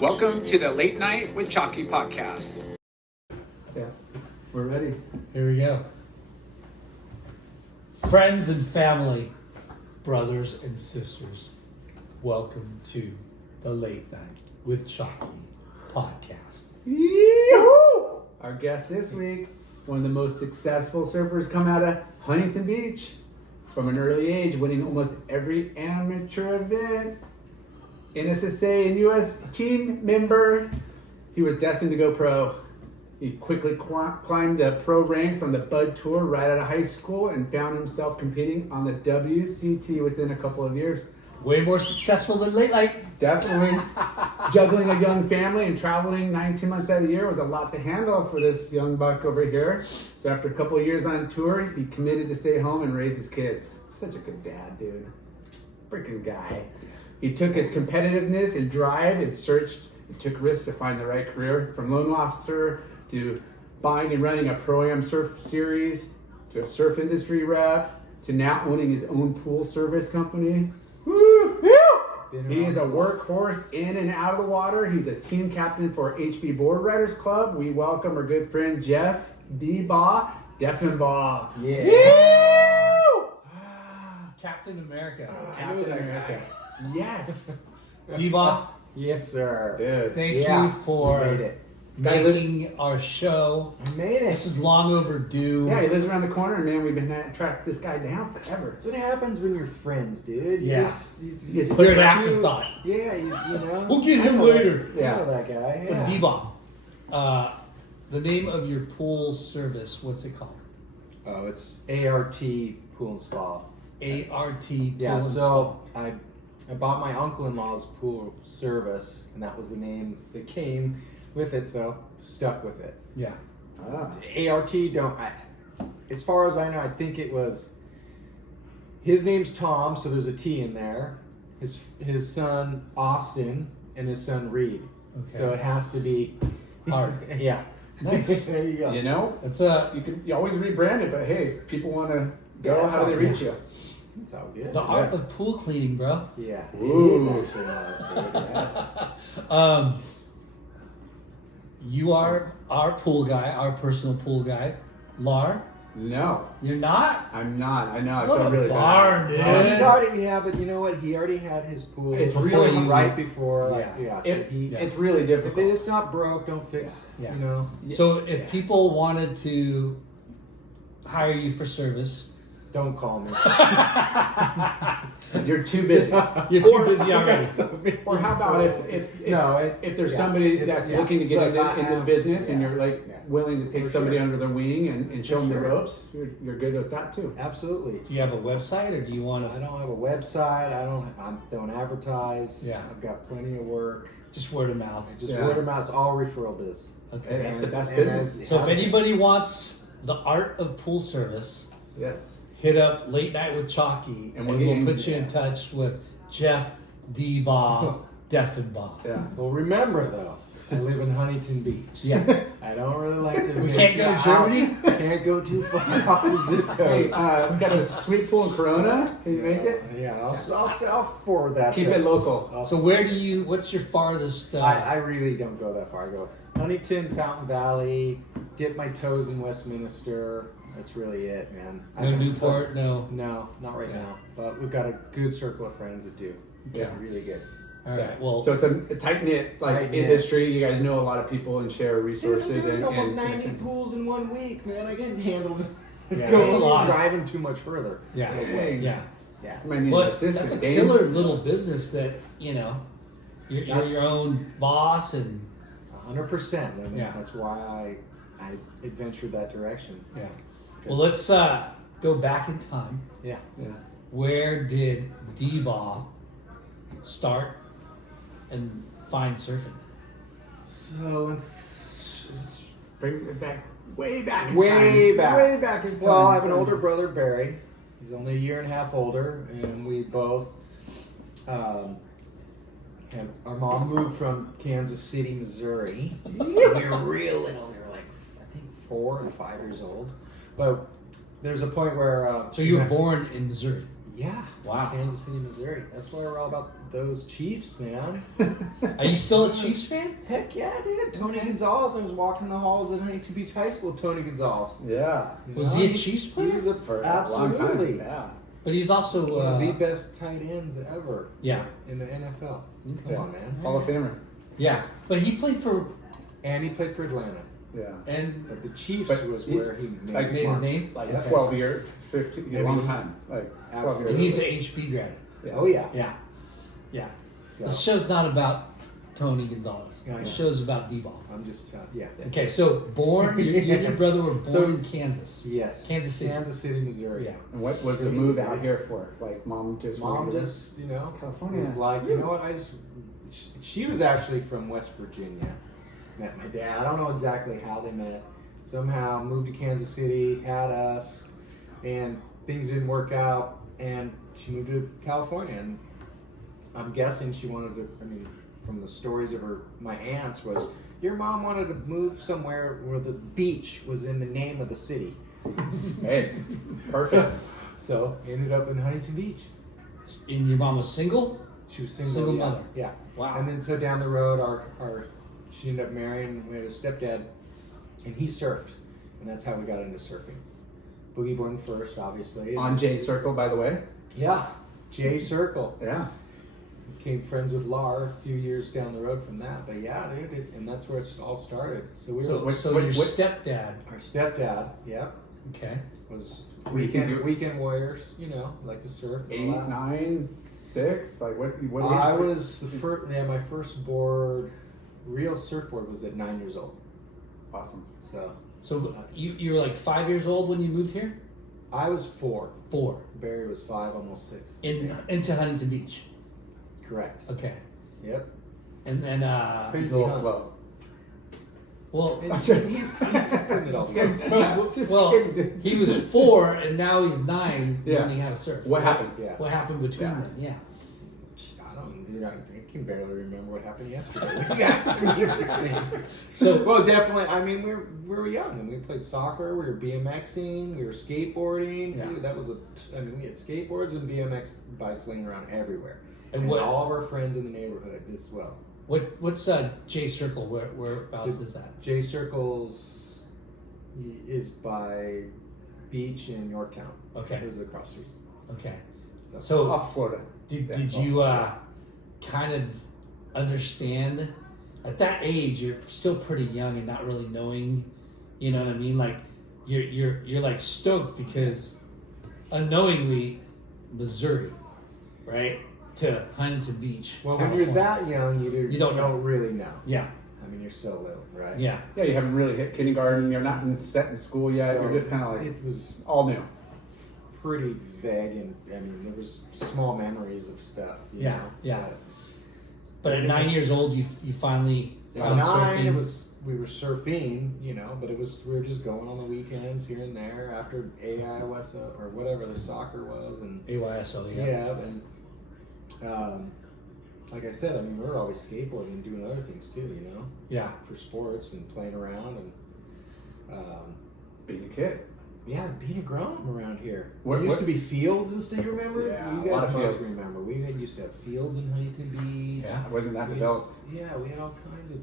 Welcome to the Late Night with Chalky podcast. Yeah, we're ready. Here we go. Friends and family, brothers and sisters, welcome to the Late Night with Chalky podcast. Yee-hoo! Our guest this week, one of the most successful surfers come out of Huntington Beach. From an early age, winning almost every amateur event. NSSA and USA Team member. He was destined to go pro. He quickly climbed the pro ranks on the Bud Tour right out of high school and found himself competing on the WCT within a couple of years. Way more successful than Late Night. Definitely. Juggling a young family and traveling 19 months out of the year was a lot to handle for this young buck over here. So after a couple of years on tour, he committed to stay home and raise his kids. Such a good dad, dude. Freaking guy. He took his competitiveness and drive and searched and took risks to find the right career. From loan officer to buying and running a Pro-Am surf series to a surf industry rep to now owning his own pool service company. Woo! He is a workhorse in and out of the water. He's a team captain for HB Boardriders Club. We welcome our good friend Jeff D-Baugh, Deffenbaugh. Yeah. Captain America. Captain America. Yes. D-Baugh, Yes, sir. Dude. thank Yeah, you for you made it. making our show. I made it. This is long overdue. Yeah, he lives around the corner, man. We've been tracked this guy down forever. That's what happens when you're friends, dude. You Yeah. you just You're an put afterthought. Yeah, you know. We'll get I him know later. That, Yeah. I know that guy. But Yeah. D-Baugh, the name of your pool service, what's it called? Oh, it's ART Pool and Spa. ART Yeah, Pool and so I bought my uncle-in-law's pool service, and that was the name that came with it, so stuck with it. Yeah. Ah. ART as far as I know, I think it was, his name's Tom, so there's a T in there. His son Austin and his son Reed. Okay. So it has to be Hard. Yeah. Nice. There you go. You know, That's you always rebrand it, but hey, if people want to go, Yeah, how do they reach you? That's all good. the art of pool cleaning, bro. Yeah. Ooh. It is actually not good. Yes. You are our pool guy, our personal pool guy. Lar, No, you're not? I'm not. I know. I What feel a really barn, bad. dude. Well, he's already, yeah, but you know what? He already had his pool. It's before really- right before. Like, Yeah. so If it's really if difficult. it's not broke, don't fix. Yeah. You know. So if Yeah. people wanted to hire you for service, Don't call me. You're too busy. you're too busy already. Or how about if there's yeah. somebody If- that's yeah. looking to get Look, I into the have- business and yeah. you're like Yeah. willing to take For somebody sure. under their wing and show For them the sure. ropes, you're good with that too. Absolutely. Do you have a website or do you want I to don't have a website. I don't advertise. Yeah. I've got plenty of work. just word of mouth? Just Yeah. word of mouth. It's all referral biz. Okay. That's the best And business. that's- So if anybody wants the art of pool service, Yes. hit up Late Night with Chalky, and we'll we get will you- put you in touch with Jeff D-Baugh, Deffenbaugh. Yeah. Well, remember though, I live in Huntington Beach. Yeah. I don't really like to. We can't go to Germany? Can't go too far off the zip Hey, code. we got the sweet pool in Corona. Can you make it? Yeah, I'll forward that. Keep it local. So what's your farthest? I really don't go that far. I go Huntington, Fountain Valley, dip my toes in Westminster. That's really it, man. no Newport, no. No, not right Yeah. now. But we've got a good circle of friends that do. Yeah. Really good. All right. Well, So it's a tight knit Tight-knit. industry. You guys know a lot of people and share resources Dude, I'm doing almost and 90 pools in 1 week, man. I can handle it. Yeah, Going that's a lot. driving too much further. yeah, Dang. yeah. Yeah. I might need Well, an that's assistant. a Dave. killer little business that you're That's- your own boss and 100%. I mean, Yeah. that's why I adventured that direction. yeah. Well, let's go back in time. Yeah. Yeah. Where did D-Baugh start and find surfing? So let's Bring it back. Way back. In Way time. back. Way back in time. Well, I have an older brother, Barry. He's only a year and a half older, and we both. Our mom moved from Kansas City, Missouri. We were real little. We were like, I think 4 or 5 years old. But there's a point where. So you were born in Missouri. Yeah. Wow. Kansas City, Missouri. That's why we're all about those Chiefs, man. Are you still a Chiefs fan? Heck yeah, dude. Tony Gonzalez. I was walking the halls at Huntington Beach High School with Tony Gonzalez. Yeah. Was he a Chiefs player? He was For a long time. absolutely Yeah. But he's also one of the best tight ends ever yeah, in the NFL. Okay. Come on, man. Hall of Famer. yeah. But he played for And he played for Atlanta. Yeah. and But the Chiefs But was he- where he made, like, his made his mark. name. Like Okay. 12 years, 15, a long Maybe. time. Like 12 Absolutely. And years. he's an HB grad. Yeah. Oh, yeah. Yeah, yeah. So, The show's not about Tony Gonzalez. Yeah, I The know. show's about D-Baugh. I'm just telling yeah. Okay, so born, you and your brother were born So- in Kansas. Yes. Kansas City. Kansas City, Missouri. Yeah. And what was the move out here for? Like mom just Mom wanted to- just, you know, California. was like, you know what, she was actually from West Virginia. Met my dad. I don't know exactly how they met. Somehow moved to Kansas City, had us, and things didn't work out, and she moved to California. And I'm guessing she wanted to, I mean, from the stories of my aunts was, your mom wanted to move somewhere where the beach was in the name of the city. Hey, perfect. So ended up in Huntington Beach. And your mom was single? She was single, Single yeah. mother. Yeah. Wow. And then so down the road, she ended up marrying. We had a stepdad, and he surfed, and that's how we got into surfing. Boogie boarding first, obviously. On J Circle, by the way. Yeah, J Circle. Yeah. Became friends with Lar a few years down the road from that. But yeah, dude, and that's where it all started. So we were So your stepdad, our stepdad. Yep, okay. was What do you think weekend warriors. You know, like to surf. and all 8, that. 9, 6? Like what I age? was the first. Yeah, my first real surfboard was at 9 years old. Awesome. So you were like 5 years old when you moved here? I was 4. 4. Barry was 5, almost 6. Into Huntington Beach. Correct. Okay. Yep. And then He's a little slow. well And he's putting it all together. Just well, kidding. he was 4 and now he's 9 Yeah. learning how to surf. What happened? Yeah. What happened between Yeah. them? Yeah. I don't. You know, I can barely remember what happened yesterday. You guys can hear the things. So Well, definitely. I mean, we were young and we played soccer. We were BMXing. We were skateboarding. Yeah. Dude, that was I mean, we had skateboards and BMX bikes laying around everywhere. And And what- all of our friends in the neighborhood as well. what's J Circle? Whereabouts is that? J Circles is by Beach in Yorktown. Okay. It was across the street. Okay. So, So Off Florida. did you kind of understand at that age? You're still pretty young and not really knowing. You know what I mean? Like you're like stoked because unknowingly Missouri, right, to Huntington Beach. well, when you're California. that young, you don't know. really know. Yeah. I mean, you're so little, right? Yeah. Yeah, you haven't really hit kindergarten. You're not set in school yet. So You're just kind of like it was all new. pretty vague, and I mean, there was small memories of stuff. You Yeah, know, yeah. But at 9 years old, you finally At found 9, surfing. we were surfing, you know, but we were just going on the weekends here and there after AIWSA or whatever the soccer was, and AYSO. yeah, and like I said, I mean, we were always skateboarding and doing other things too, you know, Yeah. for sports and playing around and Being a kid. yeah, being a grown around here. What- There used what- to be fields and stuff. You remember? Yeah, you a guys lot of must fields. remember. We used to have fields in Huntington Beach. Yeah. Wasn't that We used- developed? Yeah, we had all kinds of.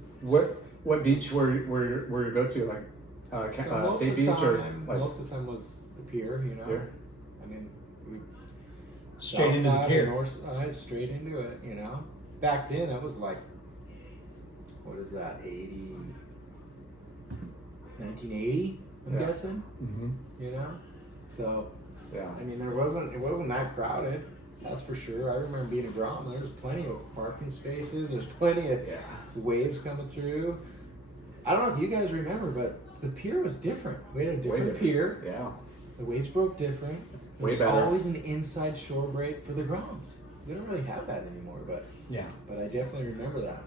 What beach were you go to? Like So most State of the Beach or time, like most of the time was the pier, you know. Pier? I mean, we Straight south into the side or pier. north side, straight into it, you know. Back then, that was like, what is that? 1980. I'm Yeah. guessing. Mm-hmm. You know, so yeah. I mean, it wasn't that crowded. That's for sure. I remember being a Grom. There was plenty of parking spaces. There's plenty of Yeah. waves coming through. I don't know if you guys remember, but the pier was different. We had a different different. pier. Yeah. The waves broke different. There Way was better. always an inside shore break for the Groms. We don't really have that anymore, but Yeah. I definitely remember that.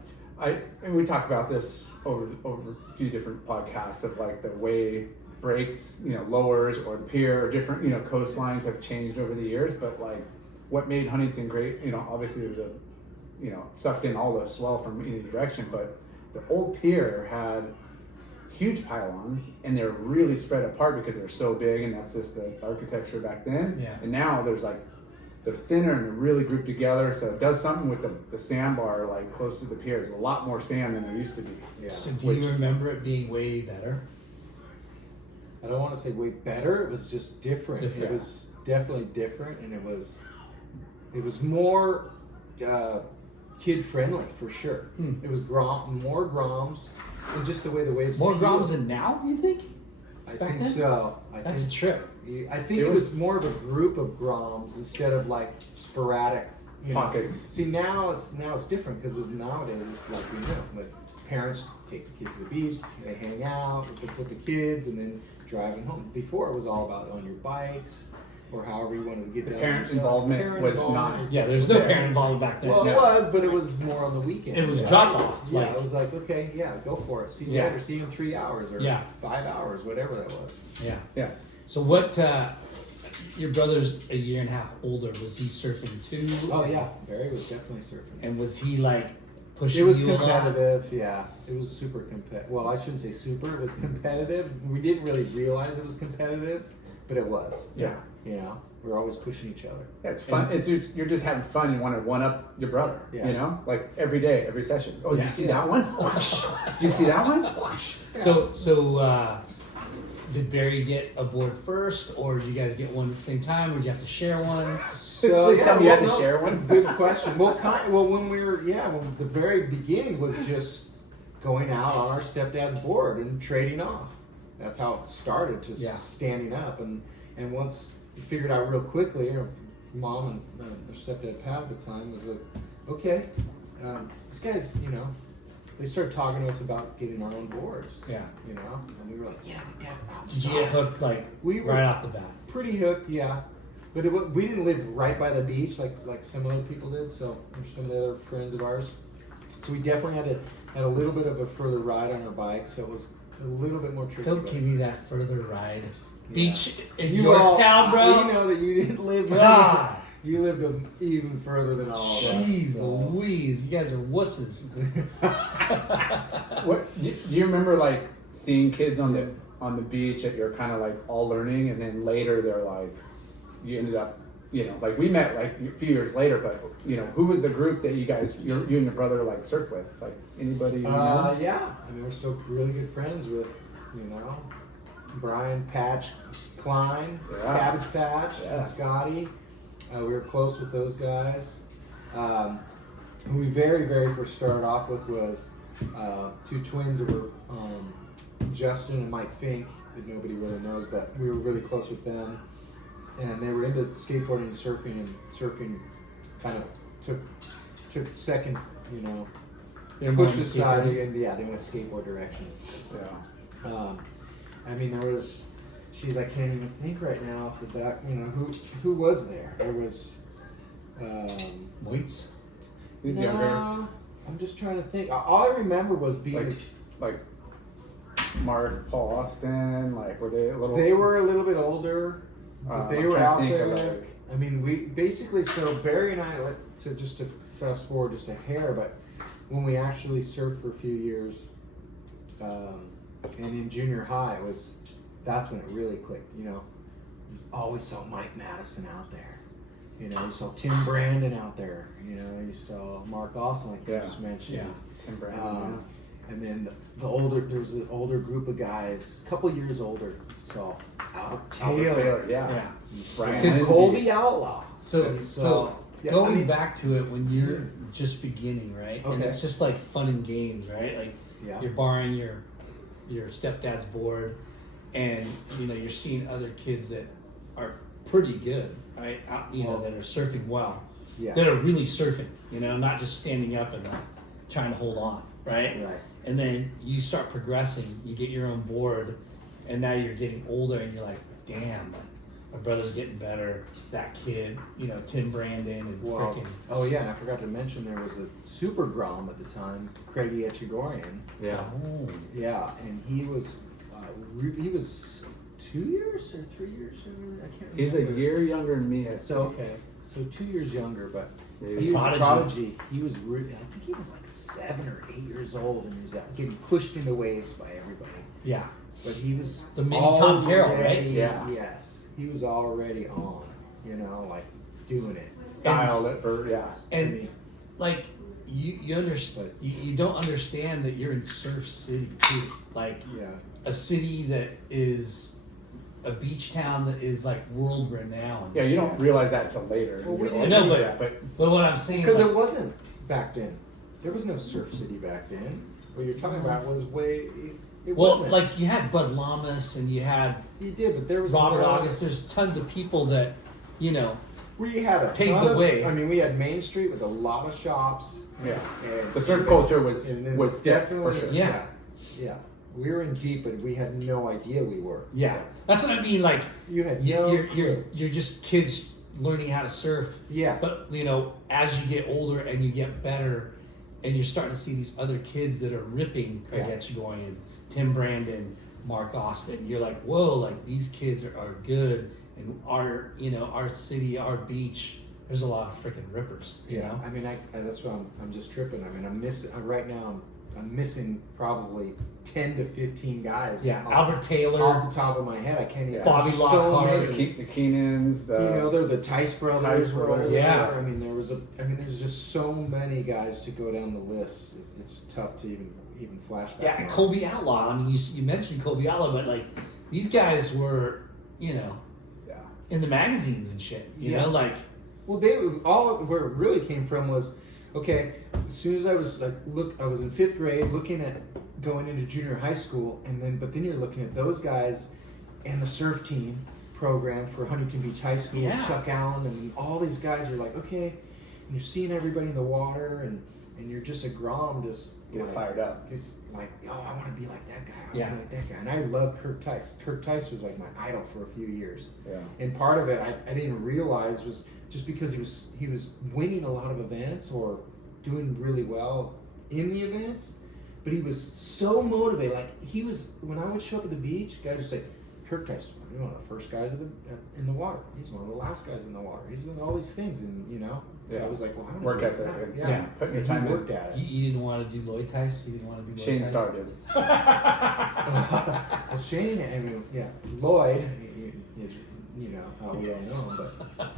And we talked about this over a few different podcasts of like the way breaks, lowers or the pier or different, coastlines have changed over the years. But like what made Huntington great, obviously there's sucked in all the swell from any direction, but the old pier had huge pylons and they're really spread apart because they're so big, and that's just the architecture back then. Yeah. And now there's like they're thinner and they're really grouped together. So it does something with the sandbar, like close to the pier. There's a lot more sand than there used to be. Yeah. So do you remember it being way better? I don't want to say way better. It was just different. Different. It was definitely different, and it was more kid friendly for sure. It was more groms, and just the way the waves. More feel. groms than now, you think? I back think then? so. That's a trip. I think it was more of a group of groms instead of like sporadic Pockets. See, now it's different because nowadays it's like we know, like parents take the kids to the beach, they hang out with the kids, and then driving home. Before it was all about on your bikes or however you wanted to get down. Parent yourself. involvement Parent was involvement not- was- Yeah, there's no parent involved back then. Well, Yeah. it was, but it was more on the weekend. It was drop off. Yeah, Like, it was like, okay, yeah, go for it. See you Yeah. later. See you in 3 hours or Yeah. 5 hours, whatever that was. yeah. Yeah. So what? Your brother's a year and a half older. Was he surfing too? Oh yeah, Barry was definitely surfing. And was he like pushing It was you a lot? competitive, yeah. It was super competitive. Well, I shouldn't say super. It was competitive. We didn't really realize it was competitive, but it was. Yeah. You know, we were always pushing each other. Yeah, it's fun. You're just having fun. You want to one up your brother. Yeah. You know, like every day, every session. Oh, did Yeah. you see that one? Did you see that one? So did Barry get a board first, or did you guys get one at the same time? Or did you have to share one? So, Please tell me you had to no, share one. Good question. Well, when we were, well, the very beginning was just going out on our stepdad's board and trading off. That's how it started, just Yeah. standing up. And once we figured out real quickly, our mom and our stepdad Pat at the time was like, okay, these guys, they started talking to us about getting our own boards. Yeah. And we were like, yeah, we got it. Did you get hooked like We were right off the bat? pretty hooked, yeah. But we didn't live right by the beach like some other people did. So or some of the other friends of ours. So we definitely had a little bit of a further ride on our bike. So it was a little bit more tricky. Don't but- give me that further ride. Yeah. Beach in You all- Yorktown, bro. We know that you didn't live. God. You lived even further than all of us. Jeez so. Louise, you guys are wusses. What do you remember, like seeing kids on the beach that you're kind of like all learning, and then later they're like, you ended up, like we met like a few years later, but who was the group that you and your brother like surfed with? Like anybody? You know? Yeah. I mean, we're still really good friends with, Brian Patch Klein, Yeah. Cabbage Patch, and Yes. Scotty. We were close with those guys. Who we very, very first started off with was two twins that were Justin and Mike Fink, that nobody really knows, but we were really close with them. And they were into skateboarding and surfing kind of took seconds, They're more pushed into aside, skateboarding. and they went skateboard direction. Yeah. I mean, I can't even think right now off the back, who was there? There was, Moits? Who's younger? I'm just trying to think. All I remember was being, Like Mark, Paul Austin. Like were they a little? they were a little bit older, but they I'm were trying to out think there. of, like- I mean, we basically, so Barry and I, to fast forward just a hair, but when we actually surfed for a few years, and in junior high, that's when it really clicked, You always saw Mike Madison out there. You saw Tim Brandon out there. You saw Mark Austin, like you just mentioned. Yeah. Tim Brandon. And then there was an older group of guys, a couple years older. So Albert Taylor. Yeah. Brian Because Lindsay. Colby Outlaw. So yeah, going I mean- back to it when you're just beginning, right? And Okay. it's just like fun and games, right? Like Yeah. you're borrowing your stepdad's board, and you're seeing other kids that are pretty good, right? That are surfing well, Yeah. that are really surfing, not just standing up and trying to hold on, right? Right. And then you start progressing, you get your own board, and now you're getting older, and you're like, damn, my brother's getting better. That kid, Tim Brandon and Well, frickin' oh yeah, and I forgot to mention there was a super grom at the time, Craigie Etchegorian. Yeah. oh, Yeah, and he was 2 years or 3 years younger. I can't remember. He's a year younger than me. I So think. okay, so 2 years younger, but Yeah, he was prodigy. a prodigy. He was I think he was like 7 or 8 years old, and he was getting pushed into waves by everybody. yeah. But he was The mini Tom Carroll, right? already- Yeah. Yes, he was already on. Like doing it. Style it for And like you understand, you don't understand that you're in Surf City too. Like a city that is a beach town that is like world renowned. Yeah, you don't realize that until later. Well, I know, but what I'm saying, because like, it wasn't back then. There was no Surf City back then. What you're talking about was It wasn't. like you had Bud Lamas and you had You did, but there was Robert August. There's tons of people that We had a paved ton the way. I mean, we had Main Street with a lot of shops. Yeah. And The surf culture was thick, definitely for sure. Yeah. Yeah. We were in deep, but we had no idea we were. Yeah, that's what I mean. Like You had you're just kids learning how to surf. Yeah. But as you get older and you get better, and you're starting to see these other kids that are ripping, Craig Etchegoyen, Tim Brandon, Mark Austin. You're like, whoa! Like these kids are good, and our our city, our beach. There's a lot of freaking rippers. You know. I mean, that's why I'm just tripping. I mean, I'm missing right now. I'm missing probably 10 to 15 guys. Yeah, Albert Taylor. Off the top of my head, I can't even. Bobby so Lockhart. many. The Keenans. They're the Tice brothers. Yeah. I mean, there's just so many guys to go down the list. It's tough to even flashback. Yeah, and Kobe Outlaw. I mean, you mentioned Kobe Outlaw, but like these guys were, in the magazines and shit. You know, like. Well, where it really came from was, okay, as soon as I was I was in 5th grade, looking at going into junior high school, but then you're looking at those guys and the surf team program for Huntington Beach High School, Chuck Allen, and all these guys. You're like, okay, and you're seeing everybody in the water, and you're just a Grom, just fired up. Just like, I want to be like that guy. I Yeah. want to be like that guy. And I love Kirk Tice. Kirk Tice was like my idol for a few years. Yeah. And part of it I didn't realize was just because he was winning a lot of events or doing really well in the events, but he was so motivated. Like when I would show up at the beach, guys would say, Kirk Tice, he's one of the first guys in the water. He's one of the last guys in the water. He's doing all these things, and so I was like, well, I don't work know. ethic. Yeah, putting your time he in. worked at it. You didn't want to do Lloyd Tice? You didn't want to do Lloyd Shane Tice? started. Well, Shane, Lloyd, how we all know him, but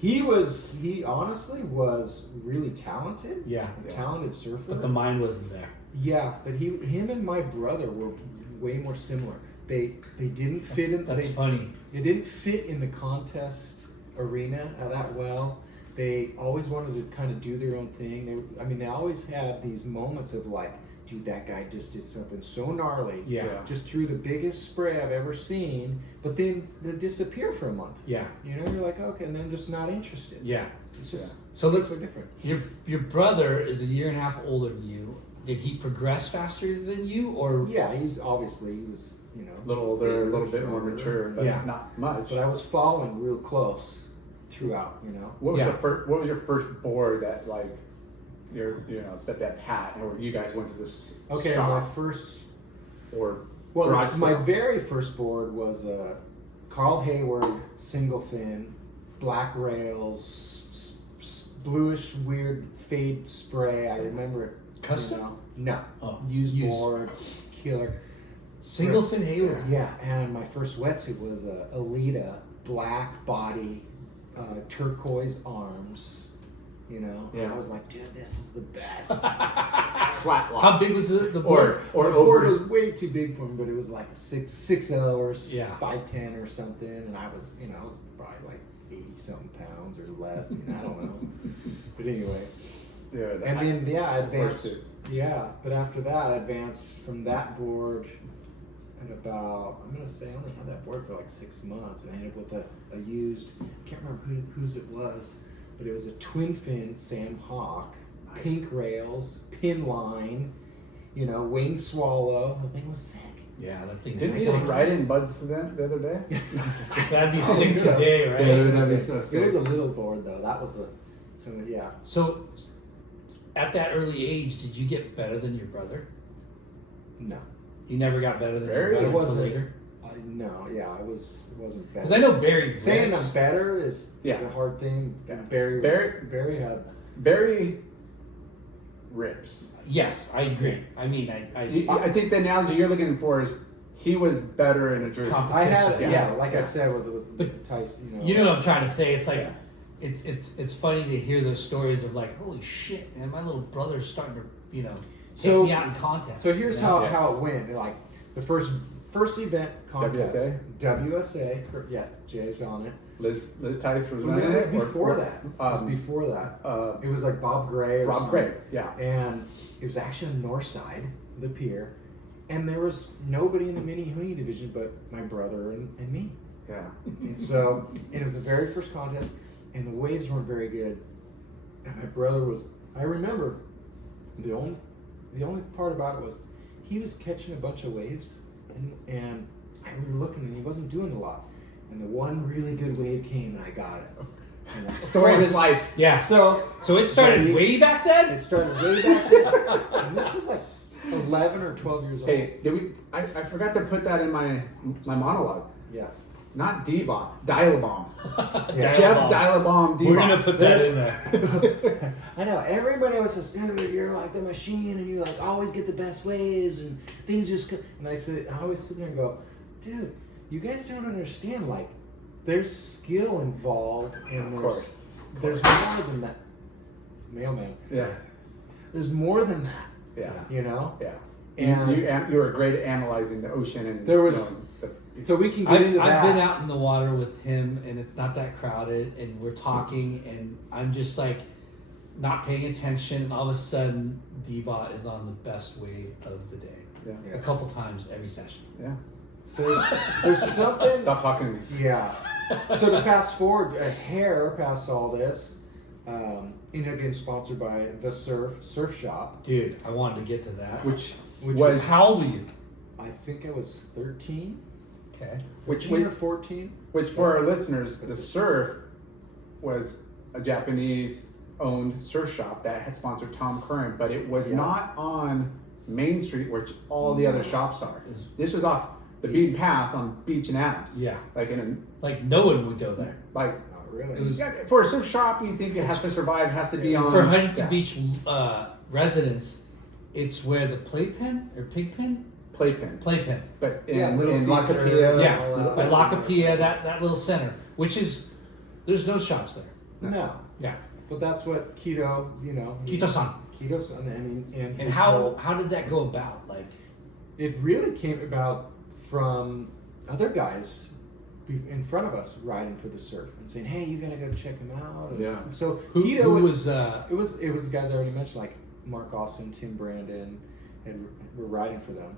he honestly was really talented. Yeah. A talented surfer. But the mind wasn't there. Yeah, but him and my brother were way more similar. They didn't fit in. That's funny. They didn't fit in the contest arena that well. They always wanted to kind of do their own thing. They always had these moments of like, dude, that guy just did something so gnarly. Yeah. Just threw the biggest spray I've ever seen, but then they disappear for a month. Yeah. You're like, okay, and then just not interested. Yeah. It's just So let's. so different. Your brother is a year and a half older than you. Did he progress faster than you, or? Yeah, he was A little older, a little bit more mature, but not much. But I was following real close throughout. What was your first board that like your stepdad Pat, or you guys went to this shop? My first garage my sale? very first board was a Carl Hayward single fin, black rails, bluish weird fade spray. I remember it. Custom? No. Oh, used board, killer. Single fin Hayward. Yeah, and my first wetsuit was a Alita black body, turquoise arms. And I was like, dude, this is the best. Flat lock. How big was the board? Or The board over? was way too big for me, but it was like a 6.0 or 5'10" or something, and I was probably like 80-something pounds or less. I don't know. But anyway. Yeah, And then I advanced. suits. Yeah, but after that, I advanced from that board. And about, I'm gonna say, I only had that board for like 6 months, and I ended up with a used. I can't remember whose it was, but it was a twin fin Sam Hawk, Nice. pink rails, pin line, wing swallow. The thing was sick. Yeah, that thing. Didn't you just ride in Bud's event the other day? That'd be sick today, right? Yeah, that'd be so sick. It was a little board though. That was yeah. So, at that early age, did you get better than your brother? No. You never got better than Barry? your brother It until wasn't. later? No, yeah, it wasn't better. Because I know Barry Saying rips. I'm better is a hard thing. Yeah. Barry had. Barry rips. Yes, I agree. I mean, I think the analogy you're looking for is he was better in a jersey. Comp- I had, Yeah. like I said, with But Tyson. you know what I'm trying to say. It's like it's funny to hear those stories of like, holy shit, man, my little brother's starting to take me out in contests. So here's how it went. Like the first event contest, WSA, yeah, Jay's on it. Liz Tice was It running was it. before that. It was like Bob Gray or something. Gray, yeah. And it was actually on the north side of the pier. And there was nobody in the mini hoonie division but my brother and me. Yeah. And it was the very first contest, and the waves weren't very good. And my brother I remember, the only part about it was he was catching a bunch of waves, and I remember looking, and he wasn't doing a lot. And the one really good wave came, and I got it. And Story of his life. Yeah. So it started way back then? It started way back then. And this was like 11 or 12 years old. Hey, I forgot to put that in my monologue. Yeah. Not D-Baugh, Dial-A-Bomb. Yeah. Jeff Dial-A-Bomb D-Baugh. We're going to put that in there. I know, everybody always says, dude, you're like the machine and you like always get the best waves and things just and I always sit there and go, dude, you guys don't understand, like, there's skill involved and there's more than that. Mailman. Yeah. There's more than that. Yeah. You know? Yeah. And you were great at analyzing the ocean and there was so we can get into that. I've been out in the water with him, and it's not that crowded, and we're talking, and I'm just like not paying attention, and all of a sudden, D-Baugh is on the best wave of the day. Yeah. A couple times every session. Yeah. There's something. Stop talking to me. Yeah. So to fast forward a hair past all this, ended up getting sponsored by the Surf Shop. Dude, I wanted to get to that. Which was how old were you? I think I was 13. Okay. 13 or 14. Which for our listeners, the Surf was a Japanese-owned surf shop that had sponsored Tom Curran, but it was not on Main Street, which all the other shops are. This was off the beaten path on Beach and Adams. Yeah. Like no one would go there. Like Not really. It was for a surf shop, you think it has to survive, has to be on. for Huntington Beach residents. It's where the playpen or pigpen. Playpen. But in Little Caesars, Lacapia. Yeah, by Lacapia, that little center, which is there's no shops there. No. Yeah. But that's what Keto, Kito-san. Keto-san, I mean, and And how did that go about? Like, it really came about from other guys in front of us riding for the surf and saying, "Hey, you gotta go check him out." And Yeah. So who was? It was the guys I already mentioned, like Mark Austin, Tim Brandon, and were riding for them.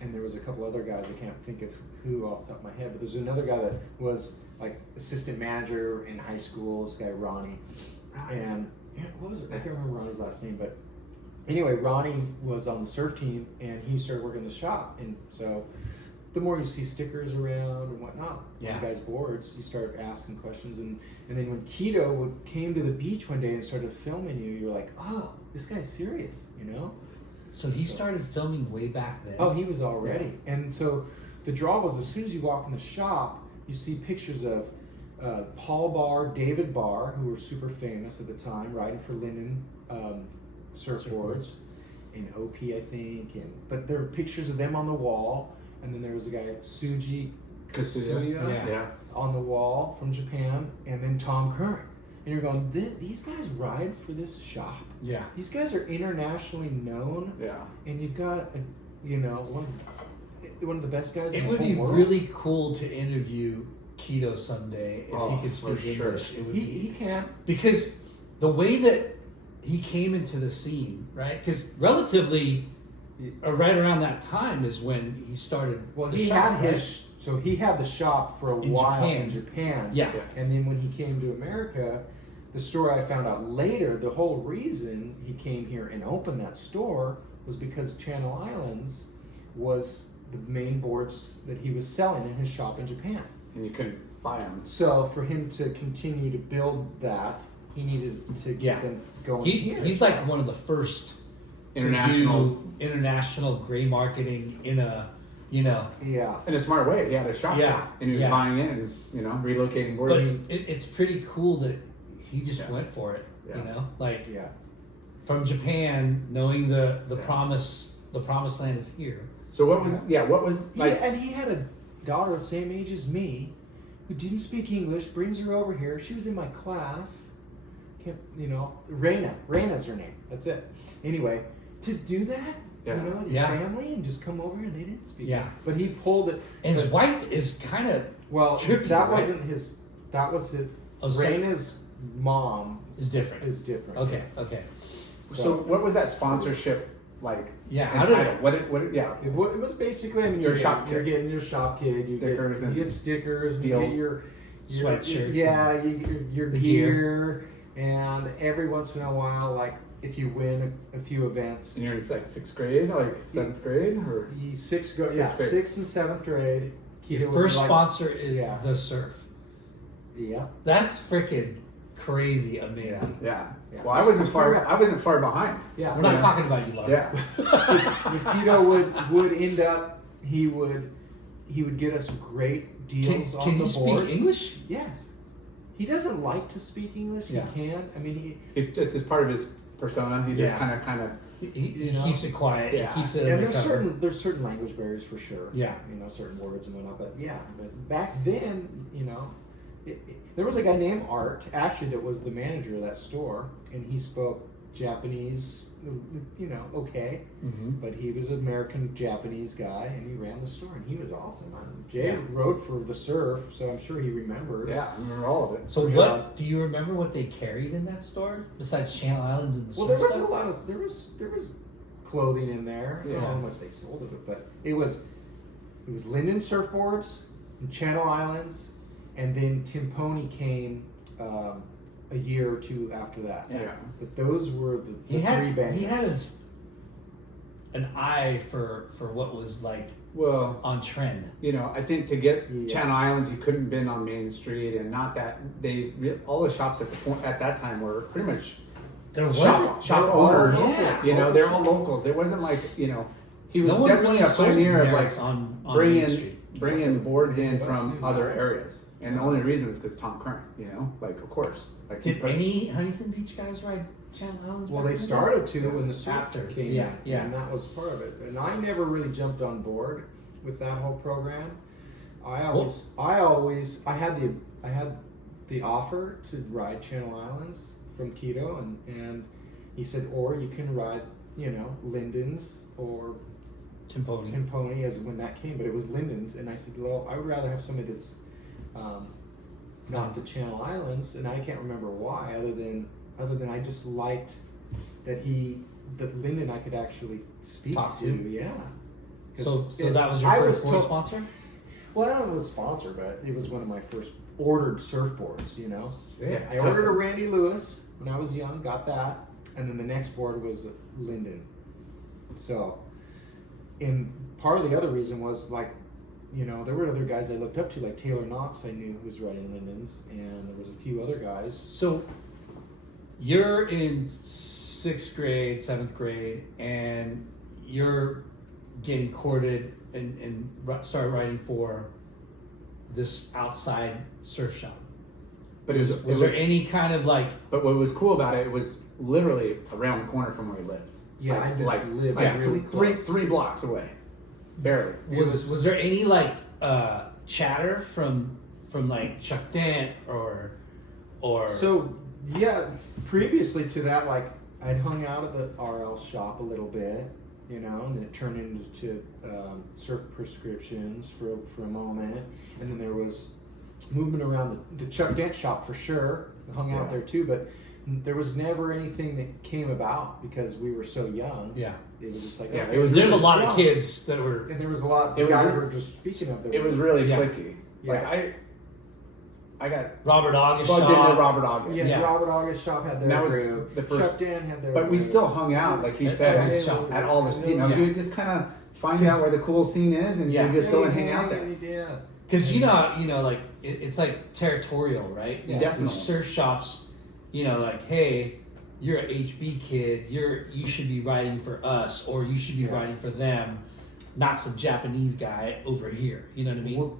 And there was a couple other guys, I can't think of who off the top of my head, but there's another guy that was like assistant manager in high school, this guy Ronnie. And what was it? I can't remember Ronnie's last name, but anyway, Ronnie was on the surf team and he started working the shop. And so the more you see stickers around and whatnot on guys' boards, you start asking questions. And then when Keto came to the beach one day and started filming you, you're like, oh, this guy's serious, So he started filming way back then. Oh, he was already. And so the draw was as soon as you walk in the shop, you see pictures of Paul Barr, David Barr, who were super famous at the time, riding for Linden surfboards in OP, I think. But there were pictures of them on the wall. And then there was a guy, Suji Kasuya, on the wall from Japan. And then Tom Curran. And you're going, these guys ride for this shop? Yeah. These guys are internationally known. Yeah. And you've got, one of the best guys in the It would whole be world. really cool to interview Keto someday if he could speak English. It would He can. Because the way that he came into the scene, right? Because relatively, right around that time is when he started. Well, the he shop, had right? so he had the shop for a In while Japan. in Japan. Yeah. And then when he came to America, the story I found out later, the whole reason he came here and opened that store was because Channel Islands was the main boards that he was selling in his shop in Japan. And you couldn't buy them. So for him to continue to build that, he needed to get them going here. He's like one of the first International gray marketing in a, Yeah. in a smart way. He had a shop. Yeah. And he was buying it and relocating boards. But it's pretty cool that he just went for it. Yeah. Like Yeah. from Japan, knowing the promised land is here. So what was like? And he had a daughter the same age as me, who didn't speak English, brings her over here. She was in my class. Raina's her name. That's it. Anyway, to do that, Yeah. with your family and just come over here and they didn't speak. Yeah. But he pulled it. His wife is kind of trippy, that right? wasn't his. That was his. Oh, so- Raina's mom is different. Okay, yes. okay. So what was that sponsorship like? Yeah, how did entitled? What? Yeah. It was basically, I mean, Your you're shop You're kit. getting your shop kit. Stickers and you get stickers. deals. You get your Sweatshirts Yeah, you get your the gear. And every once in a while, like if you win a few events, And you're in like 6th grade, like 7th grade, or sixth grade. 6th and 7th grade. Your first sponsor is the surf. Yeah. That's freaking crazy amazing. yeah. Yeah. Well, I wasn't far behind. Yeah. We're not talking about you, Laura. Yeah. Nikito would end up. He would get us great deals on Can the you board. speak English? Yes. He doesn't like to speak English. Yeah. He can. I mean, It's just part of his persona. He just Yeah. kind of. He You know? keeps it quiet. Yeah. He keeps it yeah. undercover. There's certain language barriers for sure. Yeah. Certain words and whatnot. But back then, there was a guy named Art actually that was the manager of that store, and he spoke Japanese. Okay. Mm-hmm. But he was an American Japanese guy, and he ran the store, and he was awesome. Jay Yeah. rode for the surf, so I'm sure he remembers. Yeah, I remember all of it. So Yeah. what do you remember what they carried in that store besides Channel Islands and the Well, surf there was stuff? a lot of there was clothing in there. I don't know Yeah. how much they sold of it, but it was Linden surfboards and Channel Islands, and then Timponi came a year or two after that. Yeah. But those were the He had three bands. he had an eye for what was like Well, on trend. I think to get Yeah. Channel Islands, you couldn't been on Main Street, and not that all the shops at that time were pretty much There shop They're all owners. local. They're all locals. It wasn't like he was No one definitely really a sold pioneer of like Merrick's on Main Street. bringing boards in Yeah. from other areas, and the only reason is because Tom Curran. Of course. Like he Did put- any Huntington Beach guys ride Channel Islands? Well, back they in the started day? to when the surf After. came Yeah, in, yeah. and that was part of it. And I never really jumped on board with that whole program. I had the offer to ride Channel Islands from Quito, and he said, or you can ride, Linden's or Timponi as when that came, but it was Linden's, and I said, well, I would rather have somebody that's not the Channel Islands, and I can't remember why, other than I just liked that Linden I could actually speak Talk to. to. Yeah. So that was your I first was board told- sponsor? Well, I don't know if it was sponsored, but it was one of my first ordered surfboards. Sick. I ordered a Randy Lewis when I was young, got that, and then the next board was Linden. So, and part of the other reason was there were other guys I looked up to, like Taylor Knox, I knew who was riding Lindens, and there was a few other guys. So you're in 6th grade, 7th grade, and you're getting courted and start riding for this outside surf shop. But Was there any kind of like? But what was cool about it was literally around the corner from where we lived. Yeah, I didn't live really close. three blocks away, barely. Was there any like chatter from like Chuck Dent or So yeah, previously to that, like I'd hung out at the RL shop a little bit, and then it turned into surf prescriptions for a moment, and then there was movement around the Chuck Dent shop for sure. I hung out there too, but there was never anything that came about because we were so young. Yeah. It was just like Yeah, okay, it was There's a really lot of strong. kids that were. and there was a lot. It The was guys re- were just speaking of. It was really Yeah. clicky. Yeah. Like I got Robert August plugged shop. into Robert August. Yes, Yeah. Robert August shop had their That was group. the first- Chuck Dan had their. But we group. still hung out, like he At said, every at, shop. at all this. Yeah. You would just kind of find out where the cool scene is, and Yeah. you just go and hang out there. Yeah. Because like it's like territorial, right? Yeah. These Definitely. surf shops, like, hey, you're an HB kid, you should be riding for us, or you should be riding for them, not some Japanese guy over here. You know what I mean? Well,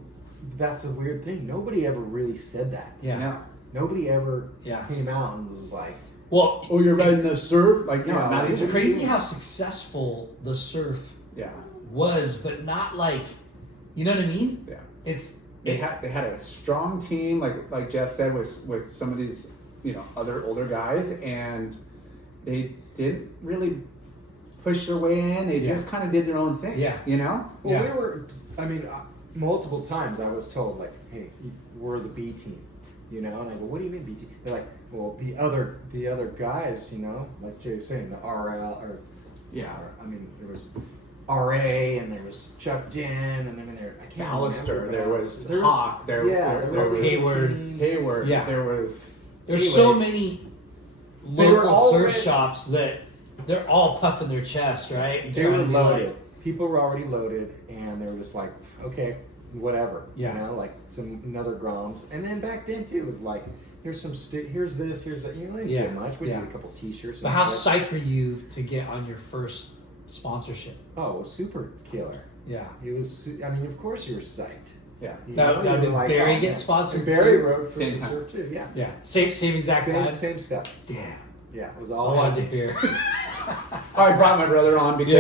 that's the weird thing. Nobody ever really said that. Yeah. No. Nobody ever Yeah. came out and was like, Well, Oh, you're riding the surf? Like, no, Yeah, not it's even. crazy how successful the surf Yeah. was, but not like, you know what I mean? Yeah. It's they had a strong team, like Jeff said, with some of these other older guys, and they didn't really push their way in. They just kind of did their own thing. Yeah. Well, we were. I mean, multiple times I was told like, "Hey, we're the B team," and I go, "What do you mean B team?" They're like, "Well, the other guys, like Jay was saying, the RL or I mean, there was RA and there was Chuck Jen and then I can't Ballister, remember. there was Hawk, there was Hayward. Yeah, There's so many local surf shops that they're all puffing their chest, right? They were loaded. People were already loaded, and they were just like, okay, whatever. Like another Groms. And then back then too, it was like, here's some here's this, here's that. You didn't get much. We did a couple T-shirts. But how psyched were you to get on your first sponsorship? Oh, it was super killer. Yeah. It was. I mean, of course you were psyched. Yeah. Now did Barry get sponsored? And Barry too? wrote for Same the time. surf too. Yeah. Yeah. Same exact time. Same stuff. Damn. Yeah, it was I all wanted to hear. I brought my brother on because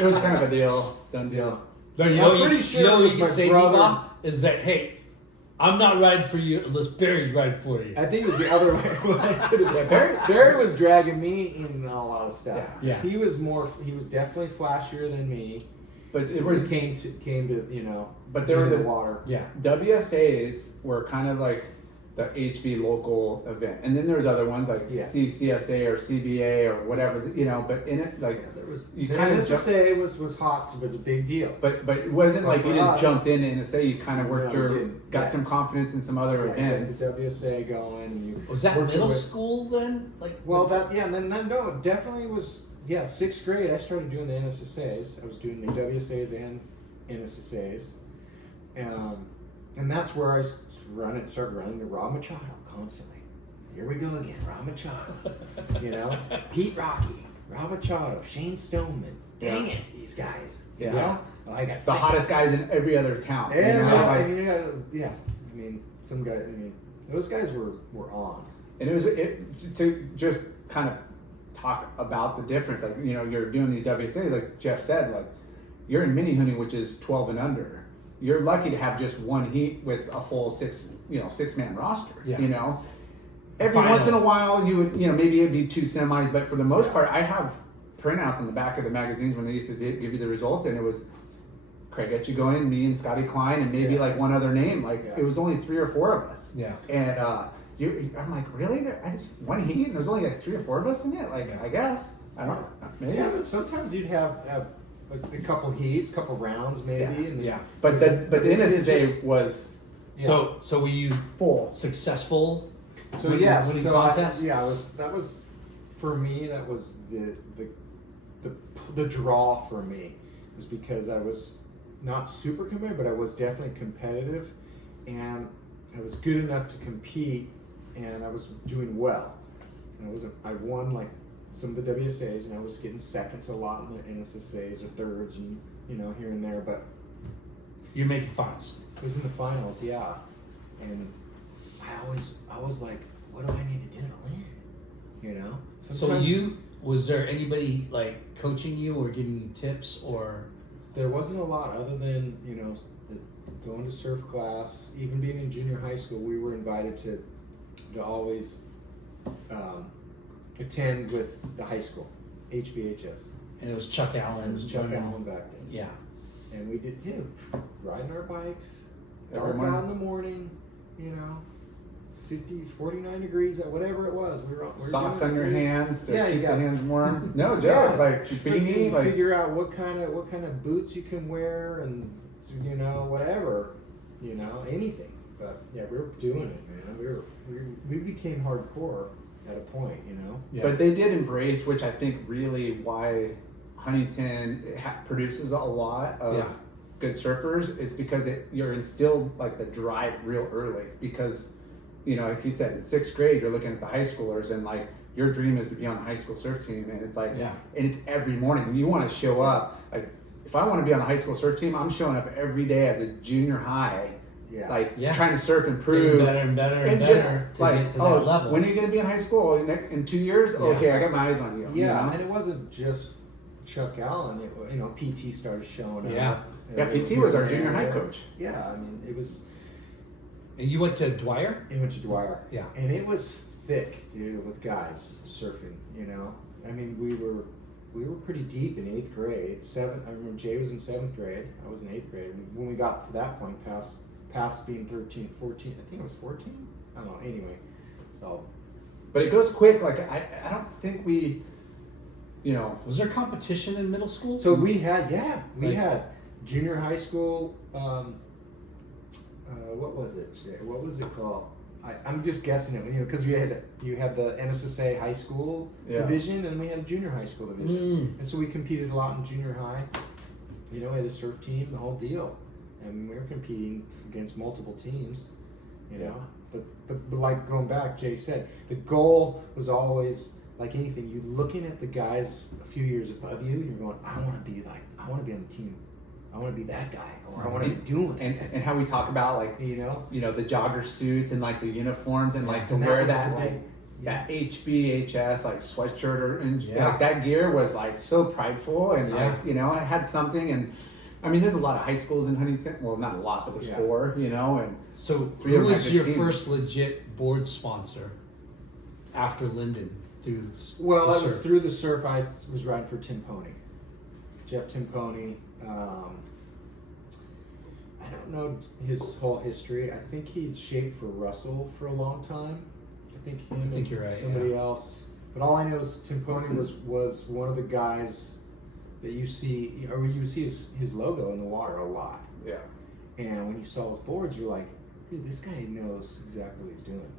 it was kind of a done deal. No, I'm pretty sure it was you my can say, brother. D-Baugh, is that, hey, I'm not riding for you unless Barry's riding for you. I think it was the other way. Barry was dragging me in a lot of stuff. Yeah. He was definitely flashier than me. But it was came to But there were the the water. Yeah. WSAs were kind of like the HB local event, and then there's other ones like CCSA or CBA or whatever, But in it, like there was you kind of NSSA was hot, was a big deal. But it wasn't like you just us, jumped in NSSA. You kind of worked got some confidence in some other events. Got the WSA going. And you Was that worked middle your way- school then? And then no, it definitely was. Yeah, 6th grade. I started doing the NSSAs. I was doing the WSAs and NSSAs, and that's where I started running the Rob Machado constantly. Here we go again, Rob Machado. Pete Rocky, Rob Machado, Shane Stoneman. Dang it, these guys. Yeah. Well, I got The hottest guys in every other town. I mean, some guys. I mean, those guys were on. And it was to just kind of talk about the difference. Like, you're doing these WSAs, like Jeff said, like you're in mini hunting, which is 12 and under. You're lucky to have just one heat with a full 6-man roster. Yeah. Every once in a while you would, maybe it'd be 2 semis, but for the most part, I have printouts in the back of the magazines when they used to give you the results, and it was Craig Etchegoyen, me and Scotty Klein, and maybe like one other name. Like it was only 3 or 4 of us. Yeah. And I'm like, really? I just one heat, and there's only like 3 or 4 of us in it. Like, I guess I don't know. Maybe. Yeah, but sometimes you'd have a couple heats, a couple rounds, maybe. But the NSSA was So were you full successful? So winning contest? that was for me. That was the draw for me, was because I was not super competitive, but I was definitely competitive, and I was good enough to compete, and I was doing well. And I won like some of the WSAs, and I was getting seconds a lot in the NSSAs or thirds, and here and there. But You're making finals. it was in the finals, yeah. And I was like, what do I need to do to win? Was there anybody like coaching you or giving you tips or? There wasn't a lot other than going to surf class. Even being in junior high school, we were invited to always attend with the high school, HBHS. And it was Chuck Allen. It was Chuck Allen back then. Yeah. And we did riding our bikes, Every dark morning. out in the morning, 50, 49 degrees, whatever it was. We were socks doing on it. your hands to Yeah, you keep the got- hands warm. No joke, Yeah. like beanie, like figure out what kind of boots you can wear, and whatever, anything. But yeah, we were doing it, man. We became hardcore at a point, Yeah. But they did embrace, which I think really why Huntington produces a lot of good surfers. It's because you're instilled like the drive real early. Because like you said, in 6th grade, you're looking at the high schoolers, and like your dream is to be on the high school surf team, and it's like, and it's every morning. You want to show up. Like, if I want to be on the high school surf team, I'm showing up every day as a junior high. Yeah. Like trying to surf and prove, Getting better and better and just better to like, get to that level. when are you going to be in high school? In 2 years? Okay, I got my eyes on you. Yeah, and it wasn't just Chuck Allen. PT started showing up. Yeah. Yeah, PT was our junior high coach. Yeah, I mean, it was. And you went to Dwyer? He went to Dwyer. Yeah. And it was thick, dude, with guys surfing. You know, I mean, we were pretty deep in 8th grade. I remember Jay was in 7th grade. I was in 8th grade. When we got to that point, past being 13, 14, I think it was 14. I don't know. Anyway, so. But it goes quick. Like I don't think we, Was there competition in middle school? So we had junior high school. What was it? What was it called? I'm just guessing it, because you had the NSSA high school division, and we had a junior high school division, and so we competed a lot in junior high. We had a surf team, the whole deal, and we were competing against multiple teams. But like going back, Jay said the goal was always like anything. You looking at the guys a few years above you, and you're going, I want to be on the team. I want to be that guy, or I want to be doing it. And how we talk about like the jogger suits and like the uniforms and like to wear that HB HS like sweatshirt like that gear was like so prideful and like it had something. And I mean, there's a lot of high schools in Huntington. Well, not a lot, but there's 4. And so who was your first legit board sponsor after Linden? Well, that was through the surf. I was riding for Jeff Timponi. I don't know his whole history. I think he'd shaped for Russell for a long time. I think you're right, somebody else. But all I know is Timponi was one of the guys that you see, or you see his logo in the water a lot. Yeah. And when you saw his boards, you're like, dude, this guy knows exactly what he's doing,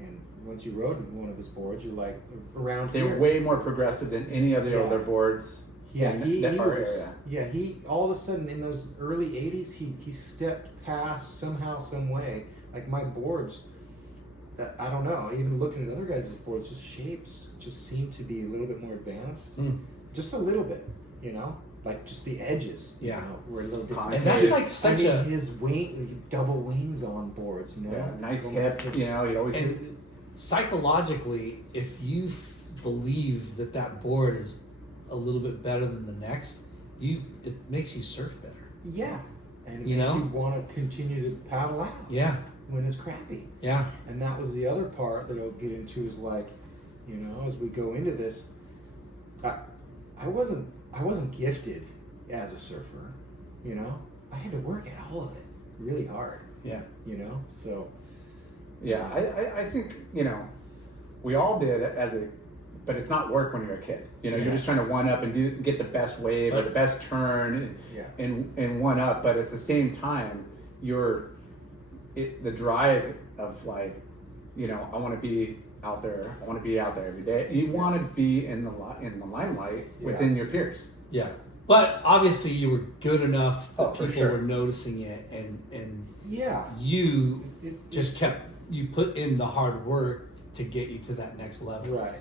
And once you rode one of his boards, you're like, around They're here. way more progressive than any other other boards. Yeah, he was. He all of a sudden in those early '80s, he stepped past somehow, some way. Like my boards, that I don't know. Even looking at other guys' boards, just shapes just seem to be a little bit more advanced, just a little bit, like just the edges, were a little different. And that's like such his double wings on boards, Yeah, nice hip. He always. And psychologically, if you believe that board is a little bit better than the next, it makes you surf better. Yeah, and it makes you want to continue to paddle out. Yeah, when it's crappy. Yeah, and that was the other part that I'll get into is like, as we go into this, I wasn't gifted as a surfer. I had to work at all of it really hard. Yeah. So. Yeah, I think we all did but it's not work when you're a kid. You're just trying to one up and get the best wave or the best turn and one up. But at the same time, the drive of like, I want to be out there. I want to be out there every day. You want to be in the limelight within your peers. Yeah, but obviously you were good enough that people sure. were noticing it, and you put in the hard work to get you to that next level. Right.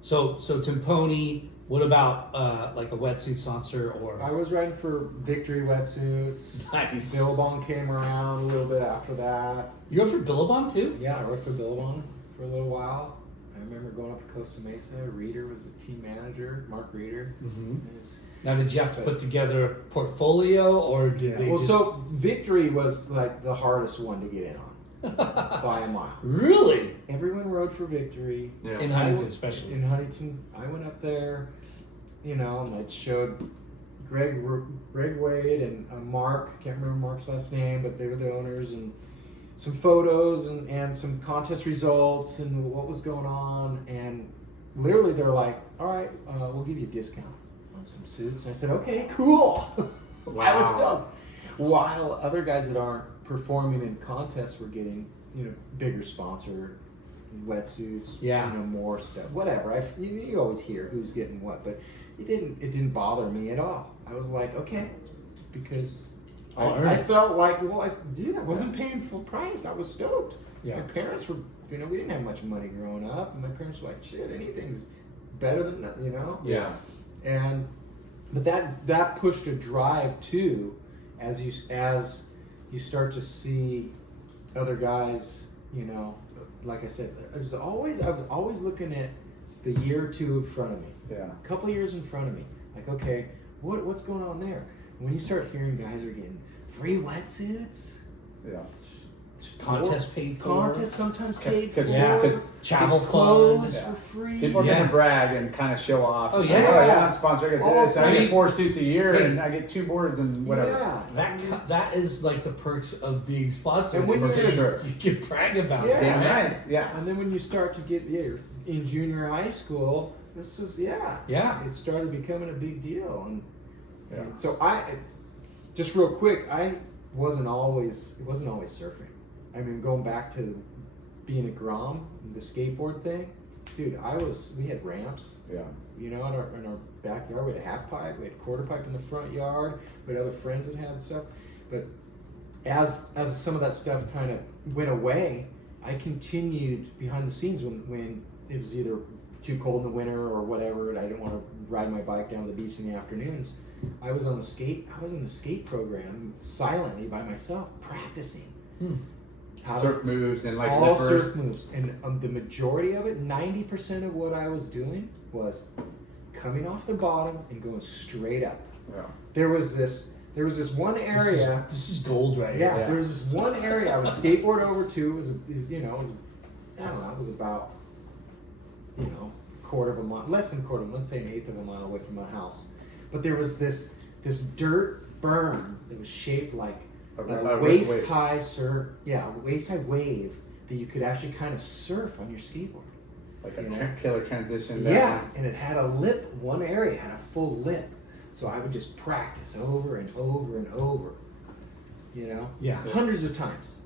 So Timponi, what about like a wetsuit sponsor or? I was riding for Victory wetsuits. Nice. Billabong came around a little bit after that. You rode for Billabong too? Yeah, I rode for Billabong for a little while. I remember going up to Costa Mesa. Reeder was a team manager, Mark Reeder. Mm-hmm. Now, did you have to put together a portfolio, or did they just... So Victory was like the hardest one to get in on. By a mile. Really? Everyone rode for Victory. Yeah. In Huntington, especially. In Huntington, I went up there, and I showed Greg Wade and Mark. I can't remember Mark's last name, but they were the owners, and some photos and some contest results and what was going on. And literally, they're like, "All right, we'll give you a discount on some suits." And I said, "Okay, cool." Wow. I was stoked. While other guys that aren't performing in contests were getting, bigger sponsor wetsuits, more stuff, whatever. You always hear who's getting what, but it didn't bother me at all. I was like, okay, because I felt like, I wasn't paying full price. I was stoked. Yeah. My parents were, we didn't have much money growing up, and my parents were like, shit, anything's better than nothing, Yeah. But that pushed a drive too, as you start to see other guys, like I said, I was always looking at the year or two in front of me. Yeah. A couple years in front of me. Like, okay, what's going on there? When you start hearing guys are getting free wetsuits, Yeah. Contest paid for. contests sometimes paid for, because travel clothes fund. Yeah. for free. People are Yeah. gonna brag and kind of show off. Oh, Like, yeah. oh yeah, I'm sponsored. I get this. I Also- get 4 suits a year, Hey. and I get 2 boards and whatever. Yeah. That is like the perks of being sponsored. And when is you're- Sure. you can brag about Yeah. it. Damn right. Yeah. And then when you start to get you're in junior high school, this was Yeah. it started becoming a big deal. And Yeah. so just real quick, it wasn't always surfing. I mean, going back to being a Grom, the skateboard thing, dude, we had ramps, Yeah. you know, in our backyard. We had a half pipe, we had a quarter pipe in the front yard, we had other friends that had stuff. But as some of that stuff kind of went away, I continued behind the scenes when it was either too cold in the winter or whatever, and I didn't want to ride my bike down to the beach in the afternoons. I was in the skate program silently by myself, practicing. Surf moves and like all lippers. surf moves, and the majority of it, 90% of what I was doing was coming off the bottom and going straight up. Yeah. There was this one area. This is gold right Yeah, here. there was this one area I would skateboard over to. It was I don't know, it was about, quarter of a mile, less than quarter, let's say an eighth of a mile away from my house. But there was this dirt berm that was shaped like a waist high waist high wave that you could actually kind of surf on your skateboard. Like a killer transition. Yeah, and it had a lip. One area had a full lip, so I would just practice over and over and over. Yeah. Hundreds of times.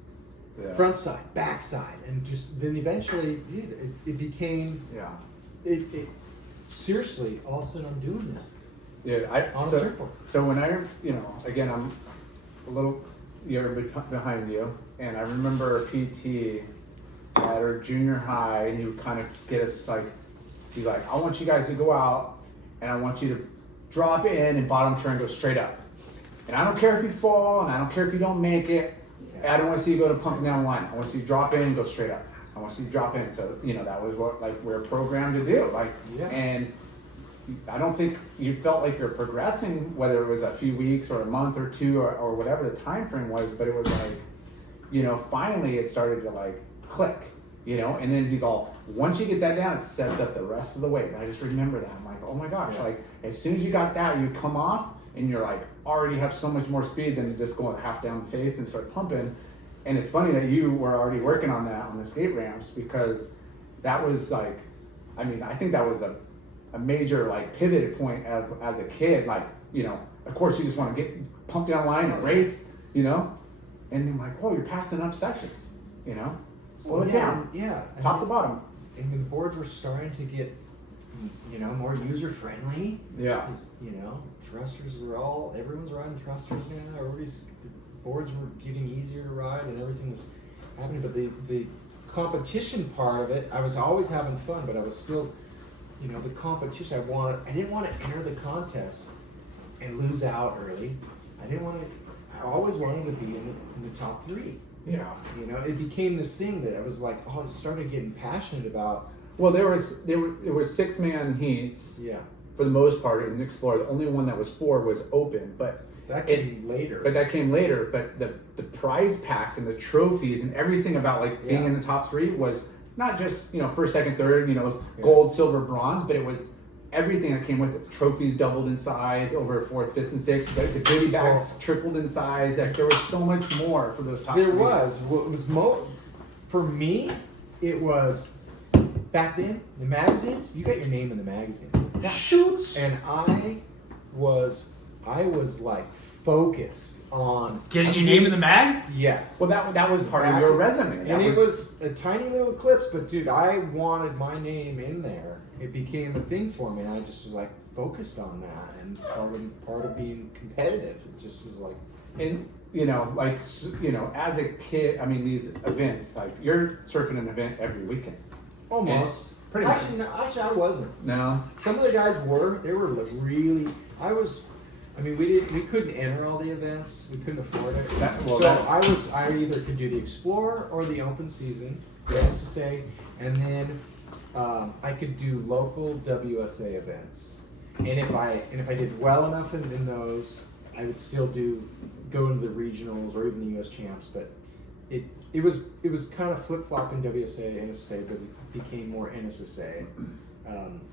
Yeah. Front side, back side, and just then eventually, dude, it became. Yeah. It seriously, all of a sudden I'm doing this. Yeah. On a surfboard. So when again, I'm a little year behind you, and I remember PT at our junior high, and he would kind of get us he's like, I want you guys to go out, and I want you to drop in and bottom turn, go straight up. And I don't care if you fall, and I don't care if you don't make it. I don't want to see you go to pumping down line. I want to see you drop in and go straight up. I want to see you drop in. So, that was what we're programmed to do. And I don't think you felt like you're progressing, whether it was a few weeks or a month or two or whatever the time frame was, but it was finally it started to click, and then he's all, once you get that down, it sets up the rest of the way. And I just remember that. I'm like, oh my gosh, as soon as you got that, you come off and you're already have so much more speed than just going half down the face and start pumping. And it's funny that you were already working on that on the skate ramps, because that was I think that was a major pivot point as a kid. Of course you just want to get pumped down line and race, and then oh, you're passing up sections, slow it down, top to bottom. And the boards were starting to get, more user friendly. Yeah. Thrusters everyone's riding thrusters now. The boards were getting easier to ride, and everything was happening. But the competition part of it, I was always having fun, but I was still, the competition. I didn't want to enter the contest and lose out early. I always wanted to be in the top 3. Yeah. It became this thing that I was I started getting passionate about. Well, there were 6-man heats. Yeah. For the most part in Explorer. The only one that was 4 was open, but that came later. But the prize packs and the trophies and everything about being in the top 3 was not just first, second, third, gold, silver, bronze, but it was everything that came with it. The trophies doubled in size over 4th, 5th, and 6th. The goodie bags tripled in size. There was so much more for those top 3. There was. Well, it was for me. It was back then. The magazines. You got your name in the magazine. Yeah. Shoots. And I was focused on Getting your name in the mag? Yes. Well, that was part of your resume. And it was a tiny little clips, but dude, I wanted my name in there. It became a thing for me, and I just was focused on that, and part of being competitive. It just was And as a kid, these events, you're surfing an event every weekend. almost. Pretty much. Actually, I wasn't. No. Some of the guys were. They were really. We couldn't enter all the events. We couldn't afford it. I either could do the Explorer or the Open Season, the NSSA, and then I could do local WSA events. And if I did well enough in those, I would still go into the regionals or even the US champs, but it was kind of flip flopping WSA, NSSA, but it became more NSSA.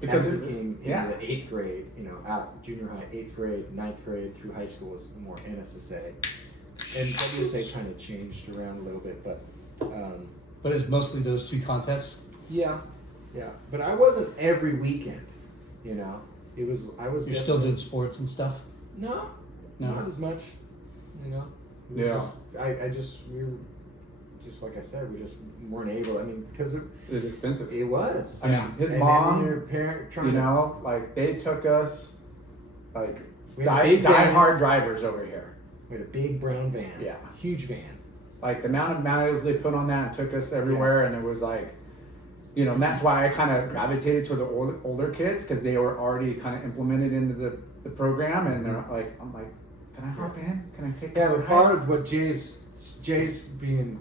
Because as it became yeah. in the 8th grade, out junior high, 8th grade, 9th grade through high school was more NSSA, and WSA kind of changed around a little bit, but it's mostly those 2 contests. yeah, but I wasn't every weekend, It was You're still doing sports and stuff. No, No. not as much, It was Yeah. we were just like I said, we just weren't able. I mean, because It was expensive. it was. I mean, his And mom, then your parent trying like they took us, like We had a big van. die-hard drivers over here. we had a big brown van, Yeah. huge van. Like the amount of miles they put on that and took us everywhere, and it was like, and that's why I kind of gravitated to the older kids because they were already kind of implemented into the program, and they're like, I'm like, can I hop in? Can I take? Yeah, a but part of what Jay's being,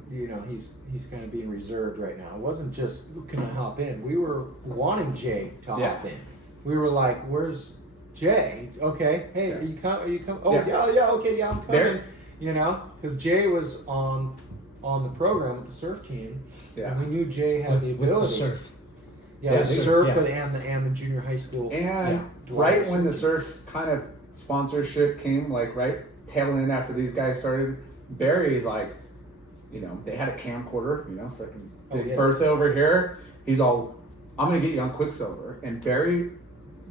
he's kind of being reserved right now. It wasn't just can I hop in. We were wanting Jay to hop in. We were like, where's Jay? Okay, hey, Yeah. Are you come? Oh yeah, okay, yeah, I'm coming. There- Because Jay was on the program with the surf team, Yeah. and we knew Jay had the With ability. the surf. Yeah, Yeah, the surf, surf, yeah. but and the junior high school. And right when the surf kind of sponsorship came, like right tail end after these guys started, Barry's like, they had a camcorder, freaking big yeah. Bertha over here. He's all, I'm gonna get you on Quicksilver, and Barry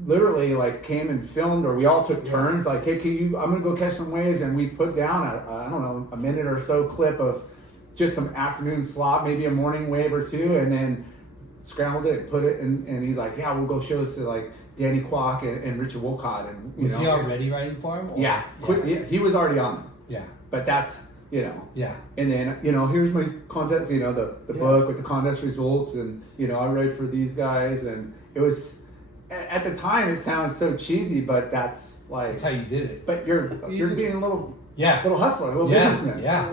literally like came and filmed, or we all took turns. Like, hey, I'm gonna go catch some waves, and we put down I don't know, a minute or so clip of just some afternoon slop, maybe a morning wave or two, and then scrambled it, put it in, and he's like, yeah, we'll go show this to like Danny Kwok and Richard Wolcott, and Was he already writing for him? Or? Yeah, he was already on them. Yeah. But that's Yeah. and then here's my contest, the book with the contest results, and I write for these guys, and it was at the time it sounds so cheesy, but that's like That's how you did it. but you're being a little hustler, a little businessman. Yeah.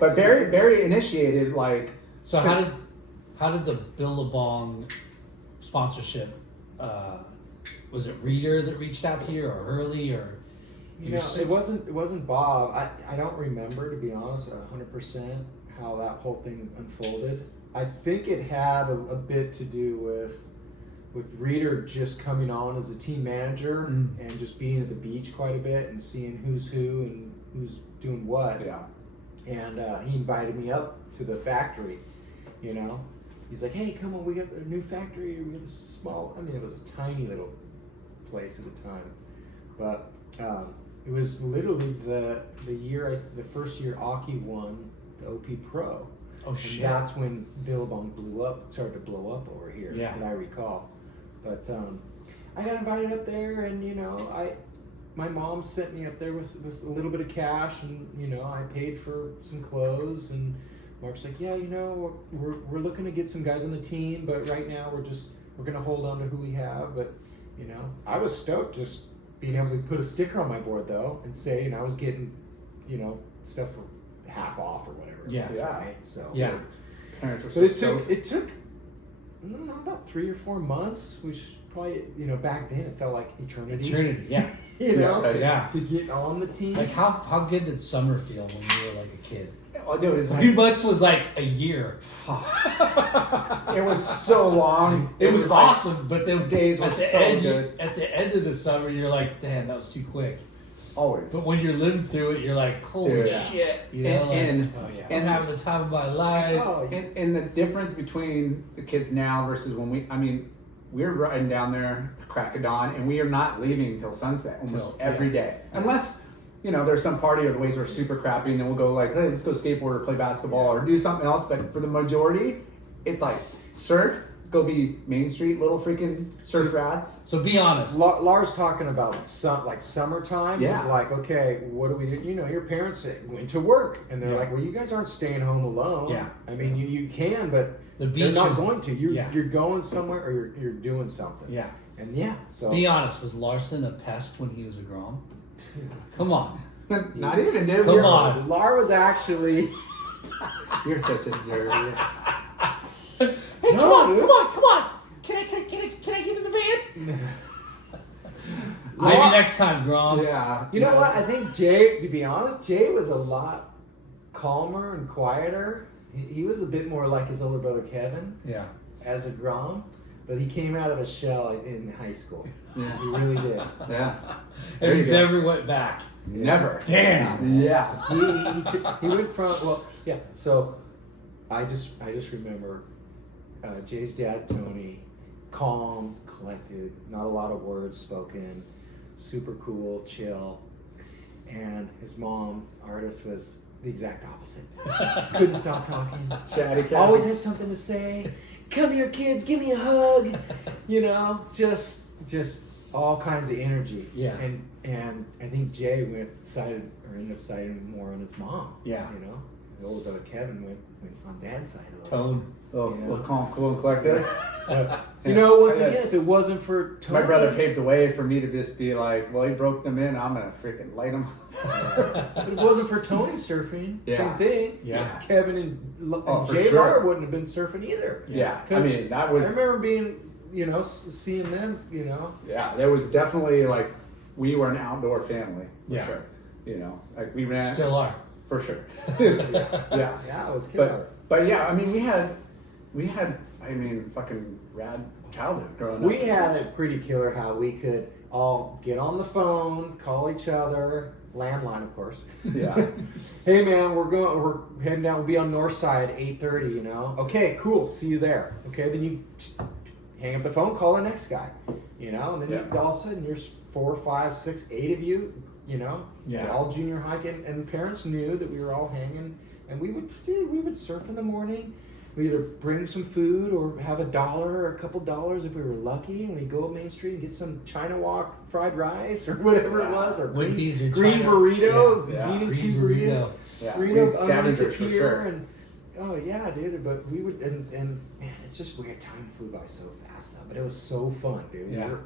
But Barry initiated like. So how did the Billabong sponsorship? Was it Reader that reached out to you, or Hurley, or it wasn't Bob. I don't remember, to be honest, 100% how that whole thing unfolded. I think it had a bit to do with Reader just coming on as a team manager and just being at the beach quite a bit and seeing who's who and who's doing what. Yeah. And he invited me up to the factory. He's like, hey, come on, we got a new factory. We got this small. I mean, it was a tiny little place at the time, but it was literally the first year Aki won the OP Pro. Oh And shit! that's when Billabong started to blow up over here. Yeah. That I recall. But I got invited up there, and my mom sent me up there with a little bit of cash, and I paid for some clothes. And Mark's like, yeah, we're looking to get some guys on the team, but right now we're gonna hold on to who we have. But I was stoked just being able to put a sticker on my board though and say, and I was getting stuff for half off or whatever. Yeah. Right? So Yeah. Parents were But so it stoked. took I don't know, about 3 or 4 months, which probably back then it felt like eternity. Eternity. Yeah. Yeah. To get on the team. Like how good did summer feel when you were like a kid? Oh, dude, it was 3 months was like a year. it was so long. It was like- awesome, but the days were at the so end, good. At the end of the summer, you're like, damn, that was too quick. Always. But when you're living through it, you're like, holy Dude. shit! And I'm having the time of my life. Oh, And the difference between the kids now versus when we were riding down there at the crack of dawn, and we are not leaving until sunset almost every day. Unless, there's some party or the waves are super crappy, and then we'll go like, hey, let's go skateboard or play basketball or do something else. But for the majority, it's like surf, go be Main Street, little freaking surf rats. So be honest. Lars talking about summertime. Yeah. Was like, okay, what do we do? Your parents went to work, and they're Yeah. like, well, you guys aren't staying home alone. Yeah. I mean, you can, but The they're beach not is- going to. You're yeah. you're going somewhere, or you're doing something. Yeah. And so Be honest. Was Larson a pest when he was a Grom? Come on. Not even, dude. Come on. Lar was actually. You're such a jerk. Hey, come on. Can I get in the van? Maybe next time, Grom. Yeah. You know what? I think Jay, to be honest, Jay was a lot calmer and quieter. He was a bit more like his older brother Kevin Yeah. as a Grom, but he came out of a shell in high school. Yeah. He really did. Yeah. And he you go. never went back. Never. Damn. Yeah. He went from, well, yeah, so I just remember Jay's dad, Tony, calm, collected, not a lot of words spoken, super cool, chill. And his mom, Artist, was the exact opposite. Couldn't stop talking. Chatty cat. Always had something to say. Come here, kids, give me a hug. You know, just all kinds of energy. Yeah. And I think Jay ended up siding more on his mom. Yeah. You know, the older brother Kevin went on dad's side a little. Tone. little calm, cool, and collected. You know, once again, if it wasn't for Tony, My brother paved the way for me to just be like, well, he broke them in, I'm gonna freaking light them. if it wasn't for Tony surfing, Yeah. same thing. Yeah. Kevin and for Jay sure. Lar wouldn't have been surfing either. Yeah, I 'Cause mean, that was, I remember being, seeing them, yeah, there was definitely like, we were an outdoor family, for Yeah. sure. Like we ran, Still are. for sure. yeah. Yeah, it was killer. But yeah, I mean, we had, fucking rad childhood growing up. We had it pretty killer how we could all get on the phone, call each other, landline, of course. Yeah. Hey man, we're heading down. We'll be on North Side 8:30. Okay, cool. See you there. Okay, then you hang up the phone, call the next guy. And then Yeah. all of a sudden there's 4, 5, 6, 8 of you. Yeah. all junior high, and parents knew that we were all hanging, and we would surf in the morning. We either bring some food or have $1 or a couple dollars if we were lucky, and we'd go up Main Street and get some China Walk fried rice or whatever it was, or Wimpy's or green China. burrito, Yeah. bean and Green cheese burrito. Yeah. burrito We underneath the scavengers for pier, sure. and oh yeah, dude. But we would, and man, it's just weird. Time flew by so fast, though. But it was so fun, dude. Yeah. We were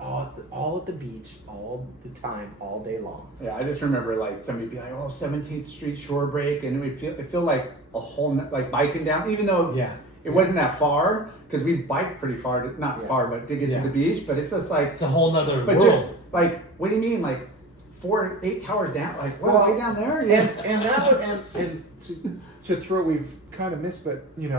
all at the beach all the time, all day long. Yeah, I just remember like somebody would be like, "Oh, 17th Street shore break," and it feel like a whole like biking down, even though Yeah. it wasn't that far because we biked pretty far, not Yeah. far, but to get Yeah. to the beach. But it's just like, It's a whole nother but world. just like, what do you mean, like 4, 8 towers down? Like, what, Well, way down there? And that was, and to throw, we've kind of missed, but it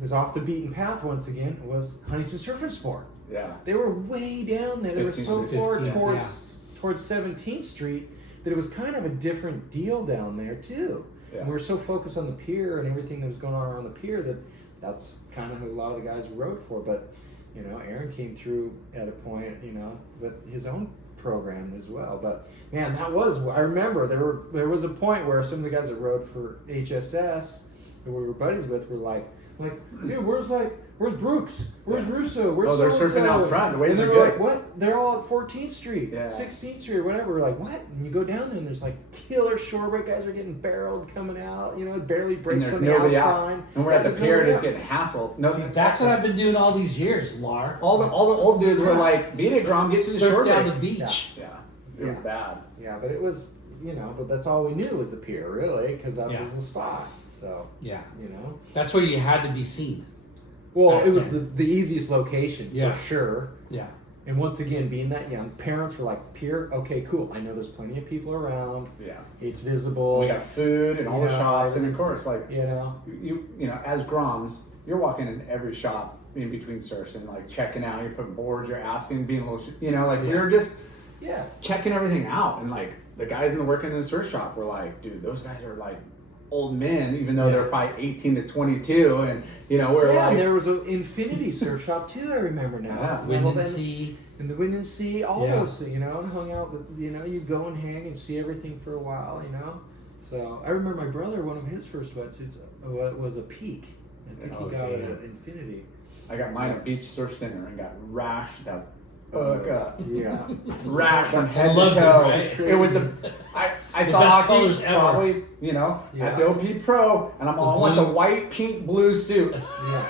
was off the beaten path once again. It was Huntington Surf and Sport. Yeah. They were way down there. They were 15th so to far 15th, towards 17th Street that it was kind of a different deal down there too. Yeah. And we were so focused on the pier and everything that was going on around the pier that's kind of who a lot of the guys rode for. But Aaron came through at a point, with his own program as well. But man, I remember there was a point where some of the guys that rode for HSS that we were buddies with were like, dude, where's Brooks? Where's Russo? Where's they're so-and-so?" surfing out front. The waves and they are were good. like, what? They're all at 14th Street, Yeah. 16th Street, or whatever. We're like, what? And you go down there and there's like killer shorebreak guys are getting barreled coming out, barely And breaks there's on the nobody outside. out. And we're at the There's pier nobody just out. getting hassled. No, See, that's what I've been doing all these years, Lar. all the old dudes were like, beat it, Grom, get to the Surf shore down break. the beach. Yeah. It was Yeah. bad. Yeah, but it was, but that's all we knew was the pier, really, because that Yeah. was the spot. So, Yeah. That's where you had to be seen. Well, Back it was then. the easiest location Yeah. for sure. Yeah. And once again, being that young, parents were like, pier, okay, cool. I know there's plenty of people around. Yeah. It's visible. We got food and all the Yeah. shops, and of course, like, You know, as Groms, you're walking in every shop in between surfs and like checking out. You're putting boards, you're asking, being a little, you're just yeah. checking everything out. And like the guys working in the surf shop were like, dude, those guys are like old men, even though they're probably 18 to 22, and we're Yeah, like, and there was an Infinity surf shop too. I remember now. Yeah. Wind Well, and then- sea. And the Wind and Sea, all Yeah. those, and hung out. You go and hang and see everything for a while, So I remember my brother, one of his first wetsuits was a Peak. I think Oh, he got it damn. at Infinity. I got mine at Beach Surf Center and got rashed the fuck up. Yeah. Rash from head to loved it, toe. right? It was I The saw best hockey colors ever. probably, at the OP Pro, and I want the blue. white, pink, blue suit. Yeah.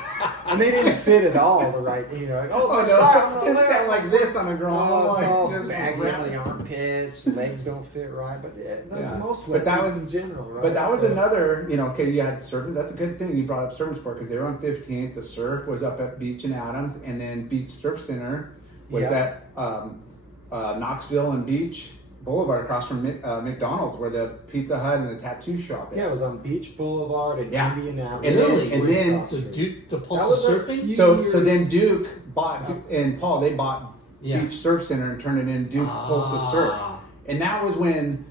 And they didn't fit at all the right, like, Oh my no, sock, it's got like this on the ground. Oh, it's like, all just baggy wrapped. on the armpits, legs don't fit right, but Yeah. most But that wetsuits was- in general, right? But that was So- another, okay, you had surfing. That's a good thing you brought up surf and sport because they were on 15th. The surf was up at Beach and Adams, and then Beach Surf Center was Yeah. at Knoxville and Beach Boulevard across from McDonald's, where the Pizza Hut and the tattoo shop is. Yeah, it was on Beach Boulevard in Yeah. Indianapolis. And then The That Pulse was of a Surfing? few- so years. then Duke bought and Paul, they bought Yeah. Beach Surf Center and turned it into Duke's Pulse of Surf. And that was when,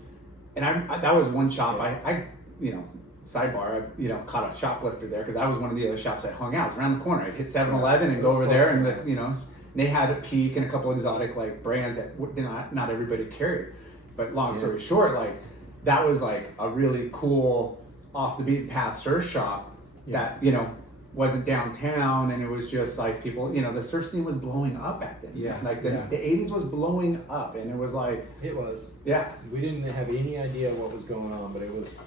and I that was one shop I sidebar, I caught a shoplifter there because that was one of the other shops I hung out. It was around the corner. I'd hit 7-Eleven and go over there and they had a Peak and a couple exotic like brands that not everybody carried. But long story short, like that was like a really cool off the beaten path surf shop that wasn't downtown, and it was just like people, the surf scene was blowing up back then. Yeah. Like the 80s was blowing up, and it was like, It was. yeah. We didn't have any idea what was going on, but it was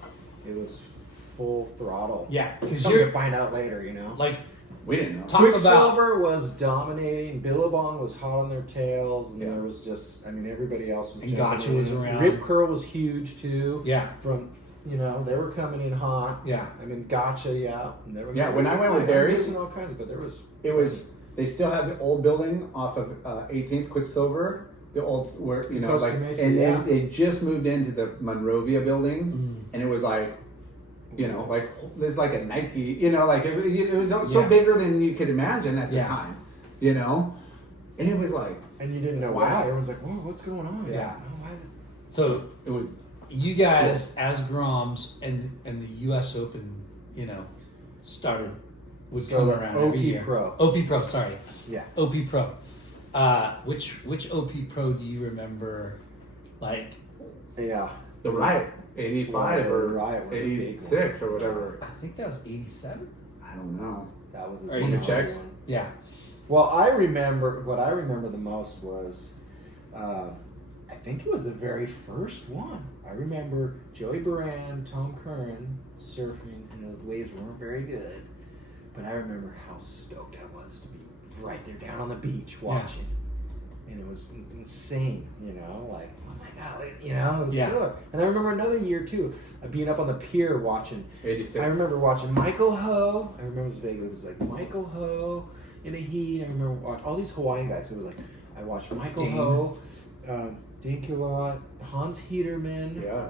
full throttle. Yeah, because Come you're to find out later, like, We didn't know. Talk about- Quicksilver was dominating. Billabong was hot on their tails, and Yeah. there was just, everybody else was. And jumping Gotcha in. was around. Rip Curl was huge too. yeah, From they were coming in hot. yeah. Gotcha, yeah. And they were When I went with Barry's, missing all kinds, but there was. it was, they still had the old building off of 18th Quicksilver, the old, where, Costa like, Mesa, and yeah. they just moved into the Monrovia building, Mm. and it was like, like, there's like a Nike, like, it was so Yeah. bigger than you could imagine at the Yeah. time, and it was like, And you didn't know Wow. why. Everyone's like, "Whoa, what's going on?" Yeah. Oh, why is it? So it was, you guys, as Groms and the U.S. Open, would So come the around OP every year. Pro. OP Pro, sorry. Yeah. OP Pro. Which OP Pro do you remember? Like, Yeah. the Riot, 85 Well, or the Riot was a big 86 or whatever. I think that was 87. I don't know. That was Are a you big check? one. Yeah. Well, what I remember the most was, I think it was the very first one. I remember Joey Baran, Tom Curran surfing. The waves weren't very good, but I remember how stoked I was to be right there down on the beach watching, and it was insane. Like, oh my god, it was good. And I remember another year too, being up on the pier watching. 86. I remember watching Michael Ho. I remember this vaguely. It was like Michael Ho in a heat. I remember watching all these Hawaiian guys. It was like I watched Michael Dane. Ho, Dane Kilot, Hans Heaterman Yeah.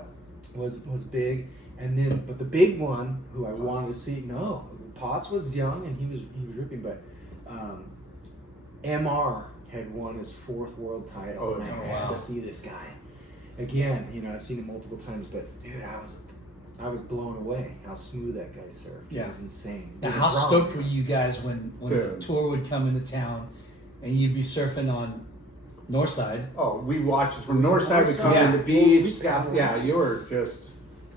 was big, and then but the big one who I wanted to see. No, Potts was young and he was ripping, but MR had won his 4th world title, Oh, and I oh, had wow. to see this guy again. I've seen him multiple times, but dude, I was blown away how smooth that guy surfed. Yeah. It was insane. Now, He how was wrong. stoked were you guys when the Dude. tour would come into town and you'd be surfing on Northside? Oh, we watched it from Northside. We come Yeah. to the beach. Yeah, you were just.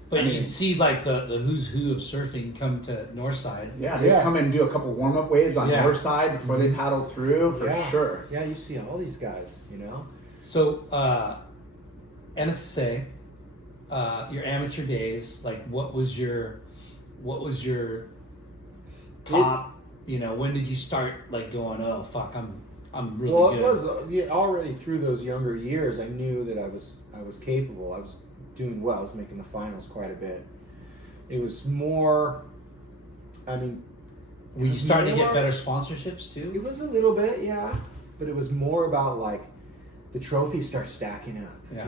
But I mean- you'd see like the who's who of surfing come to Northside. Yeah, they'd Yeah. come and do a couple warm up waves on Yeah. Northside before they paddle through for Yeah. sure. Yeah, you see all these guys. So NSSA, your amateur days, like what was your top? When did you start like going? Oh fuck, I'm really Well, good. it was already through those younger years. I knew that I was capable. I was doing well. I was making the finals quite a bit. It was more. Were you starting to get more- better sponsorships too? It was a little bit, yeah, but it was more about like the trophies start stacking up, Yeah.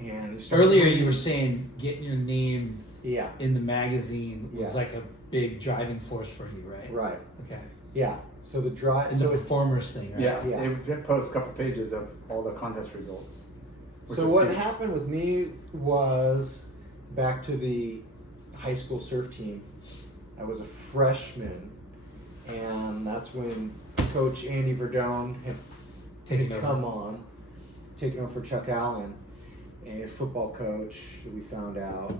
And it started Earlier, winning. you were saying getting your name yeah, in the magazine was Yes. like a big driving force for you, right? right, Okay. yeah. So the drive, And the so performers thing, right? Yeah, Yeah. they post a couple pages of all the contest results. which So was what huge. happened with me was back to the high school surf team. I was a freshman, and that's when Coach Andy Verdone had Taking had over. come on, taking over for Chuck Allen, a football coach that we found out,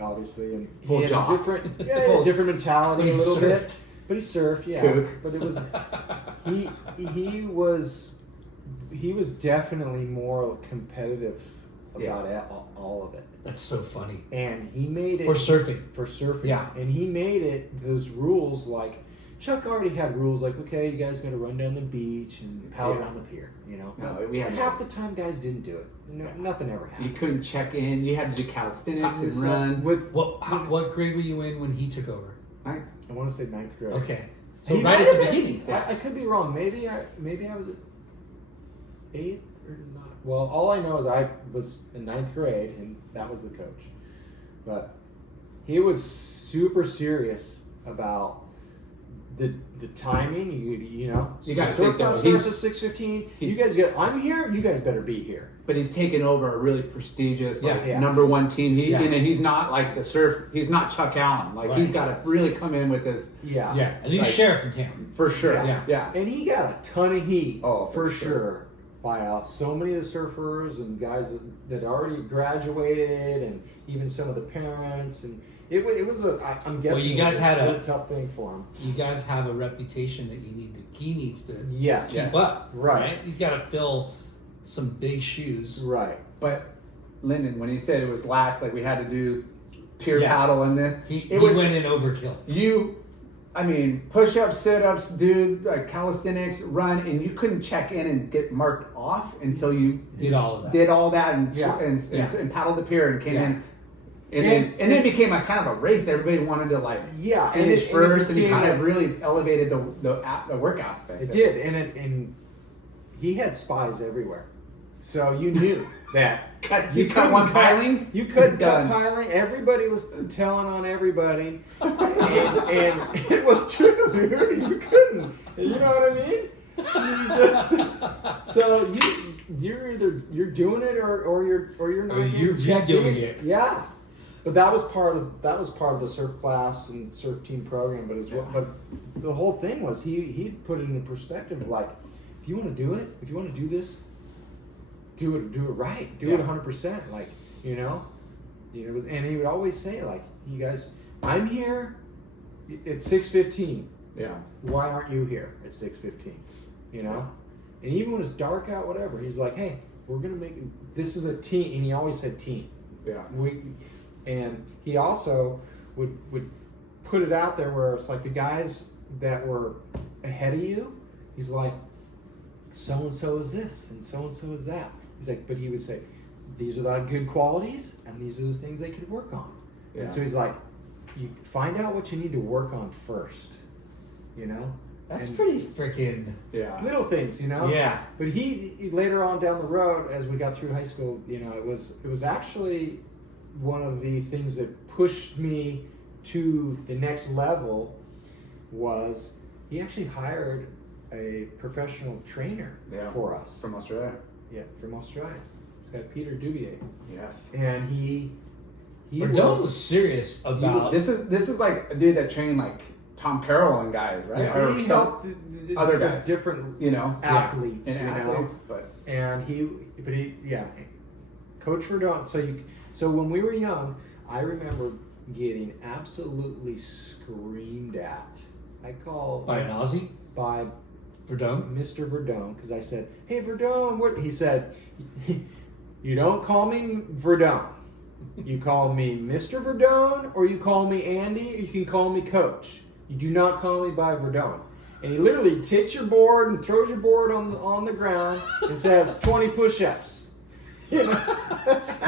obviously, and Full he had job. a different, he had Full- a different mentality But a he little bit. surfed. But he surfed, yeah. Kook. But it was he was definitely more competitive about all of it, That's so funny. and he made it For surfing. For surfing, Yeah. and he made it those rules like. Chuck already had rules like, okay, you guys got to run down the beach and paddle Yeah. down the pier, No, But we had half the time, guys didn't do it. No, nothing ever You happened. couldn't check in. You had to do calisthenics and So run. with What grade were you in when he took over? Right? I want to say 9th grade. Okay. So He right might at the have been- beginning. I could be wrong. Maybe I was at 8th or not. Well, all I know is I was in 9th grade, and that was the coach. But he was super serious about the timing. You know, You gotta surf think that class he's- starts at 6:15. You he's- guys I'm here. You guys better be here. But he's taken over a really prestigious, like, Yeah. #1 team. Yeah. He's not like he's not Chuck Allen. Like, Right. he's got to really come in with this, Yeah. Yeah, and he's Like- sheriff in town. for sure. Yeah. Yeah. And he got a ton of heat. Oh, for for sure. sure. By so many of the surfers and guys that already graduated, and even some of the parents. And it was I'm guessing Well, you guys it was had a a- really tough thing for him. You guys have a reputation that he needs to Yes. keep up. Right. He's got to fill some big shoes. Right. But Lyndon, when he said it was lax, like we had to do pier Yeah. paddle in this, He it was went in overkill. push-ups, sit-ups, dude, like calisthenics, run, and you couldn't check in and get marked off until you Did all of that. Did all that and Yeah. and paddled the pier and came Yeah. in. And then it became a kind of a race. Everybody wanted to Yeah. finish and first, and he became kind of a- really elevated the work aspect. It did, and he had spies everywhere, so you knew that. You cut one piling, You couldn't done. cut piling. Everybody was telling on everybody, and it was true, dude. You couldn't. You know what I mean? So you're doing it or you're not. Or you're checked doing in. it. Yeah. But that was part of the surf class and surf team program. But the whole thing was he put it in perspective of like, if you want to do it, if you want to do this, do it right, do it 100%. Like and he would always say like, you guys, I'm here at 6:15. Yeah. Why aren't you here at 6:15? You know, and even when it's dark out, whatever, he's like, hey, we're gonna make this is a team, and he always said team. Yeah. And he also would put it out there where it's like the guys that were ahead of you, he's like, so and so is this and so is that. He's like, but he would say, these are the good qualities and these are the things they could work on. Yeah. And so he's like, you find out what you need to work on first, you know? That's And pretty freaking. Yeah. little things, you know? Yeah. But he later on down the road, as we got through high school, you know, it was actually one of the things that pushed me to the next level was he actually hired a professional trainer for us. From Australia. Yeah, from Australia. This guy Peter Duvier. Yes. And he Verdone was serious about. This is like a dude that trained like Tom Carroll and guys, right? Yeah. Or he some helped other the guys, different athletes, and you athletes, know. but And Coach Verdone. So when we were young, I remember getting absolutely screamed at. I called by an Aussie? by Verdone? Mr. Verdone because I said, "Hey Verdone," what he said, "You don't call me Verdone. You call me Mr. Verdone, or you call me Andy, or you can call me Coach. You do not call me by Verdone." And he literally takes your board and throws your board on the ground and says 20 push-ups. You know?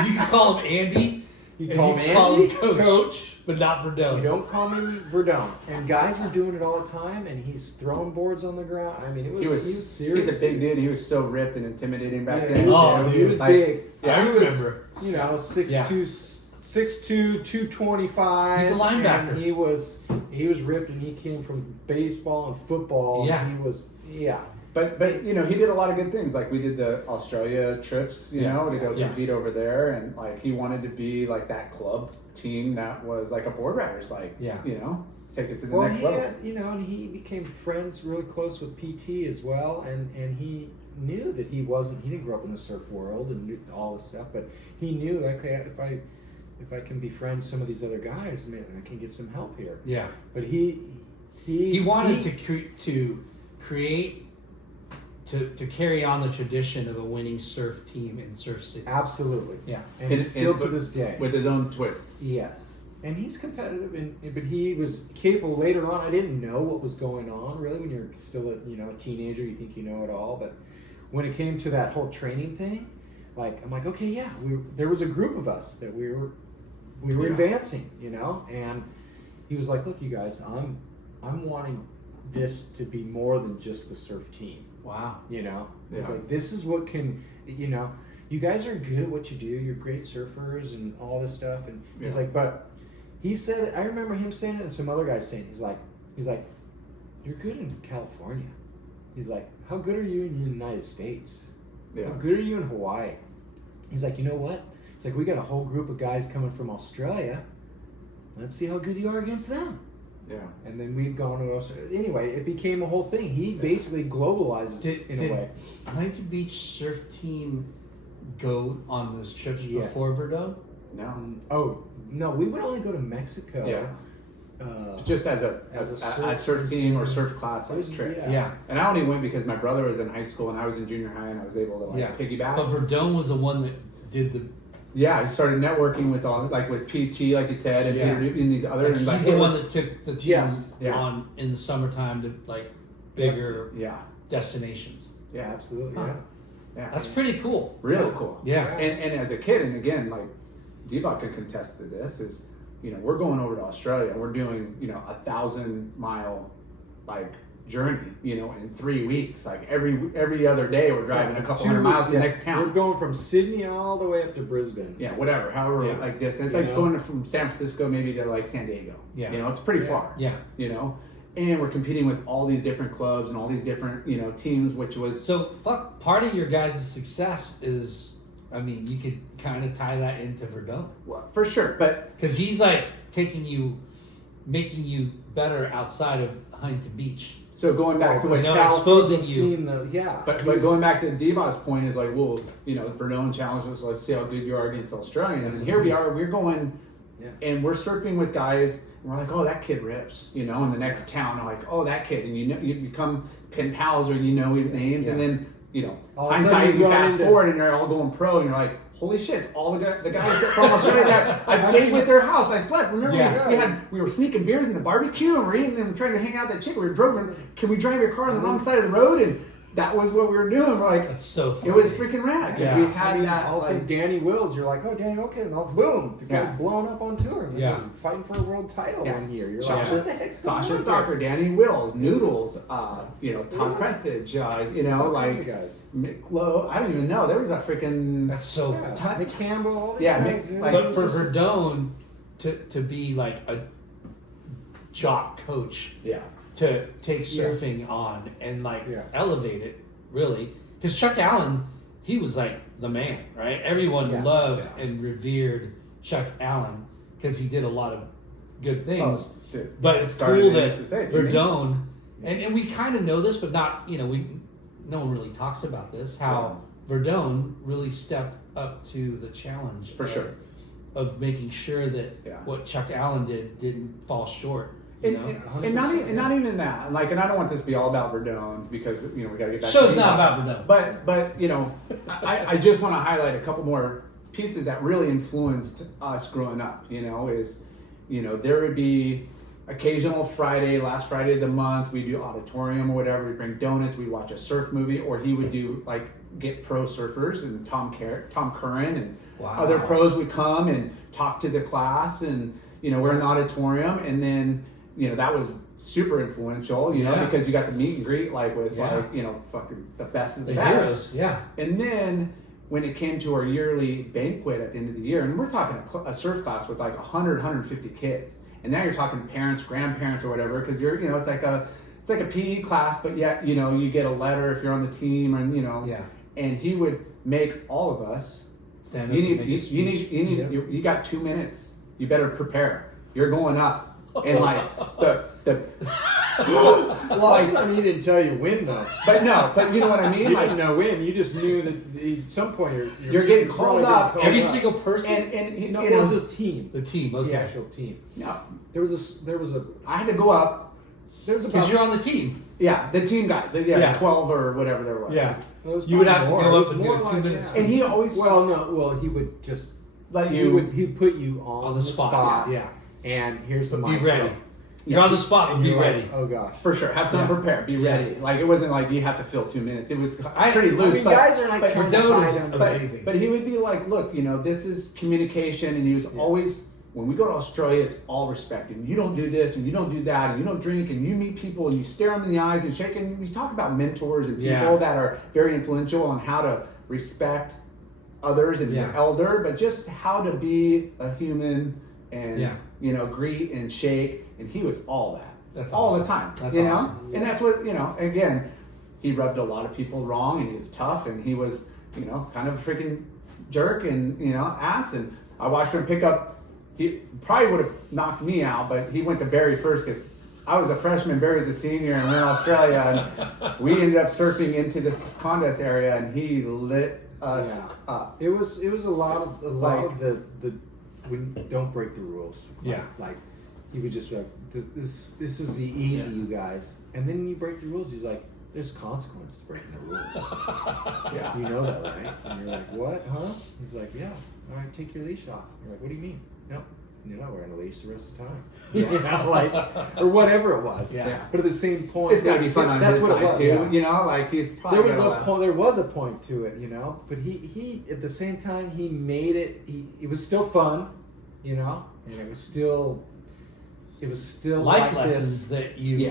You can call him Andy. You and call you him can call Andy, him Coach, but not Verdone. You don't call me Verdone. And guys were doing it all the time, and he's throwing boards on the ground. I mean, he was serious. He's a big dude. He was so ripped and intimidating back Yeah, then. he was, Oh, he dude. was Like, big. yeah, I He was, remember. you know, 6'2", 225. He's a linebacker. And he was ripped, and he came from baseball and football. Yeah. And he was, But you know, he did a lot of good things. Like we did the Australia trips, you know, to go compete over there, and like he wanted to be like that club team that was like a board riders, like you know, take it to the next level. and he became friends really close with PT as well, and he knew that he didn't grow up in the surf world and knew all this stuff, but he knew that okay, if I can befriend some of these other guys, man, I can get some help here. Yeah. But he wanted to create. To carry on the tradition of a winning surf team in Surf City. Absolutely. Yeah. And still to this day. With his own twist. Yes. And he's competitive, but he was capable later on. I didn't know what was going on, really, when you're still a teenager. You think you know it all. But when it came to that whole training thing, like, I'm like, okay, yeah. There was a group of us that we were advancing, you know? And he was like, look, you guys, I'm wanting this to be more than just the surf team. Wow. You know, Yeah. it's like, this is what can, you know, you guys are good at what you do. You're great surfers and all this stuff. And he's Yeah. like, but he said, I remember him saying it and some other guys saying, he's like, you're good in California. He's like, how good are you in the United States? Yeah. How good are you in Hawaii? He's like, you know what? It's like, we got a whole group of guys coming from Australia. Let's see how good you are against them. Yeah. And then we'd gone to Australia. Anyway, it became a whole thing. He basically globalized it in a way. Huntington Beach surf team go on those trips before Verdun? No. Oh, no, we would only go to Mexico. Yeah. Just as a surf team or surf class like trip. Yeah. And I only went because my brother was in high school and I was in junior high and I was able to piggyback. But Verdun was the one that did the. Yeah, he started networking with all with PT, like you said, and in these other. He's like, the one that took the team Yes. on in the summertime to like bigger Yeah. destinations. Yeah. Absolutely. Huh. Yeah. That's pretty cool. Really cool. Yeah. And as a kid, and again, like D-Baugh can contest to this, is we're going over to Australia and we're doing 1,000-mile like journey, in 3 weeks. Like every other day we're driving a couple hundred miles to the next town. We're going from Sydney all the way up to Brisbane. Yeah, whatever, however like this. It's like going from San Francisco maybe to like San Diego. Yeah. It's pretty far. Yeah. And we're competing with all these different clubs and all these different, teams, which was So part of your guys' success is, I mean, you could kind of tie that into Verdun. well, for sure. But Because he's like making you better outside of Huntington Beach. so going back to what exposing you. Seen But going back to D-Baugh's point is like, well, Verdun challenged us. Let's see how good you are against Australians. And here we are. We're going, and we're surfing with guys. And we're like, oh, that kid rips. In the next town, like, oh, that kid, and you become pen pals or names, and then All of a sudden hindsight, you you run fast into- forward, and they're all going pro, and you're like, holy shit! It's all the guys from Australia that I've stayed with their house. I slept. Remember, we were sneaking beers in the barbecue, and we're eating them, trying to hang out with that chick. We were driving. Can we drive your car on the wrong side of the road? And that was what we were doing. We're like, That's so funny. it was freaking rad because we had that. Also, like, Danny Wills, you're like, oh, Danny, okay, and boom, the guy's blowing up on tour. Yeah. Fighting for a world title one year. You're like, Sasha, what the heck's going Sasha on Stalker, here? Danny Wills, Noodles, Todd Prestige, All kinds of like guys. Mick Lowe. I don't even know. There was a freaking. That's so Yeah. funny. Mick Campbell, all these Yeah, guys. Mick- dude. like- But for Verdun to be like a jock coach, Yeah. to take surfing on and like Yeah. elevate it, really. Because Chuck Allen, he was like the man, right? Everyone loved and revered Chuck Allen because he did a lot of good things. Oh, dude. But it's Started cool in that NSSA, Verdun, and we kind of know this, but not, no one really talks about this, how Verdun really stepped up to the challenge. For sure. Of making sure that what Chuck Allen did didn't fall short. And not even that. And I don't want this to be all about Verdun because we got to get back. Show's to not about Verdun. But I just want to highlight a couple more pieces that really influenced us growing up. There would be occasional Last Friday of the month, we do auditorium or whatever. We bring donuts. We watch a surf movie, or he would do get pro surfers and Tom Curran and other pros would come and talk to the class, and we're in the auditorium, and then that was super influential, because you got to meet and greet with fucking the best of the best. Heroes, yeah. And then when it came to our yearly banquet at the end of the year, and we're talking a surf class with 100, 150 kids, and now you're talking parents, grandparents, or whatever, because you're it's like a PE class, but yet you get a letter if you're on the team, and and he would make all of us Stand up you and make a speech. you got 2 minutes. You better prepare. You're going up, and the Well, I mean, he didn't tell you when, though. but you know what I mean. You didn't know when. You just knew that at some point You're getting called probably up. getting Every called single up. person? and No, the team. The team, The okay. actual team. no, There was a. I had to go up. There's Because about. you're on the team. Yeah, the team guys. Yeah. 12 or whatever there was. Yeah. It was You would have to more. go It up was and do more a 2 like minutes. that. And he always Well, he would just let you. he'd put you on the spot. Yeah. And here's the Be mic. ready. You're on the spot, And be you're ready. like, oh gosh. For sure, have something prepared. Be ready. It wasn't like you have to fill 2 minutes. It was pretty loose. I mean, but, guys are like but trying to Verdun hide is under amazing. But he would be like, look, this is communication, and he was always when we go to Australia, it's all respect, and you don't do this, and you don't do that, and you don't drink, and you meet people, and you stare them in the eyes and shake, and we talk about mentors and people that are very influential on how to respect others and your elder, but just how to be a human and, you know, greet and shake, and he was all that. That's all awesome. the time, That's you know? awesome. And that's what, you know, again, he rubbed a lot of people wrong, and he was tough, and he was, you know, kind of a freaking jerk and, you know, ass, and I watched him pick up. He probably would have knocked me out, but he went to Barry first because I was a freshman, Barry's a senior, and we're in Australia, and we ended up surfing into this contest area, and he lit us up. It was a lot of the we don't break the rules. Like he would just be like, this is the easy, you guys, and then you break the rules. He's like, there's consequences to breaking the rules. You know that, right? And you're like, what? Huh? He's like, yeah. All right, take your leash off. You're like, what do you mean? No, you're not wearing a leash the rest of the time. You know, like, or whatever it was. But at the same point, it's got to be fun on his side too. You know, like he's probably there was a point to it, you know. But he at the same time he made it. It was still fun, you know, and it was still life like lessons this. that you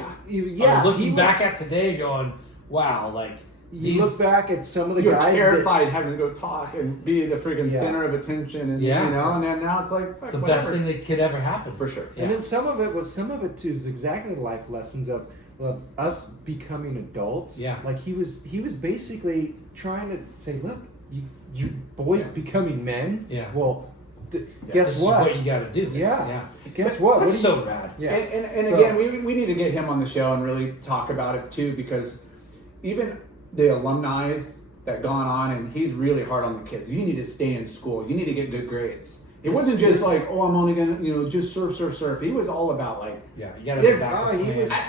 are looking back at today, going, wow, like. You look back at some of the you're guys terrified having to go talk and be the freaking center of attention, and you know, and then now it's like the best thing that could ever happen for sure. And then some of it too is exactly the life lessons of us becoming adults. Like he was basically trying to say, look, you boys becoming men. Well, guess what? This is what you got to do. Guess what? That's so rad. And again, we need to get him on the show and really talk about it too, because even the alumni that gone on, and he's really hard on the kids. You need to stay in school. You need to get good grades. It wasn't just like, oh, I'm only gonna, you know, just surf. He was all about like, you gotta get back.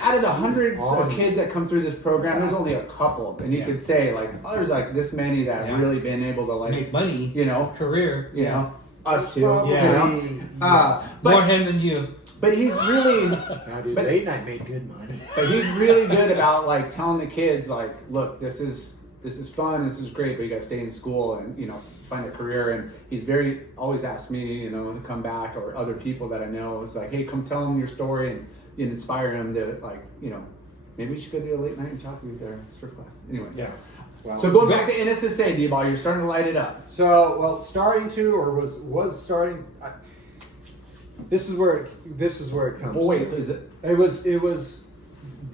Out of the hundreds of kids that come through this program, there's only a couple, and you could say like, oh, there's like this many that have really been able to like make money, you know, career, you know, us too, you know, more him than you. But he's really, late night made good money. But he's really good about like telling the kids like, look, this is fun, this is great, but you got to stay in school and, you know, find a career. And he's always asked me, you know, to come back, or other people that I know. It's like, hey, come tell him your story and inspire him to, like, you know, maybe we should go do a late night and talk with their surf class. Anyways. Wow. So going back to NSSA, D-Baugh, you're starting to light it up. So, well, starting to, or was starting. This is where it comes. Oh wait, so is it? It was.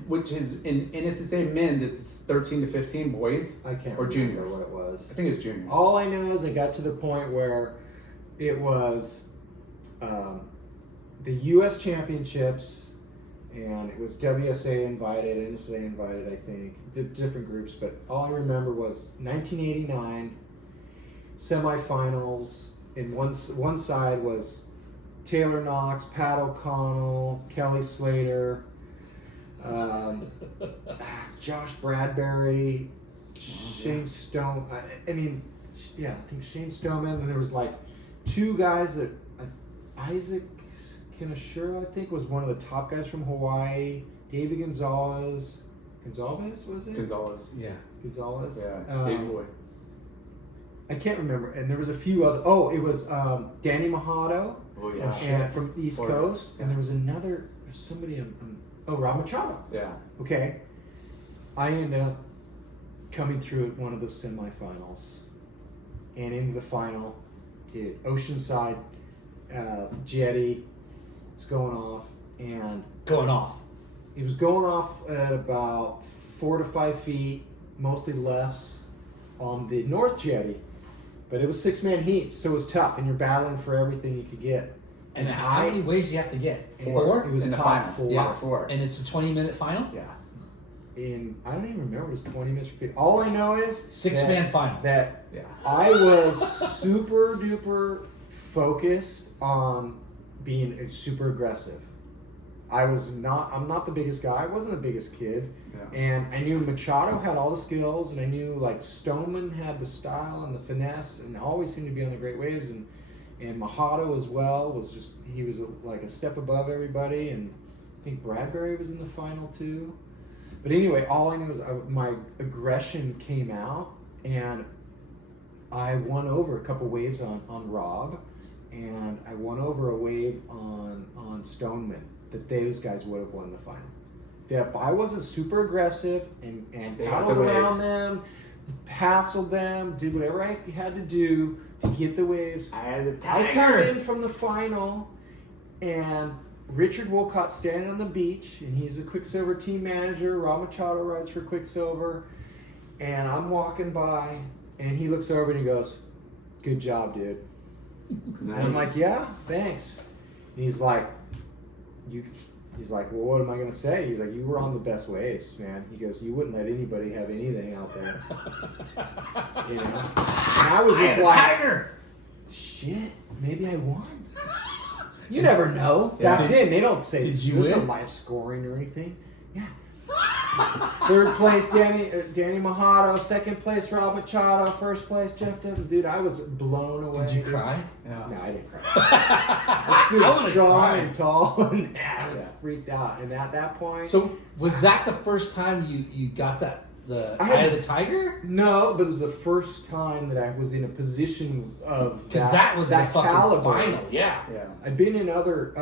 Which is in NSSA men's, it's 13 to 15 boys. I can't or remember junior. what it was. I think it's junior. All I know is I got to the point where it was the U.S. Championships, and it was WSA invited, NSSA invited, I think, different groups. But all I remember was 1989 semifinals. And one side was Taylor Knox, Pat O'Connell, Kelly Slater, Josh Bradbury, Shane Stone. I think Shane Stoneman. And there was like two guys that Isaac Kinashura, I think, was one of the top guys from Hawaii. David Gonzalez was it? Gonzalez. Yeah. Big boy. I can't remember. And there was a few other. Oh, it was Danny Machado. Oh yeah. And from East Coast, and there was somebody. Rob Machado. Yeah. Okay. I ended up coming through at one of those semifinals, and into the final. Dude, Oceanside jetty. It's going off, and it was going off at about 4 to 5 feet, mostly lefts, on the North jetty. But it was 6-man heats, so it was tough, and you're battling for everything you could get. And how many ways do you have to get? 4? It was in the top final. 4. Yeah, 4. And it's a 20-minute final? Yeah. And I don't even remember, it was 20 minutes for 50. All I know is 6-man final. That I was super duper focused on being super aggressive. I'm not the biggest guy. I wasn't the biggest kid. Yeah. And I knew Machado had all the skills, and I knew like Stoneman had the style and the finesse, and always seemed to be on the great waves. And Machado as well he was like a step above everybody. And I think Bradbury was in the final too. But anyway, all I knew was my aggression came out, and I won over a couple waves on Rob. and I won over a wave on Stoneman that those guys would have won the final. If I wasn't super aggressive and They got paddled the around waves. them, hassled them, did whatever I had to do to get the waves, I had the I come tiger. in from the final, and Richard Wolcott's standing on the beach, and he's the Quicksilver team manager. Rob Machado rides for Quicksilver, and I'm walking by, and he looks over and he goes, "Good job, dude." Nice. And I'm like, "Yeah, thanks." And he's like, He's like, "Well, what am I gonna say?" He's like, "You were on the best waves, man." He goes, "You wouldn't let anybody have anything out there." You know? And I was just like, tiger. "Shit, maybe I won." You never know. Yeah. Back then, they don't say Did you there's no win? live scoring or anything. Yeah. Third place, Danny Machado. Second place, Rob Machado. First place, Jeff Devin. Dude, I was blown away. Did you cry? Yeah. No, I didn't cry. This I dude's would've strong cried. and tall, and I was freaked out. And at that point, So was that the first time you got the I eye had- of the tiger? no, but it was the first time that I was in a position of Because that was the fucking caliber. final. Yeah. Yeah. I've been in other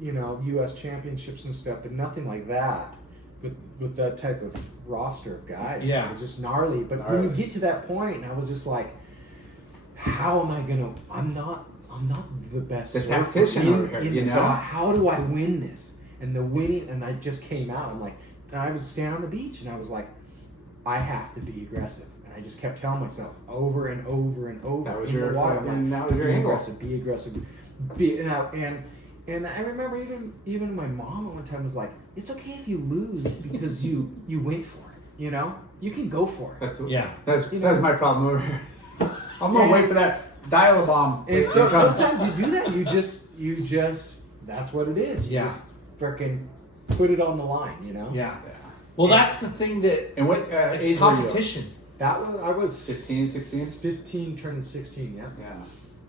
U.S. championships and stuff, but nothing like that. With that type of roster of guys, Yeah. it was just gnarly. But when Gnarly. you get to that point, and I was just like, "How am I gonna? I'm not the best The surfer tactician over here, you the know? Baugh. How do I win this?" And the winning, and I just came out. I'm like, and I was standing on the beach, and I was like, I have to be aggressive. And I just kept telling myself over and over and over. That was in your the water, fucking- I'm like, that was your be angle. aggressive, be aggressive, and I remember even my mom at one time was like, "It's okay if you lose because you went for it. You know, you can go for it." That's Yeah. That's You know- that's my problem over here. I'm gonna Yeah. wait for that dial bomb. And so to come. sometimes you do that. You just that's what it is. You Yeah. just freaking put it on the line. You know. Yeah. Well, that's the thing that And what age it's were you? competition. That was I was 15, 16? 15 turning 16. Yeah. Yeah.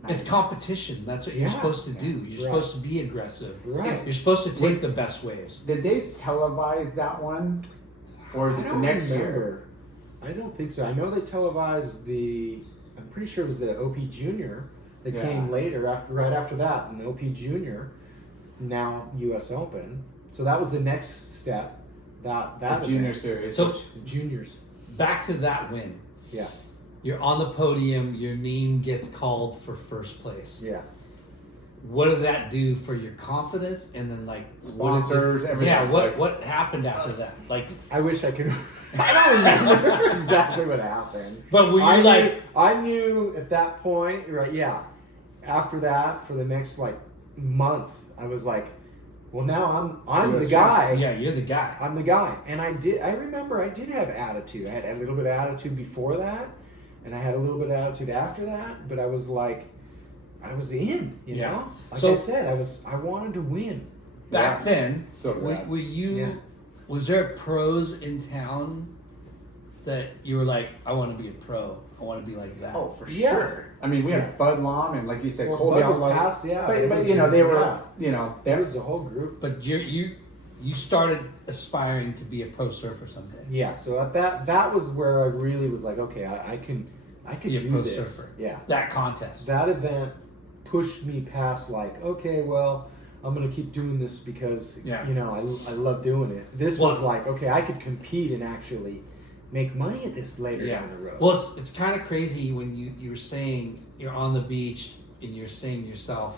It's competition. That's what you're Yeah. supposed to do. You're Right. supposed to be aggressive. Right. You're supposed to take the best waves. Did they televise that one, or is I it the don't next year? remember. I don't think so. I know they televised the. I'm pretty sure it was the OP Junior that Yeah. came later, right after that, and the OP Junior, now U.S. Open. So that was the next step. That The junior event. series. So The juniors. back to that win. Yeah. You're on the podium. Your name gets called for first place. Yeah. What did that do for your confidence? And then like what did Sponsors, everything. Yeah. Like- What happened after that? Like, I wish I could. I don't remember exactly what happened. but were you I like? knew, I knew at that point, right? Yeah. After that, for the next like month, I was like, well, now I'm US the guy. Yeah, you're the guy. I'm the guy. And I remember I did have attitude. I had a little bit of attitude before that, and I had a little bit of attitude after that, but I was like, I was in, you Yeah. know? Like So- I said, I wanted to win. Back then, So were, bad. were you? Yeah. Was there pros in town that you were like, I want to be a pro. I want to be like that. Oh, for Yeah. sure. I mean, we Yeah. had Bud Lom and, like you said, Well, Colby. Bud I was was like, past, yeah, but, it but was- you know, they were, yeah. you know, That was the whole group. But you started aspiring to be a pro surfer someday. Yeah. So at that was where I really was like, okay, I can Be a do pro this. surfer. Yeah. That contest. That event pushed me past like, okay, well, I'm gonna keep doing this because Yeah. you know I love doing it. This Well- was like, okay, I could compete and actually make money at this later Yeah. down the road. Well, it's kind of crazy when you were saying you're on the beach and you're saying to yourself,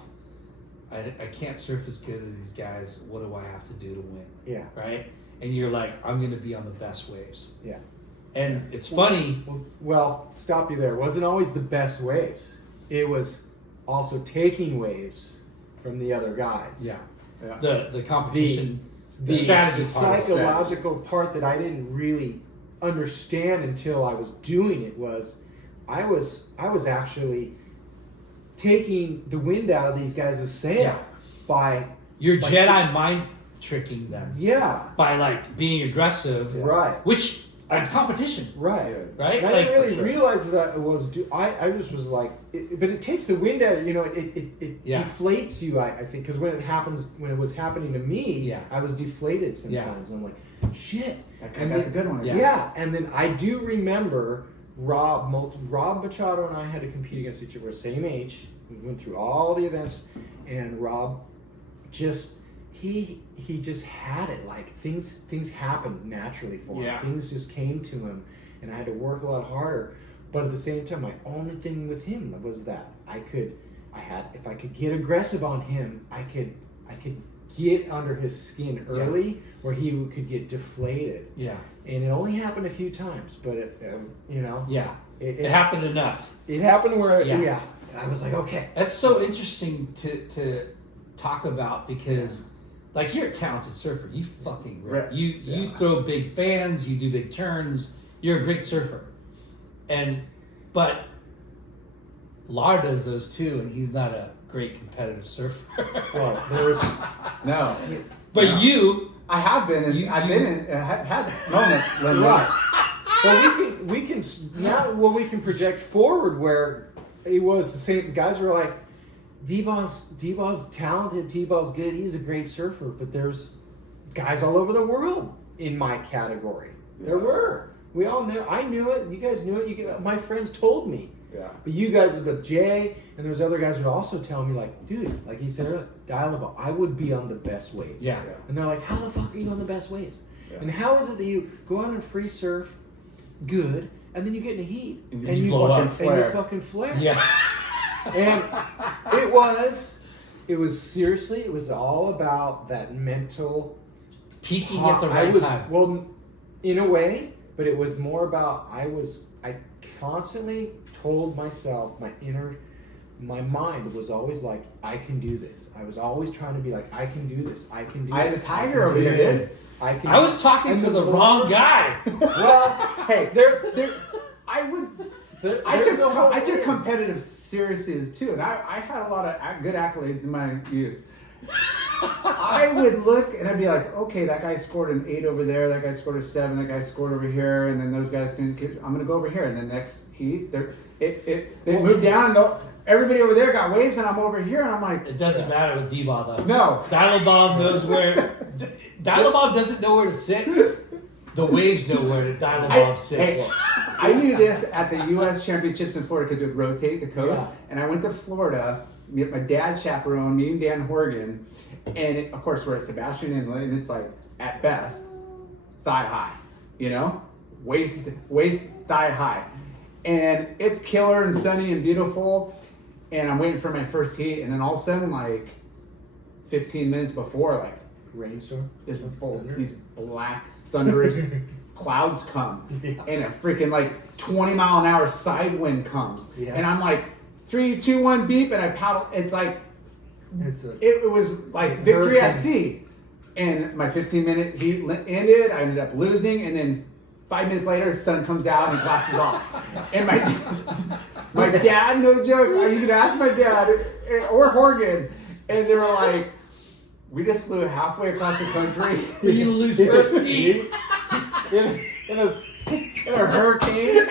I can't surf as good as these guys. What do I have to do to win? yeah, Right? And you're like, I'm going to be on the best waves. yeah. And it's funny. Well, stop you there. It wasn't always the best waves. It was also taking waves from the other guys. Yeah. yeah. The competition, the The strategy part. psychological part that I didn't really understand until I was doing it was I was actually taking the wind out of these guys' sail Yeah. by You're like- Jedi mind tricking them yeah, by like being aggressive, right, which it's competition, right. right? And I Like, didn't really for sure. realize that I was I just was like, but it takes the wind out. You know, it Yeah. deflates you. I think because when it was happening to me, Yeah. I was deflated Yeah. sometimes. I'm like, shit. And that's a good one. Yeah. Yeah, and then I do remember Rob Machado and I had to compete against each other, same age. We went through all the events, and Rob just he just had it. Like things happened naturally for him. Yeah. Things just came to him, and I had to work a lot harder. But at the same time, my only thing with him was that if I could get aggressive on him, I could get under his skin early, where he could get deflated. Yeah. And it only happened a few times, but it it happened enough. It happened where Yeah. I was like, okay. That's so interesting to talk about, because like, you're a talented surfer. You fucking rip. Right. You throw big fans, you do big turns, you're a great surfer. But Lar does those too, and he's not a great competitive surfer. Well, there's No. But No. you, I have been, and I've been in, had moments when Well, we can now. Well, we can project forward where it was the same. Guys were like, D-Baugh's talented. D-Baugh's good. He's a great surfer. But there's guys all over the world in my category. There were. We all knew. I knew it. You guys knew it. My friends told me. Yeah. But you guys, but Jay and there's other guys who would also tell me, like, dude, like he said earlier, Dial-A-Ball, I would be on the best waves. Yeah. And they're like, how the fuck are you on the best waves? Yeah. And how is it that you go out and free surf good, and then you get in the heat And and you you blow fucking up. flare. And you fucking flare. yeah, And it was seriously, it was all about that mental peaking at the right I was, time. well, in a way, but it was more about I constantly told myself, my mind was always like, I can do this. I was always trying to be like, I can do this. I can do I had a this. tiger over here, dude. I was talking And to the more- wrong guy. Well, Hey, I took competitive seriously too, and I had a lot of good accolades in my youth. I would look and I'd be like, okay, that guy scored an 8 over there, that guy scored a 7, that guy scored over here, and then those guys didn't get, I'm gonna go over here, and the next heat, they moved down, and everybody over there got waves, and I'm over here, and I'm like, It doesn't matter with D-Baugh though. no. Dial-A-Ball knows where. Dial-A-Ball doesn't know where to sit. The waves know where the Dial-A-Ball sits. I knew this at the U.S. Championships in Florida because it would rotate the coast. Yeah. And I went to Florida, my dad chaperoned me and Dan Horgan. And of course, we're at Sebastian Inlet, and it's like, at best, thigh high, waist thigh high. And it's killer and sunny and beautiful. And I'm waiting for my first heat. And then all of a sudden, like 15 minutes before, like, rainstorm. these black thunderous clouds come, and a freaking like 20 mile an hour side wind comes, and I'm like 3, 2, 1 beep, and I paddle. It's like it was like victory at sea, and my 15-minute heat ended. I ended up losing, and then 5 minutes later, the sun comes out and collapses off. And my dad, no joke, you could ask my dad or Horgan, and they were like, we just flew halfway across the country For you to lose first heat. in a hurricane.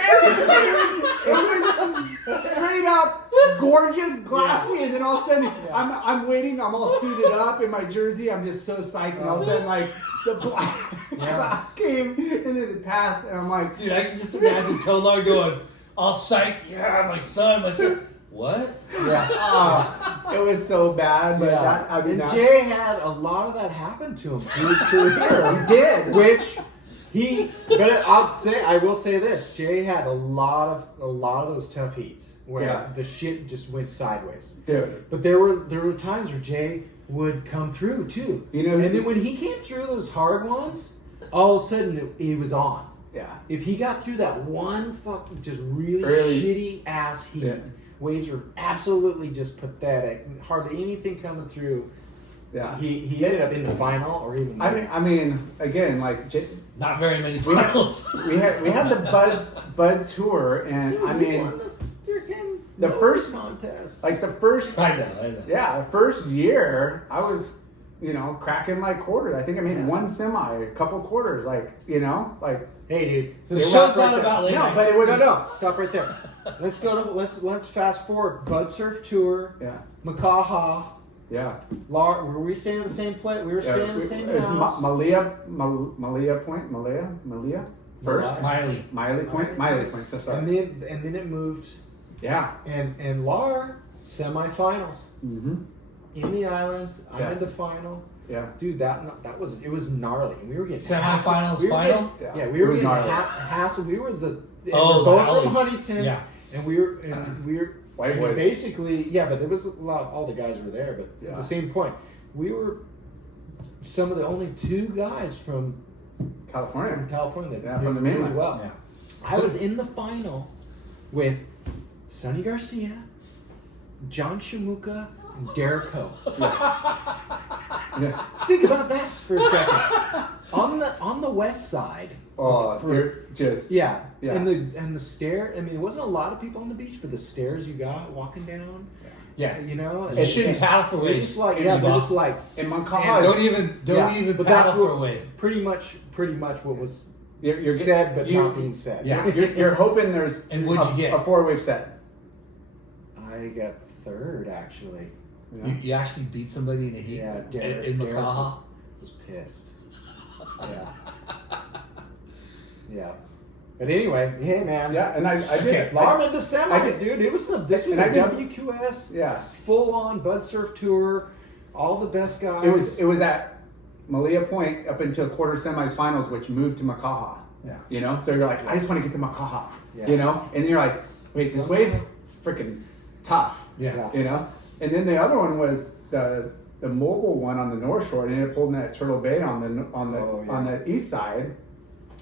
It was straight up gorgeous, glassy, and then all of a sudden I'm waiting, I'm all suited up in my jersey, I'm just so psyched, and all of a sudden like the black cloud came and then it passed, and I'm like, Dude, I can just imagine Tolar going, all psyched, yeah, my son. What? Yeah. it was so bad, but And Jay had a lot of that happen to him through his career. He did. Which I will say this: Jay had a lot of those tough heats where the shit just went sideways. Dude. But there were times where Jay would come through too. And then when he came through those hard ones, all of a sudden it was on. Yeah. If he got through that one fucking just really shitty ass heat, waves were absolutely just pathetic. Hardly anything coming through. Yeah. He ended up in the final or even. I mean, again, like Not very many finals. we had the Bud Tour, and Dude, I he mean, won the freaking the first contest. like the first. I know. Yeah, the first year I was, cracking my quarters. I think I made one semi, a couple quarters, like. Hey, dude. So The stop show's right not there. about late No, night. but it was No, stop right there. Let's go to let's fast forward. Bud Surf Tour. Yeah, Makaha. yeah. Were we staying in the same place? We were staying in the same It's house. Malia Point, first. Miley. Miley Point. So sorry. And then it moved. Yeah. And Lar semifinals Mm-hmm. in the islands. Yeah. I'm in the final. Yeah. Dude, it was gnarly. We were getting Semifinals, hassled. final? Yeah, we It were was getting gnarly. hassled. We were and Oh, we're both that from was- Huntington. yeah. And we were White I mean, boys. basically, yeah, but there was a lot. All the guys were there, but at Yeah. the same point, we were some of the only two guys from California. California that Yeah, did from the really mainland. well. Yeah. I was in the final with Sonny Garcia, John Shamuka, and Derek Ho. Yeah. Think about that for a second. On the west side. Oh, you're just. Yeah. Yeah. And the stair. I mean, there wasn't a lot of people on the beach, but the stairs you got walking down. Yeah. You know. You shouldn't paddle for They're waves. just like in yeah, the they're Baugh. just like In Man, Moncaja. don't even yeah, but paddle that's for a what, wave. pretty much what was You're said but not being said. Yeah. You're hoping there's And what'd you get? a 4-wave set. I got third actually. Yeah. You actually beat somebody in a heat Yeah, in Derek Makaha. was pissed. Yeah. Yeah. But anyway, hey man. Yeah, and I did it. Like, Arm in the semis, I did- dude. This was and I a did- WQS yeah. full on Bud Surf tour. All the best guys. It was at Malia Point up until quarter semis finals, which moved to Makaha. Yeah. You know, so you're like, I just want to get to Makaha. Yeah. You know, and you're like, wait, this wave's freaking tough. Yeah. You know, and then the other one was the mobile one on the North Shore. It ended up holding at Turtle Bay on the east side,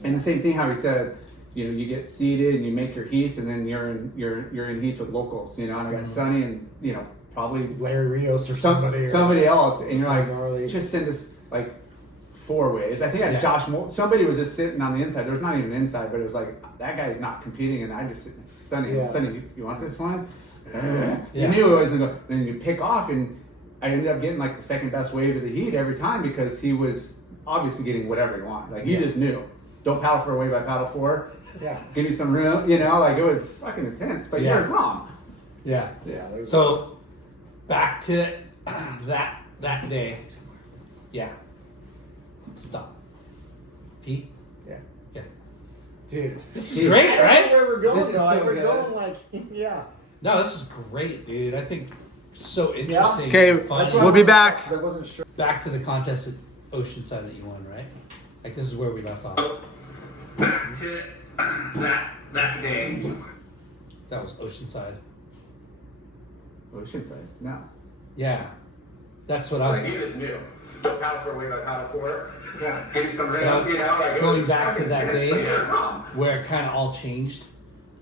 and the same thing. How he said, you know, you get seated and you make your heats, and then you're in heats with locals. You know, and I got Sonny and you know probably Larry Rios or somebody else, and you're like, gnarly. just send us like 4 waves. I think I had Yeah. Josh somebody was just sitting on the inside. There was not even inside, but it was like that guy's not competing, and I just Sonny, Yeah. Sonny, you want this one? Yeah. You knew it wasn't. Then you pick off, and I ended up getting like the second best wave of the heat every time because he was obviously getting whatever he wanted. Like you just knew, don't paddle for a wave, I paddle for. Yeah. Give me some room, you know. Like it was fucking intense, but Yeah. you're a Grom. Yeah. Yeah. So back to that day. Yeah. Stop. Pete? Yeah. Yeah. Dude. This is great, right? Where we're going, This is dog. so We're good. going like yeah. No, this is great, dude. I think so interesting. Okay, fun. we'll be back. 'Cause I wasn't sure. Back to the contest at Oceanside that you won, right? Like this is where we left off. Back to that day. That was Oceanside. Oceanside, no. Yeah. That's what I was Like, new. Don't paddle for a wave, I paddle for. Yeah. Give me some room, Well, you know. Like, it going was back to fucking that intense, day. but you're a Grom. where it kind of all changed,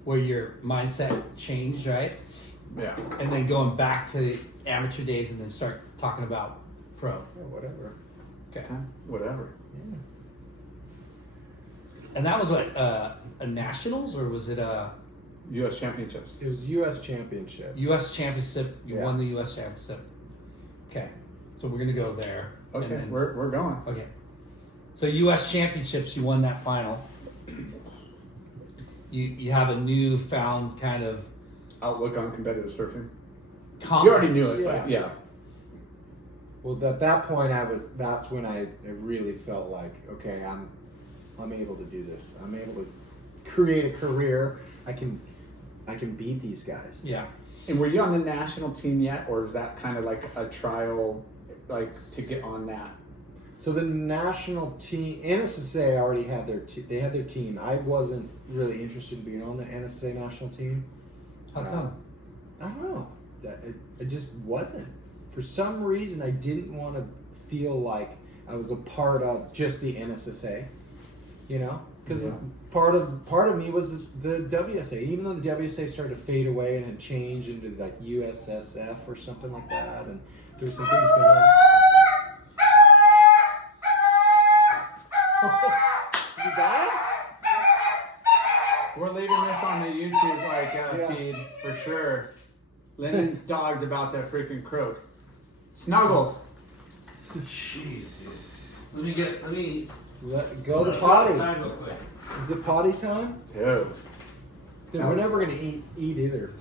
where your mindset changed, right? Yeah. And then going back to the amateur days and then start talking about pro. Yeah, whatever. Okay. Whatever. And that was what, a nationals or was it a U.S. Championships. It was U.S. Championship. U.S. championship? You Yeah. won the U.S. championship. Okay. So we're going to go there. and Okay, then- we're going. okay. So U.S. championships, you won that final. You have a newfound kind of Outlook on competitive surfing. confidence. You already knew it, but yeah. Well, at that point, that's when I really felt like, okay, I'm able to do this. I'm able to create a career. I can beat these guys. Yeah. And were you on the national team yet, or was that kind of like a trial, like to get on that? So the national team, NSSA already had they had their team. I wasn't really interested in being on the NSSA national team. How come? I don't know. It just wasn't. For some reason, I didn't want to feel like I was a part of just the NSSA. You know, because Yeah. part of me was the WSA. Even though the WSA started to fade away and had changed into like USSF or something like that, and there were some things going on. You died? We're leaving this on the YouTube Yeah. feed for sure. Lyndon's dog's about to freaking croak. Snuggles. Jesus. Let me Go to potty. outside real quick. Is it potty time? Yo. Dude, we're never gonna eat either.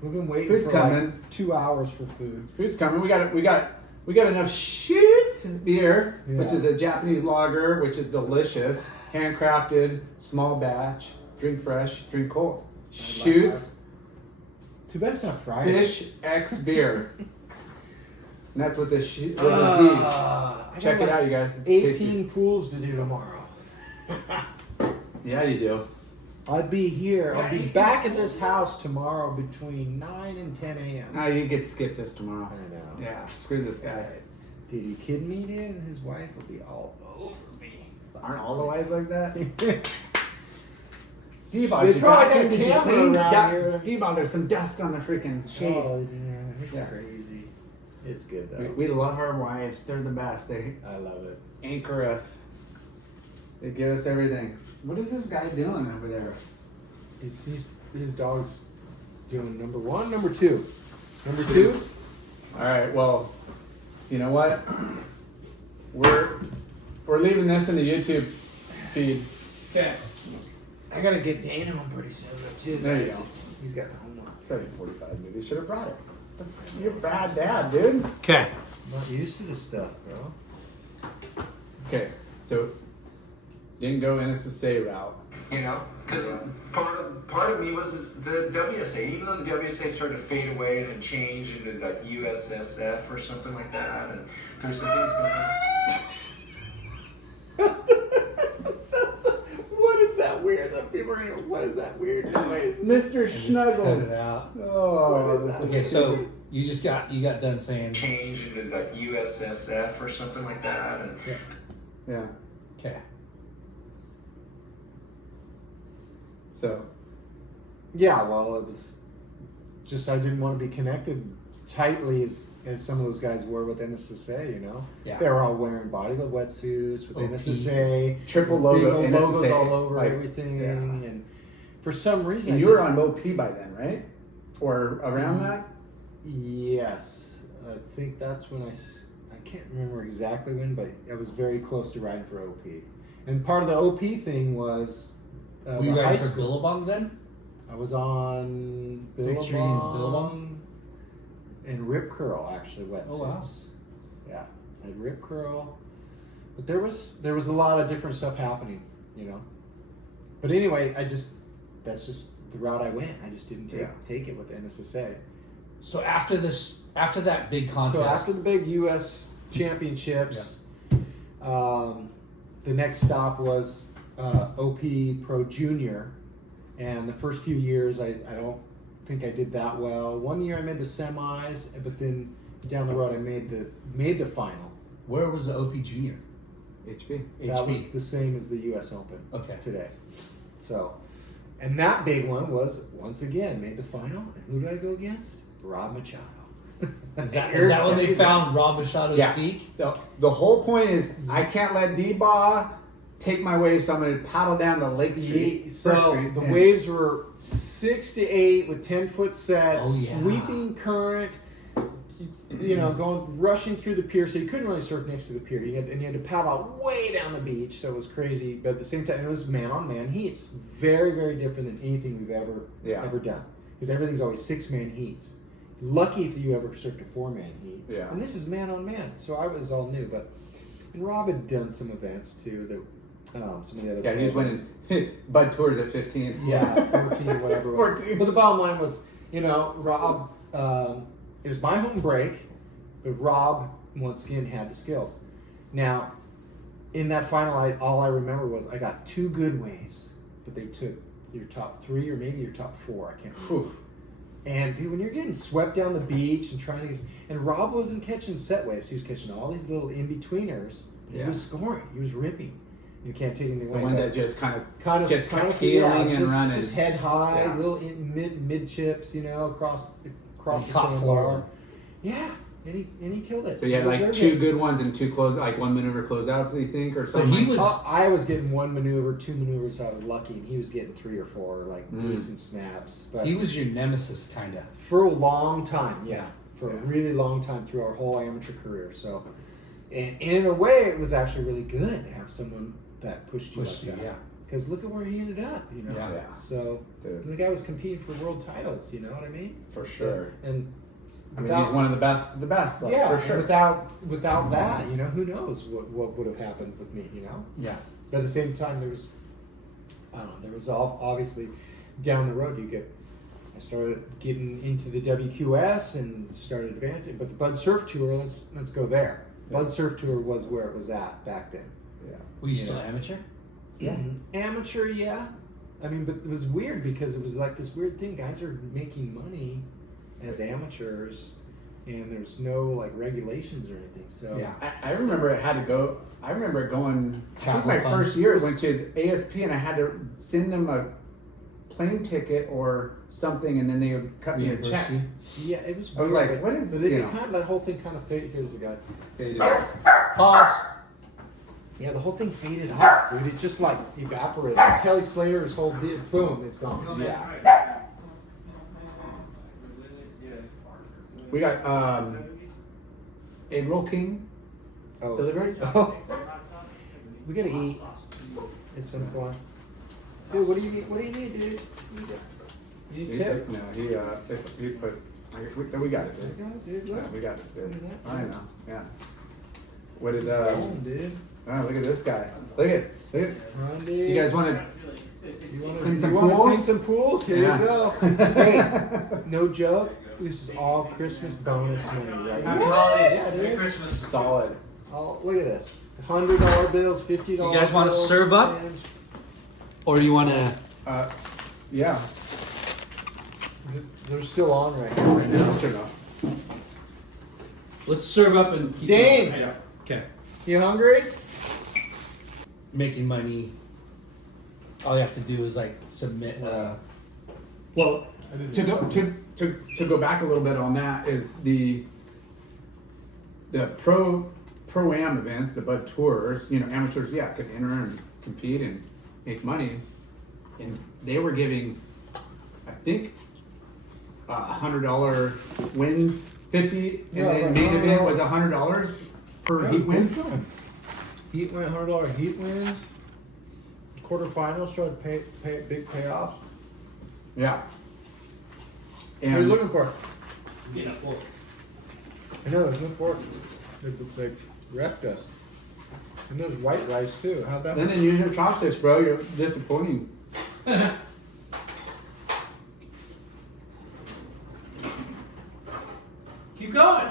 We've been waiting Food's for coming. like 2 hours for food. Food's coming. We got enough shoots beer, which Yeah. is a Japanese lager, which is delicious, handcrafted, small batch, drink fresh, drink cold. Shoots. Too bad it's not Friday. Fish X beer. And that's what this with a Z. I Check got it out, you guys. It's 18 tasty. pools to do tomorrow. Yeah, you do. I'll be here. I'll be back at this house tomorrow between 9 and 10 a.m. No, you get skipped this tomorrow. I know. Yeah, screw this guy. Dude, you kidding me, dude? And his wife will be all over me. Aren't all the wives like that? D-Baugh, They did you probably vacuum? got a Did you camera clean? around here. D-Ball, there's some dust on the freaking shade. Oh, yeah, it's Yeah. crazy. It's good though. We love our wives. They're the best. They I love it. anchor us. They give us everything. What is this guy doing over there? His dog's doing number one, number two. Number two? All right. Well, you know what? We're leaving this in the YouTube feed. Okay. I gotta get Dana home pretty soon too. There you go. He's got homework. 7:45. Maybe you should have brought it. You're a bad dad, dude. Okay. I'm not used to this stuff, bro. Okay. So didn't go NSSA route. You know, because part of me was the WSA. Even though the WSA started to fade away and change into like USSF or something like that, and there's some things going on. What is that weird? That people are gonna. What is that weird noise? Mr. Cut Snuggles. it out. Oh, What is this that? is Okay, so you got done saying. Change into like USSF or something like that, and yeah. Okay. So Yeah, well, it was just I didn't want to be connected tightly as some of those guys were with NSSA. You know, Yeah. they were all wearing bodyguard wetsuits with OP. NSSA, triple big logo old NSSA logos all over like, everything, yeah. and for some reason, And I you were just- on OP by then, right? Or around that? Yes, I think that's when I can't remember exactly when, but I was very close to riding for OP. And part of the OP thing was Were you the high riding for school. Billabong then? I was on Victory and Billabong? and Rip Curl actually wetsuits. Oh, wow. Yeah, I had Rip Curl, but there was a lot of different stuff happening, you know. But anyway, that's just the route I went. I just didn't take it with the NSSA. So after that big contest. So after the big U.S. championships, the next stop was OP Pro Junior, and the first few years I don't think I did that well. One year I made the semis, but then down the road I made the final. Where was the OP Junior? HB. That was HB. the same as the U.S. Open Okay. today. So, and that big one was once again made the final. And who do I go against? Rob Machado. Is that when they found Rob Machado's Yeah. peak? The whole point is I can't let D-Baugh take my wave, so I'm going to paddle down to Lake Street. So First Street, the and- waves were 6 to 8 with 10-foot sets, Oh, yeah. sweeping current. You know, rushing through the pier, so you couldn't really surf next to the pier. You had to paddle out way down the beach, so it was crazy. But at the same time, it was man-on-man heats. Very, very different than anything we've ever done. Because everything's always 6-man heats. Lucky if you ever surfed a 4-man heat. Yeah. And this is man-on-man, so I was all new. And Rob had done some events too. Some of the other. Yeah, he was winning Bud Tours at 15. Yeah, 14 or whatever. 14. But the bottom line was, you know, Rob, it was my home break, but Rob, once again, had the skills. Now, in that final, all I remember was I got 2 good waves, but they took your top 3 or maybe your top 4. I can't remember. Whew. And dude, when you're getting swept down the beach and trying to get, and Rob wasn't catching set waves, he was catching all these little in-betweeners. He Yeah. was scoring, he was ripping. You can't take anything The away. ones but- that just kind of kind of healing and just, running. just head high, Yeah. little mid chips, you know, across And the top sandbar. 4. Yeah, and he killed it. So you had He like deserved 2 it. good ones and 2 close, like 1 maneuver closeouts, you think, or So something? he was. I was getting 1 maneuver, 2 maneuvers. I was lucky, and he was getting 3 or 4 like decent snaps. But He was your nemesis, kind of. for a long time, for a Yeah. really long time through our whole amateur career. So, and in a way, it was actually really good to have someone that pushed you like that. Yeah. Because look at where he ended up, you know. Yeah. Yeah. So Dude. the guy was competing for world titles. You know what I mean? For sure. And I mean, he's one of the best, like, yeah, for and sure. without that, you know, who knows what would have happened with me, you know? Yeah. But at the same time, there was obviously down the road you get I started getting into the WQS and started advancing. But the Bud Surf Tour, let's go there. Bud Surf Tour was where it was at back then. Yeah. Were you still amateur? Yeah. Amateur, yeah. I mean, but it was weird because it was like this weird thing. Guys are making money as amateurs, and there's no like regulations or anything. So Yeah, I remember it had to go. I remember going. I think Travel my fund. first year I went to ASP and I had to send them a plane ticket or something, and then they would cut me a check. Reimburse you? yeah, it was. I was weird, like, but what is it? it, you It know? kind of that whole thing kind of faded. Here's the guy. Faded. Pause. Yeah, the whole thing faded off, dude. It just like evaporated. Kelly Slater's whole deal, boom, it's gone. Yeah. We got egg roll king Oh. delivery. Oh. We gotta eat at some point. Dude, what do you need? What do you need, dude? You need a tip? No, he put. We got it, dude. Dude, Yeah, look. we got it, dude. Look at that. I know. Yeah. What did Come on, dude. Oh, look at this guy. Look at. Run, dude. You guys want to You wanna clean some you wanna pools? clean some pools? Here Yeah. you go. Hey, no joke. This is all Christmas bonus money right Happy here. holidays. Yeah, dude. Merry Christmas. solid? Oh, look at this. $100 bills, $50. You guys wanna bills, serve up? and Or you want to? Yeah. They're still on right now. Right now, sure enough. Let's serve up and keep Dane! going. Okay. You hungry? Making money. All you have to do is like submit. Well, to go back a little bit on that is the pro-am events, the Bud Tours. You know, amateurs, yeah, could enter and compete and make money, and they were giving, I think, $100 wins, 50, and Yeah, then like main event was $100 $100 per heat win. Heat win, $100 heat wins. Quarterfinals started pay big payoffs. Yeah. What are you And looking for? Get a fork. I know there's no fork. They wrecked us. And there's white rice too. How'd that? then didn't use your chopsticks, bro. You're disappointing. Keep going.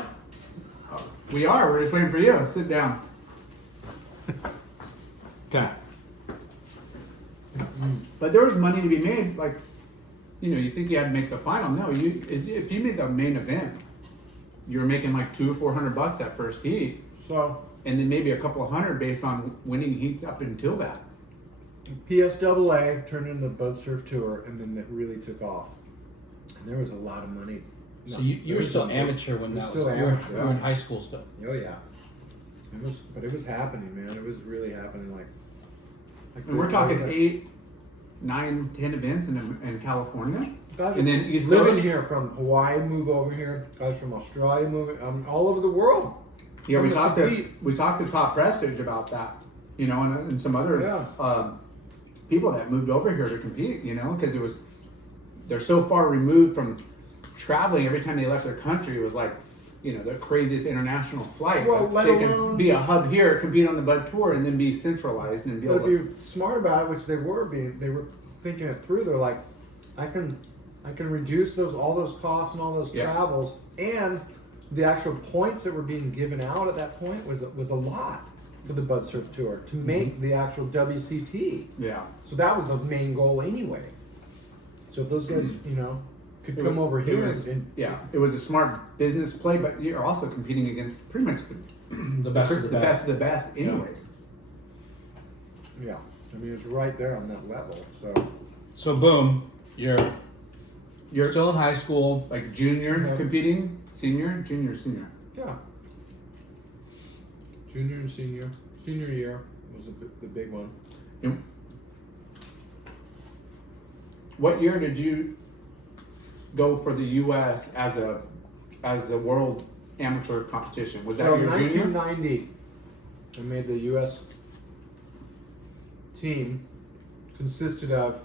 We are. We're just waiting for you. Sit down. Okay. But there was money to be made. Like, you know, you think you had to make the final. No, if you made the main event, you were making like $200 or $400 that first heat, So and then maybe a couple of hundred based on winning heats up until that. PSAA turned into the Bud Surf Tour, and then it really took off. And there was a lot of money. So you were still amateur when We're that still was. amateur, You were in high school stuff. Oh yeah. But it was happening, man. It was really happening. Like And we're talking 8, 9, 10 events in California, guys and then East living Coast. here from Hawaii, move over here. Guys from Australia, moving all over the world. Yeah, we Coming talked to to compete. Top Prestige about that, you know, and some other Yeah. people that moved over here to compete, you know, because they're so far removed from traveling. Every time they left their country, it was like, you know, the craziest international flight. Well, But let they alone- can be a hub here, compete on the Bud Tour, and then be centralized and be But able if to. you're smart about it, which they were thinking it through. They're like, I can reduce all those costs and all those Yeah. travels, and the actual points that were being given out at that point was a lot for the Bud Surf Tour to make the actual WCT. Yeah. So that was the main goal anyway. So if those guys, you know, could It come was- over it here was- and Yeah, it was a smart business play, but you're also competing against pretty much The best of the best. of the best, anyways. yeah, I mean it's right there on that level. So boom, you're You're still in high school. like junior Yeah. competing, senior, senior. Yeah. Junior and senior year was the big one. And what year did you go for the U.S. as a world amateur competition? Was that So your junior? 1990, I made the U.S. team. Consisted of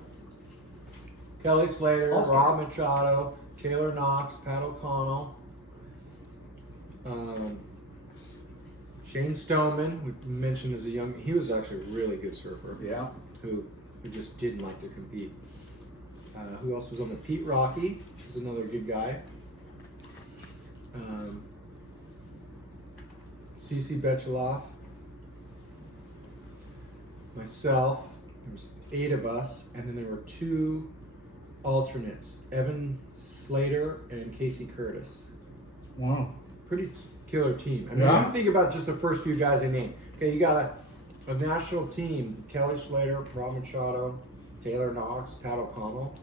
Kelly Slater, Awesome. Rob Machado, Taylor Knox, Pat O'Connell, Shane Stoneman, we mentioned as a he was actually a really good surfer Yeah. who just didn't like to compete. Who else was on the Pete Rocky? Was another good guy. CC Becheloff. Myself. There was 8 of us, and then there were 2 alternates, Evan Slater and Casey Curtis. Wow. Pretty killer team. I mean, Yeah. you think about just the first few guys I named. Okay, you got a national team: Kelly Slater, Rob Machado, Taylor Knox, Pat O'Connell.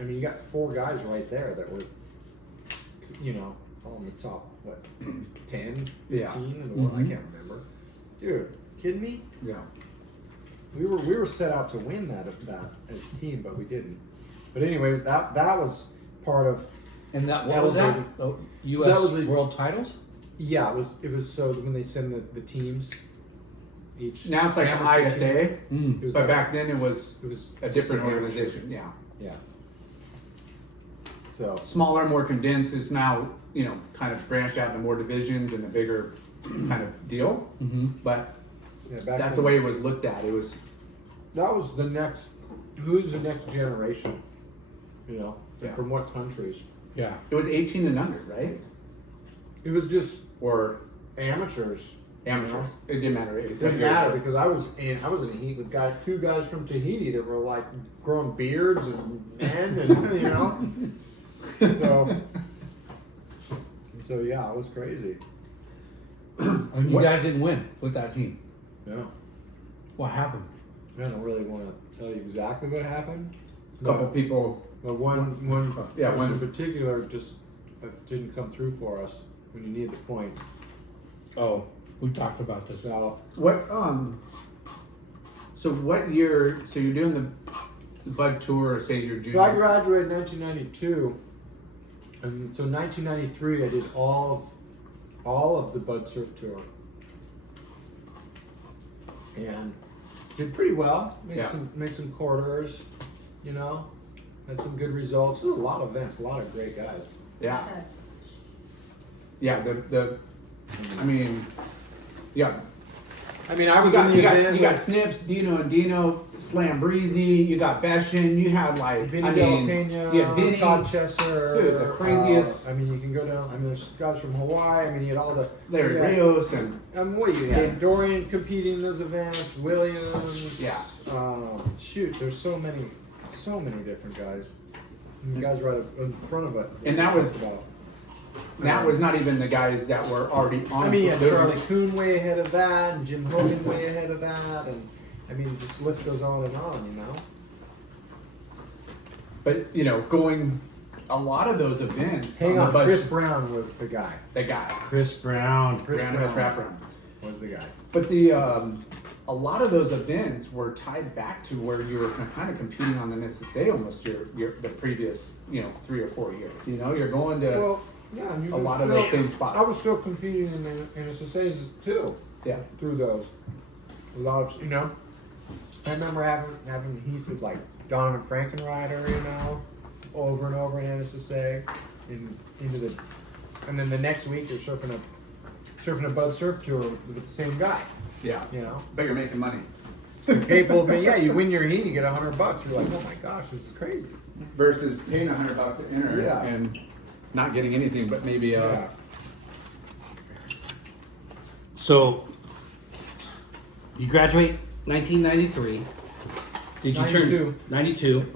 I mean, you got 4 guys right there that were, all in the top, 10, 15 Yeah. in the world. I can't remember. Dude, kidding me? Yeah. We were set out to win that as a team, but we didn't. But anyway, that was part of. And what was that? Oh, U.S. that was World Titles? Yeah, it was so when they send the teams each. Now it's like an amateur ISA, team, it was but like- back then it was it was a just different an amateur. organization. Yeah. Yeah. So Smaller, more condensed. It's now, kind of branched out into more divisions and a bigger kind of deal. Mm-hmm. But yeah, back that's then, the way it was looked at. It was, that was the next. Who's the next generation? Yeah. From what countries? Yeah. it was 18 and under, right? It was just Or amateurs. amateurs. It didn't matter. It didn't matter because I was in a heat with 2 guys from Tahiti that were like growing beards and men and so yeah, it was crazy. And you guys didn't win with that team. No, What happened? I don't really want to tell you exactly what happened. A couple people. But one Yeah, person one- in particular just didn't come through for us when you needed the points. Oh, we talked about this. So What So what year? So you're doing the Bud Tour. Say you're junior. So I graduated in 1992, and so 1993 I did all of the Bud Surf Tour, and did pretty well. Made some quarters, had some good results. There was a lot of events, a lot of great guys. Yeah. Yeah. I mean, yeah. I mean, I was You got, in the you, got, event. you got Snips, Dino and Dino, Slam Breezy, you got Beshin, you had like, Vinny I De La mean, Pena, yeah, Vinny, Todd Chesser, dude, the craziest. I mean, you can go down. I mean, there's guys from Hawaii. I mean, you had all the Larry you had- Rios, and what you had? Dorian competing in those events. Williams. Yeah. Shoot, there's so many different guys. And the guys right up in front of it. And that was- About. that was not even the guys that were already on. I mean, you had those- Charlie Kuhn way ahead of that, and Jim Hogan way ahead of that, and I mean, just the list goes on and on. But going a lot of those events. Hang the on, Bud- Chris Brown was the guy. the guy, Chris Brown. Chris Brown Brown Trap Run. was the guy. But a lot of those events were tied back to where you were kind of competing on the NSSA almost the previous 3 or 4 years. You're going to Well, yeah, and you a were lot of still- those same spots. I was still competing in the NSSAs too. Yeah. Through those, a lot of I remember having heats with like Donovan Frankenrider, over and over in NSSA, and then the next week you're surfing a Bud Surf Tour with the same guy. Yeah. You know, But you're making money. capable of yeah, you win your heat, you get $100. You're like, oh my gosh, this is crazy. Versus paying $100 to enter Yeah. and not getting anything but maybe Yeah. So, you graduate 1993. Did you 92. turn 92?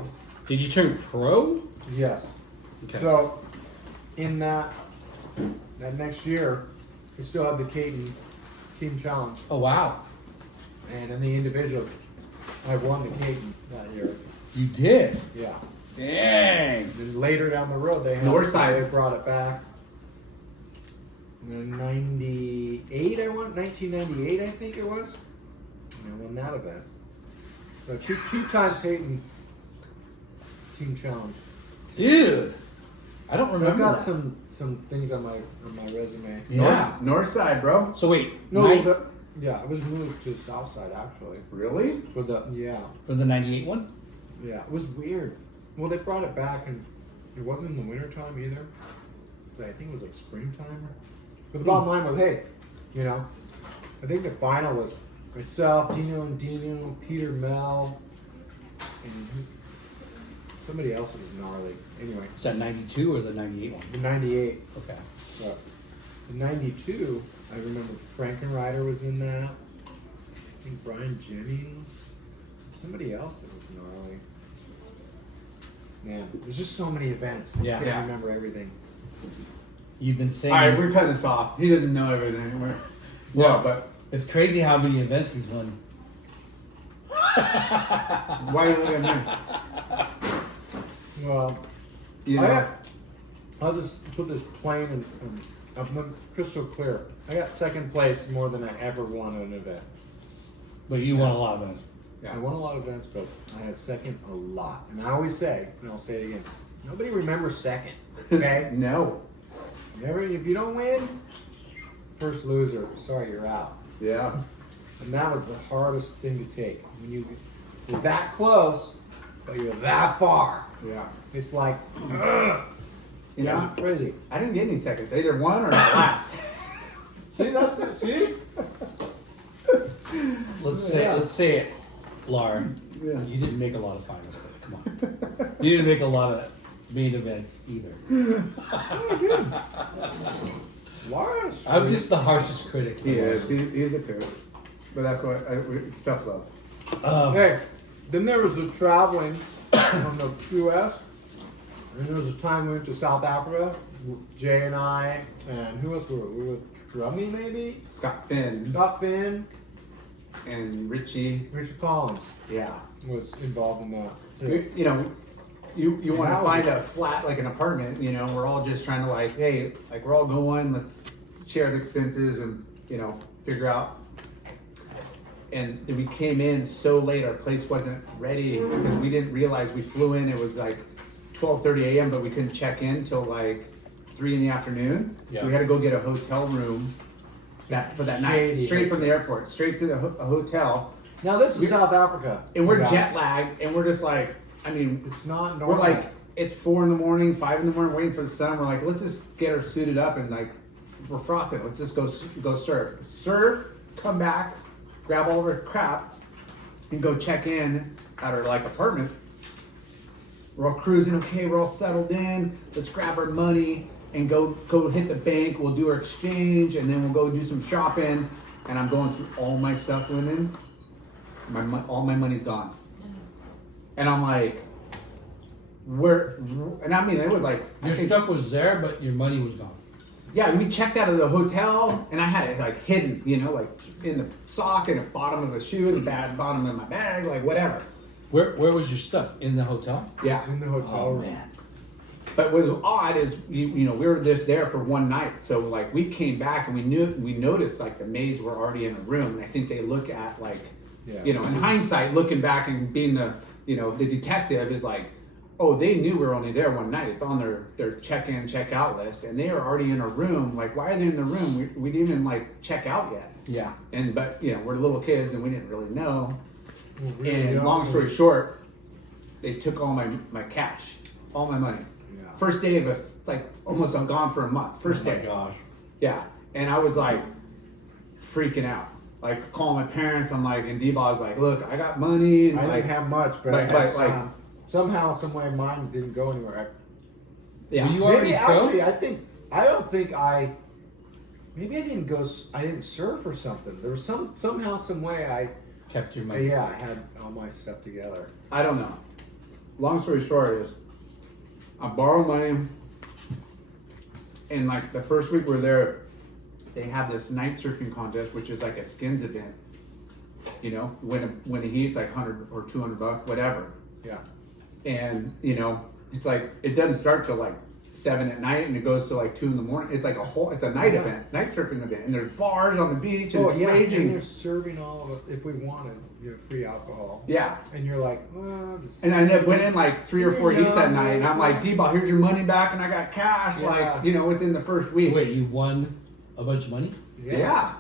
Did you turn pro? Yes. Okay. So, in that next year, we still had the Caton Team Challenge, Oh wow, and in the individual, I won the Caton that year. you did. Yeah. dang. Then later down the road, they Northside. they brought it back. In 98, I won 1998, I think it was. And I won that event. So two-time Peyton Team Challenge. Dude, I don't So I've remember. got that. some things on my resume. Yeah. North side, bro. So wait, No, nine- yeah, I was moved to the south side actually. Really? For the for the 98 one. yeah, it was weird. Well, they brought it back and it wasn't in the wintertime either. So I think it was like springtime. But the bottom line was, hey, I think the final was myself, Dino and Dino, Peter Mel, and Somebody else was gnarly. Anyway, Is that 92 or the 98 one? the 98. Okay. But the 92, I remember Frankenrider was in that. I think Brian Jennings. Somebody else that was gnarly. Man, there's just so many events. Yeah. I can't remember everything. You've been saying. All right, we're cutting this off. He doesn't know everything. No. But It's crazy how many events he's won. why are you looking at me? Well, You know, I'll just put this plain and I'm crystal clear. I got second place more than I ever won an event. But you won a lot of them. yeah. I won a lot of events, but I had second a lot. And I always say, and I'll say it again, nobody remembers second. Okay? No. Never, if you don't win, first loser. Sorry, you're out. Yeah. And that was the hardest thing to take. When you're that close, but you're that far. Yeah. It's like, ugh. You know, It's crazy. I didn't get any seconds. Either one or not last. See, that's it. See? Let's say it, Laura. Yeah. You didn't make a lot of finals, but come on. You didn't make a lot of main events either. Lars. I'm just the harshest critic. He is. He's a coach. But that's what it's tough love. Hey, then there was the traveling from the U.S. And there was a time we went to South Africa. Jay and I, and who else were we? We were with Drummy, maybe? Scott Finn Scott Finn. and Richie. Richard Collins Yeah. was involved in that. too. You know, you want to That find was- a flat, like an apartment, you know, we're all just trying to like, hey, like we're all going, let's share the expenses and, you know, figure out. And then we came in so late, our place wasn't ready because we didn't realize we flew in, it was like 12:30 a.m., but we couldn't check in till like 3 in the afternoon. Yeah. So we had to go get a hotel room for that night, Shady straight from the hotel. airport, straight to a hotel. Now this is South Africa. And we're Yeah. jet lagged, and we're just like, I mean, It's not normal. we're like, it's 4 in the morning, 5 in the morning, waiting for the sun. We're like, let's just get her suited up and like, we're frothing. Let's just go surf, come back, grab all of our crap, and go check in at our like apartment. We're all cruising, okay, we're all settled in. Let's grab our money and go hit the bank. We'll do our exchange, and then we'll go do some shopping. And I'm going through all my stuff, women. All my money's gone. And I'm like, and I mean, it was like, I Your think, stuff was there, but your money was gone. yeah, we checked out of the hotel, and I had it like hidden, you know, like in the sock, in the bottom of the shoe, in the bottom of my bag, like whatever. Where was your stuff? In the hotel? Yeah. It's in the hotel room. But what was odd is, you know, we were just there for one night. So like we came back and we noticed like the maids were already in the room. And I think they look at like, Yeah. you know, in hindsight, looking back and being the, you know, the detective is like, oh, they knew we were only there one night. It's on their check-in, check-out list. And they are already in a room. Like, why are they in the room? We didn't even like check out yet. Yeah. But, you know, we're little kids and we didn't really know. Well, really And young. long story short, they took all my cash, all my money. Yeah. First day of it, like almost I'm gone for a month. First Oh my day. gosh. Yeah. And I was like freaking out. Like calling my parents. I'm like, and D-Baugh was like, look, I got money. And I like, didn't have much, but Like- I had like- some. Somehow, some way, mine didn't go anywhere. yeah. Were you already Maybe pro? actually, I don't think I. Maybe I didn't go. I didn't surf or something. There was somehow, some way I. Kept your money. Yeah, I had all my stuff together. I don't know. Long story short is, I borrowed money. And like the first week we're there, they have this night surfing contest, which is like a skins event. You know, when the heat's like $100 or $200, whatever. Yeah. And you know, it's like it doesn't start till like 7 at night and it goes to like 2 in the morning. It's like it's a night Yeah. event, night surfing event, and there's bars on the beach and Oh it's yeah, and raging. they're serving all of it if we wanted, free alcohol. Yeah. And you're like, well, just, And I went in like 3 or 4 Yeah, heats that night, and I'm like, yeah. D-Ball, here's your money back, and I got cash, Yeah. like, you know, within the first week. Wait, you won a bunch of money? Yeah.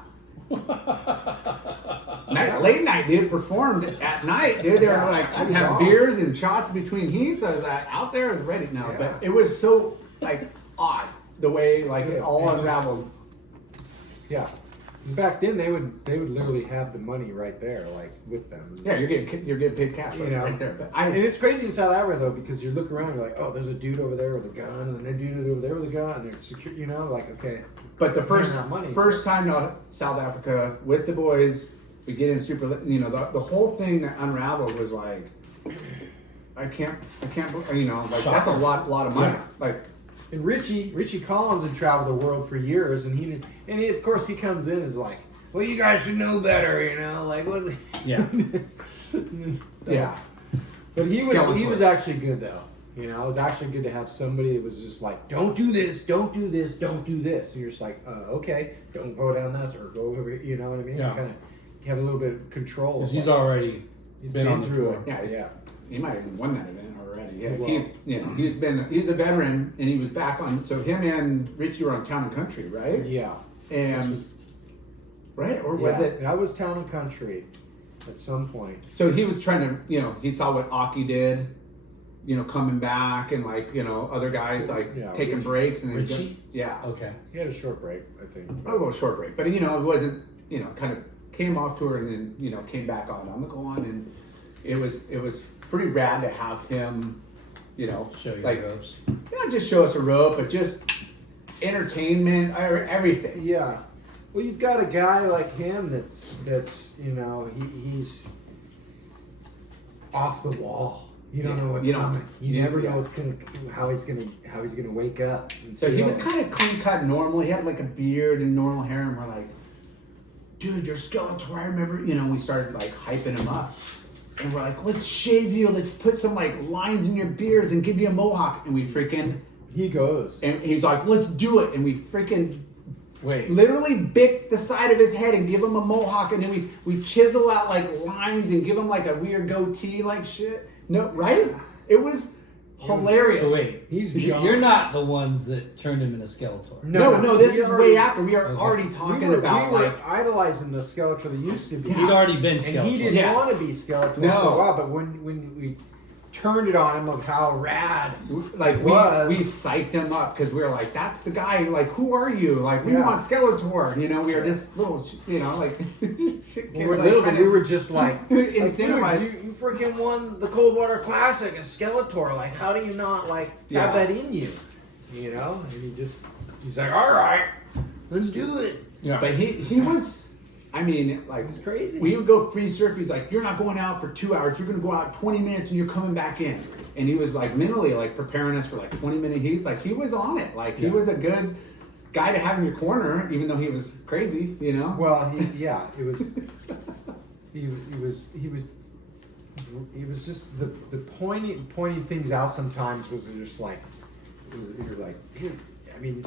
Late night, dude, performed at night, dude. They were like, I was having beers and shots between heats. I was like, out there, I was ready now. Yeah. But it was so, like, odd the way, like, it all It just- unraveled. yeah. 'Cause back then they would literally have the money right there, like with them. Yeah, you're getting paid cash right there. But And it's crazy in South Africa though, because you look around, you're like, oh, there's a dude over there with a gun, and then a dude over there with a gun, and they're secure. You know, like okay. But the money. first time to South Africa with the boys, we get in super. The whole thing that unraveled was like, I can't. You know, like that's a lot of money. Yeah. Like, And Richie Collins had traveled the world for years, and of course he comes in as like, well, you guys should know better, you know, like what? Yeah. yeah. But he Skeletor. was actually good though. You know, it was actually good to have somebody that was just like, don't do this, don't do this, don't do this. And you're just like, okay, don't go down that or go over. You know what I mean? Yeah. You kind of have a little bit of control. He's already He's been on the through tour. it. Yeah. He might have even won that event already. Yeah, Well. he's a veteran, and he was back on. So him and Richie were on Town and Country, right? Yeah. And right, or was it? That was Town and Country at some point. So he was trying to, he saw what Aki did, coming back, and like, other guys like taking Richie. breaks, and then Richie? yeah, Okay. He had a short break, I think. a little short break, but it wasn't, kind of came off tour and then came back on the go on, and it was pretty rad to have him, Show you like the ropes. not just show us a rope, but just entertainment, everything. Yeah. Well, you've got a guy like him that's he's off the wall. You don't know what's coming. You never know how he's gonna wake up. So he was kind of clean cut, normal. He had like a beard and normal hair, and we're like, dude, you're Skeletor. I remember, we started like hyping him up. And we're like, let's shave you. Let's put some like lines in your beards and give you a mohawk. And we freaking, he goes. and he's like, let's do it. And we freaking Wait. literally bick the side of his head and give him a mohawk. And then we chisel out like lines and give him like a weird goatee like shit. No, right? It was hilarious. So wait, you're not the ones that turned him into Skeletor. No, this is already- way after. We are already talking about we were like, idolizing the Skeletor that used to be. He'd already been Skeletor. And he didn't Yes. want to be Skeletor No. for a while, but when we turned it on him of how rad like it we was. psyched him up because we were like, that's the guy. Like, who are you? Like, we Yeah. want Skeletor. We are just little, like, shit kids, We're like, little, trying we to were just like, incentivize. dude, you freaking won the Coldwater Classic as Skeletor. Like, how do you not Yeah. have that in you? And he's like, all right, let's do it. Yeah. But he was, I mean, like, It's crazy. we would go free surf. He's like, you're not going out for 2 hours. You're going to go out 20 minutes and you're coming back in. And he was like mentally like preparing us for like 20-minute heats. Like, he was on it. Like, he was a good guy to have in your corner, even though he was crazy, Well, it was. He was just the pointing things out. Sometimes was just like, you're like, dude. I mean,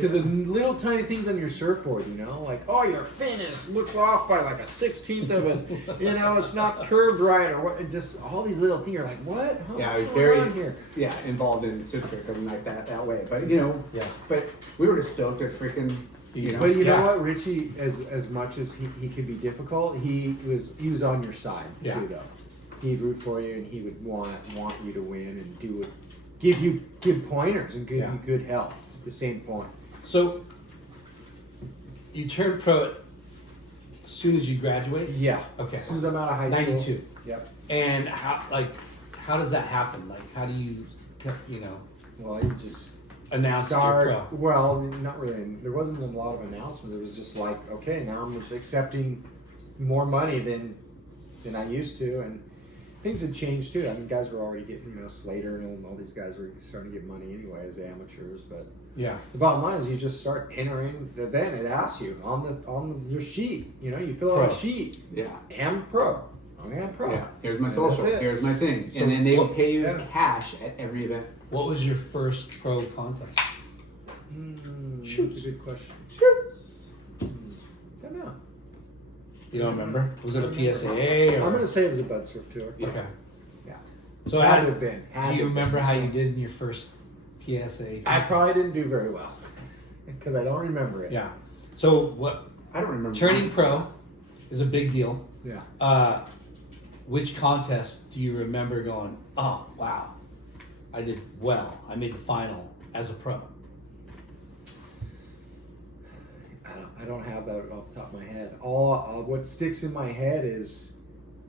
to the little tiny things on your surfboard, like, oh, your fin looks off by like a 16th of it. It's not curved right, or what? Just all these little things. You're like, what? Huh, Yeah, what's I was going on here? involved in surf tricking like that way. But Yeah. but we were just stoked at freaking But you know Yeah. what, Richie, as much as he could be difficult, he was on your side Yeah. too, though. He'd root for you, and he would want you to win and give you good pointers and give Yeah. you good help at the same point. So you turned pro as soon as you graduate? Yeah. Okay. As soon as I'm out of high school. 92. Yep. And how does that happen? Like, how do you, Well, you just announce start. you're pro? Well, not really. There wasn't a lot of announcement. It was just like, okay, now I'm just accepting more money than I used to, and things had changed too. I mean, guys were already getting, Slater and all these guys were starting to get money anyway as amateurs. But Yeah. the bottom line is, you just start entering the event. It asks you on your sheet. You fill out Pro. a sheet. Yeah. Am pro. Okay, I'm pro. Yeah. Here's my And social. that's it. Here's my thing. So and then they would what- pay you yeah. cash at every event. What was your first pro contest? That's a good question. Shoots. Don't know. You don't remember? Was it a PSAA or? I'm gonna say it was a Bud Surf Tour. Okay. Yeah. So Had how to have been. do you remember how you did in your first PSA? I probably didn't do very well because I don't remember it. Yeah. So what? I don't remember. Turning pro is a big deal. Yeah. Which contest do you remember going, oh, wow, I did well. I made the final as a pro. I don't have that off the top of my head. All what sticks in my head is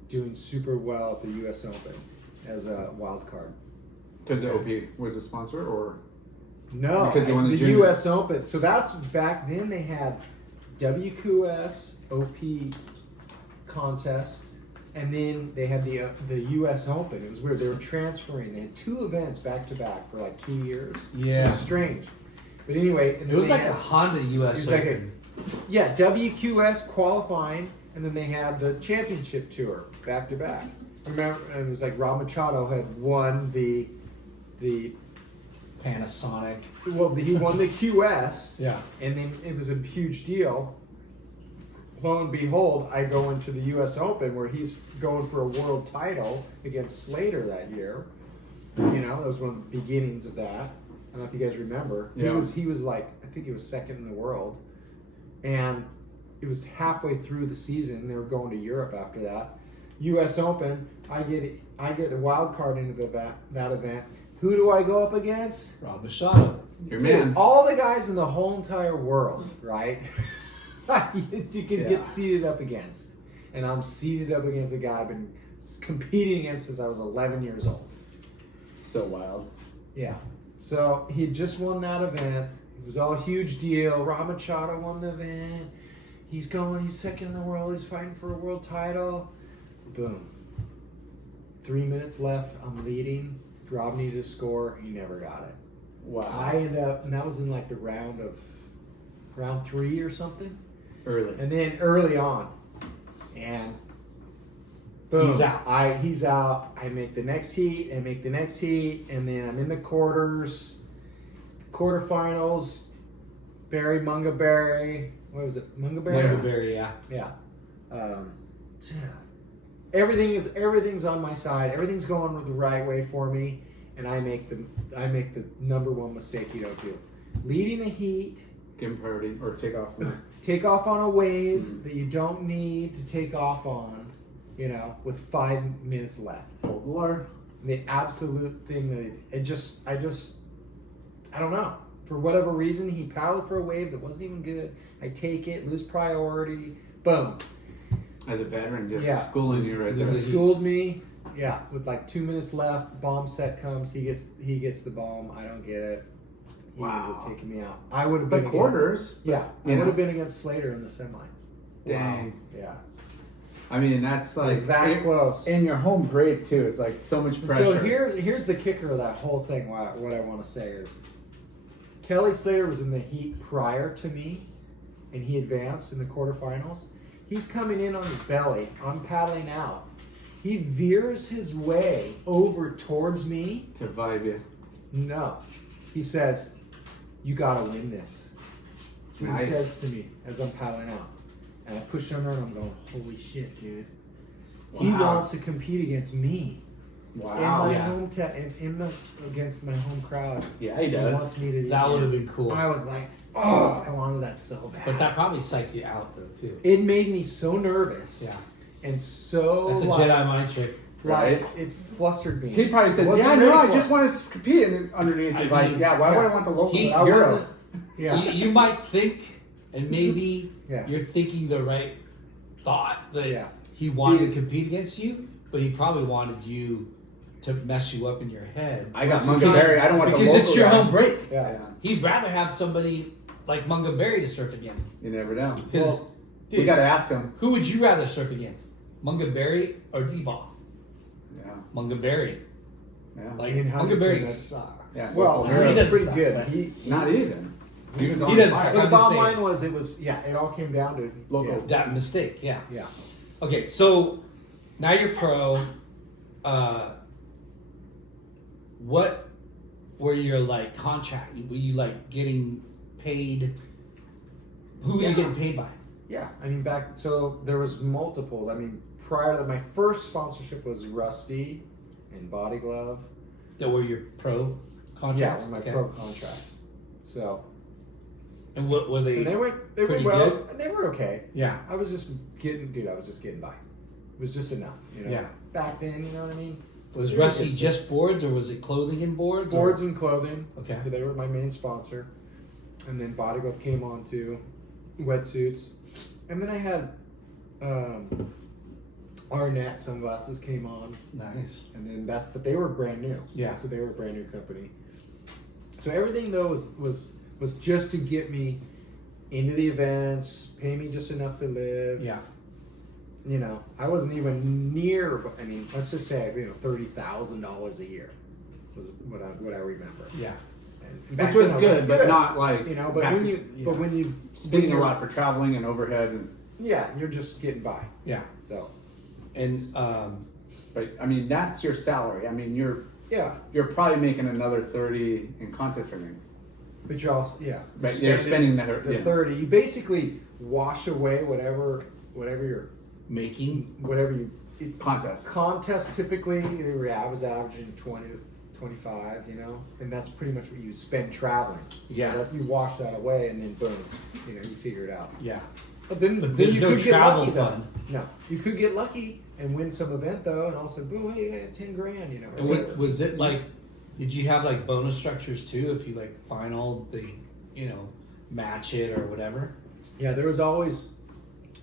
doing super well at the U.S. Open as a wild card. Because the OP was a sponsor, or No, because you won the the junior. U.S. Open. So that's back then. They had WQS OP contest, and then they had the U.S. Open. It was weird. They were transferring. They had 2 events back to back for like 2 years. It Yeah. was strange. But anyway, and It then was they like had- a Honda US It was like Open. yeah, WQS qualifying, and then they had the championship tour back to back. Remember, and it was like Rob Machado had won the Panasonic. he won the QS. Yeah. And then it was a huge deal. Lo and behold, I go into the U.S. Open where he's going for a world title against Slater that year. You know, that was one of the beginnings of that. I don't know if you guys remember. Yeah. He was like, I think he was second in the world. And it was halfway through the season. They were going to Europe after that. U.S. Open, I get a wild card into that event. Who do I go up against? Rob Machado. Your Dude, man. all the guys in the whole entire world, right? you can Yeah. get seated up against. And I'm seated up against a guy I've been competing against since I was 11 years old. So wild. Yeah. So he had just won that event. It was all a huge deal. Rob Machado won the event. He's second in the world. He's fighting for a world title. Boom. 3 minutes left. I'm leading. Rob needed a score. He never got it. Wow. I ended up, and that was in like the round 3 or something. Early. And then early on, and boom, He's out. He's out. I make the next heat, and then I'm in the quarterfinals. Munga Berry. What was it? Munga Berry. Lumberberry, yeah. Yeah. Yeah. Everything's on my side. Everything's going the right way for me, and I make the number one mistake you don't do. Leading a heat, Give him priority or take off. take off on a wave that you don't need to take off on, with 5 minutes left. Oh Lord. The absolute thing that I don't know. For whatever reason, he paddled for a wave that wasn't even good. I take it, lose priority, boom. As a veteran, just Yeah. schooling you right He there. schooled me. Yeah, with like 2 minutes left, bomb set comes. He gets the bomb. I don't get it. He ends up taking me out. I would have been But quarters. I you would know. have been against Slater in the semi. Dang. Yeah, I mean, that's it like was that close. in your home grade too. It's like so much pressure. So here's the kicker of that whole thing. What I want to say is, Kelly Slater was in the heat prior to me, and he advanced in the quarterfinals. He's coming in on his belly. I'm paddling out. He veers his way over towards me. to vibe you. No. He says, "You gotta win this." That's what Nice. he says to me as I'm paddling out. And I push him there and I'm going, holy shit, dude. He Wow. wants to compete against me. Wow. In my yeah. hometown, against my home crowd. Yeah, he He does. wants me to. That would have been cool. I was like, oh, I wanted that so bad. But that probably psyched you out, though, too. It made me so nervous. Yeah. And so That's a like, Jedi mind trick. like, Right? it flustered me. He probably said, I wasn't "Yeah, no, ready I for just it. want to compete." And underneath, he's I like, mean, "Yeah, why would I want the local He- without I Euro?" wasn't. Yeah. You might think, and maybe Yeah. you're thinking the right thought that Yeah. he wanted to compete against you, but he probably wanted you to mess you up in your head. I got Because- Munga Berry. I don't want the because local it's your guy. home break. Yeah. Yeah, He'd rather have somebody like Munga Berry to surf against. you never know. Because Well, You got to ask him. who would you rather surf against, Munga Berry or D-Baugh? Yeah, Munga Berry. yeah. Like In Munga Huntington, Berry that's- sucks. Yeah. Well, Well, he he's does pretty suck, good. but- He Not even. He was on He does- fire. But the I'm just bottom saying. line was, it all came down to Local. That mistake, yeah. Yeah. Okay, so now you're pro. What were your like contract? Were you like getting paid? Who were Yeah. you getting paid by? Yeah. I mean, so there was multiple. I mean, prior to my first sponsorship was Rusty and Body Glove. That were your pro Yeah, contracts? were my Okay. pro contracts. So And what were they? and they were pretty well. They were okay. Yeah. I was just getting by. It was just enough, Yeah. Back then, you know what I mean? Was Yeah, Rusty it's- just boards or was it clothing and boards? or- Boards and clothing. Okay. So they were my main sponsor. And then Body Glove came on too. wetsuits, and then I had Arnett sunglasses came on, Nice. and then but they were brand new. Yeah. So they were a brand new company. So everything though was just to get me into the events, pay me just enough to live. Yeah. You know, I wasn't even near. I mean, let's just say $30,000 a year was what I remember. Yeah. And back Which was then I good, but not like you know. But back- when you spending a lot for traveling and overhead and yeah, you're just getting by. Yeah. So And but I mean that's your salary. I mean you're probably making another 30 in contest earnings. but you're also But you're spending the 30. You basically wash away whatever you're making. whatever you Contest. typically I was averaging 20 to 25, you know, and that's pretty much what you spend traveling. So Yeah. that you wash that away and then boom, you know, you figure it out. Yeah. But then there's you no could get travel lucky though. fund. No, you could get lucky and win some event though, and also boom, hey, you got 10 grand, you know. And was it like? Did you have like bonus structures too? If you like final, they match it or whatever. Yeah, there was always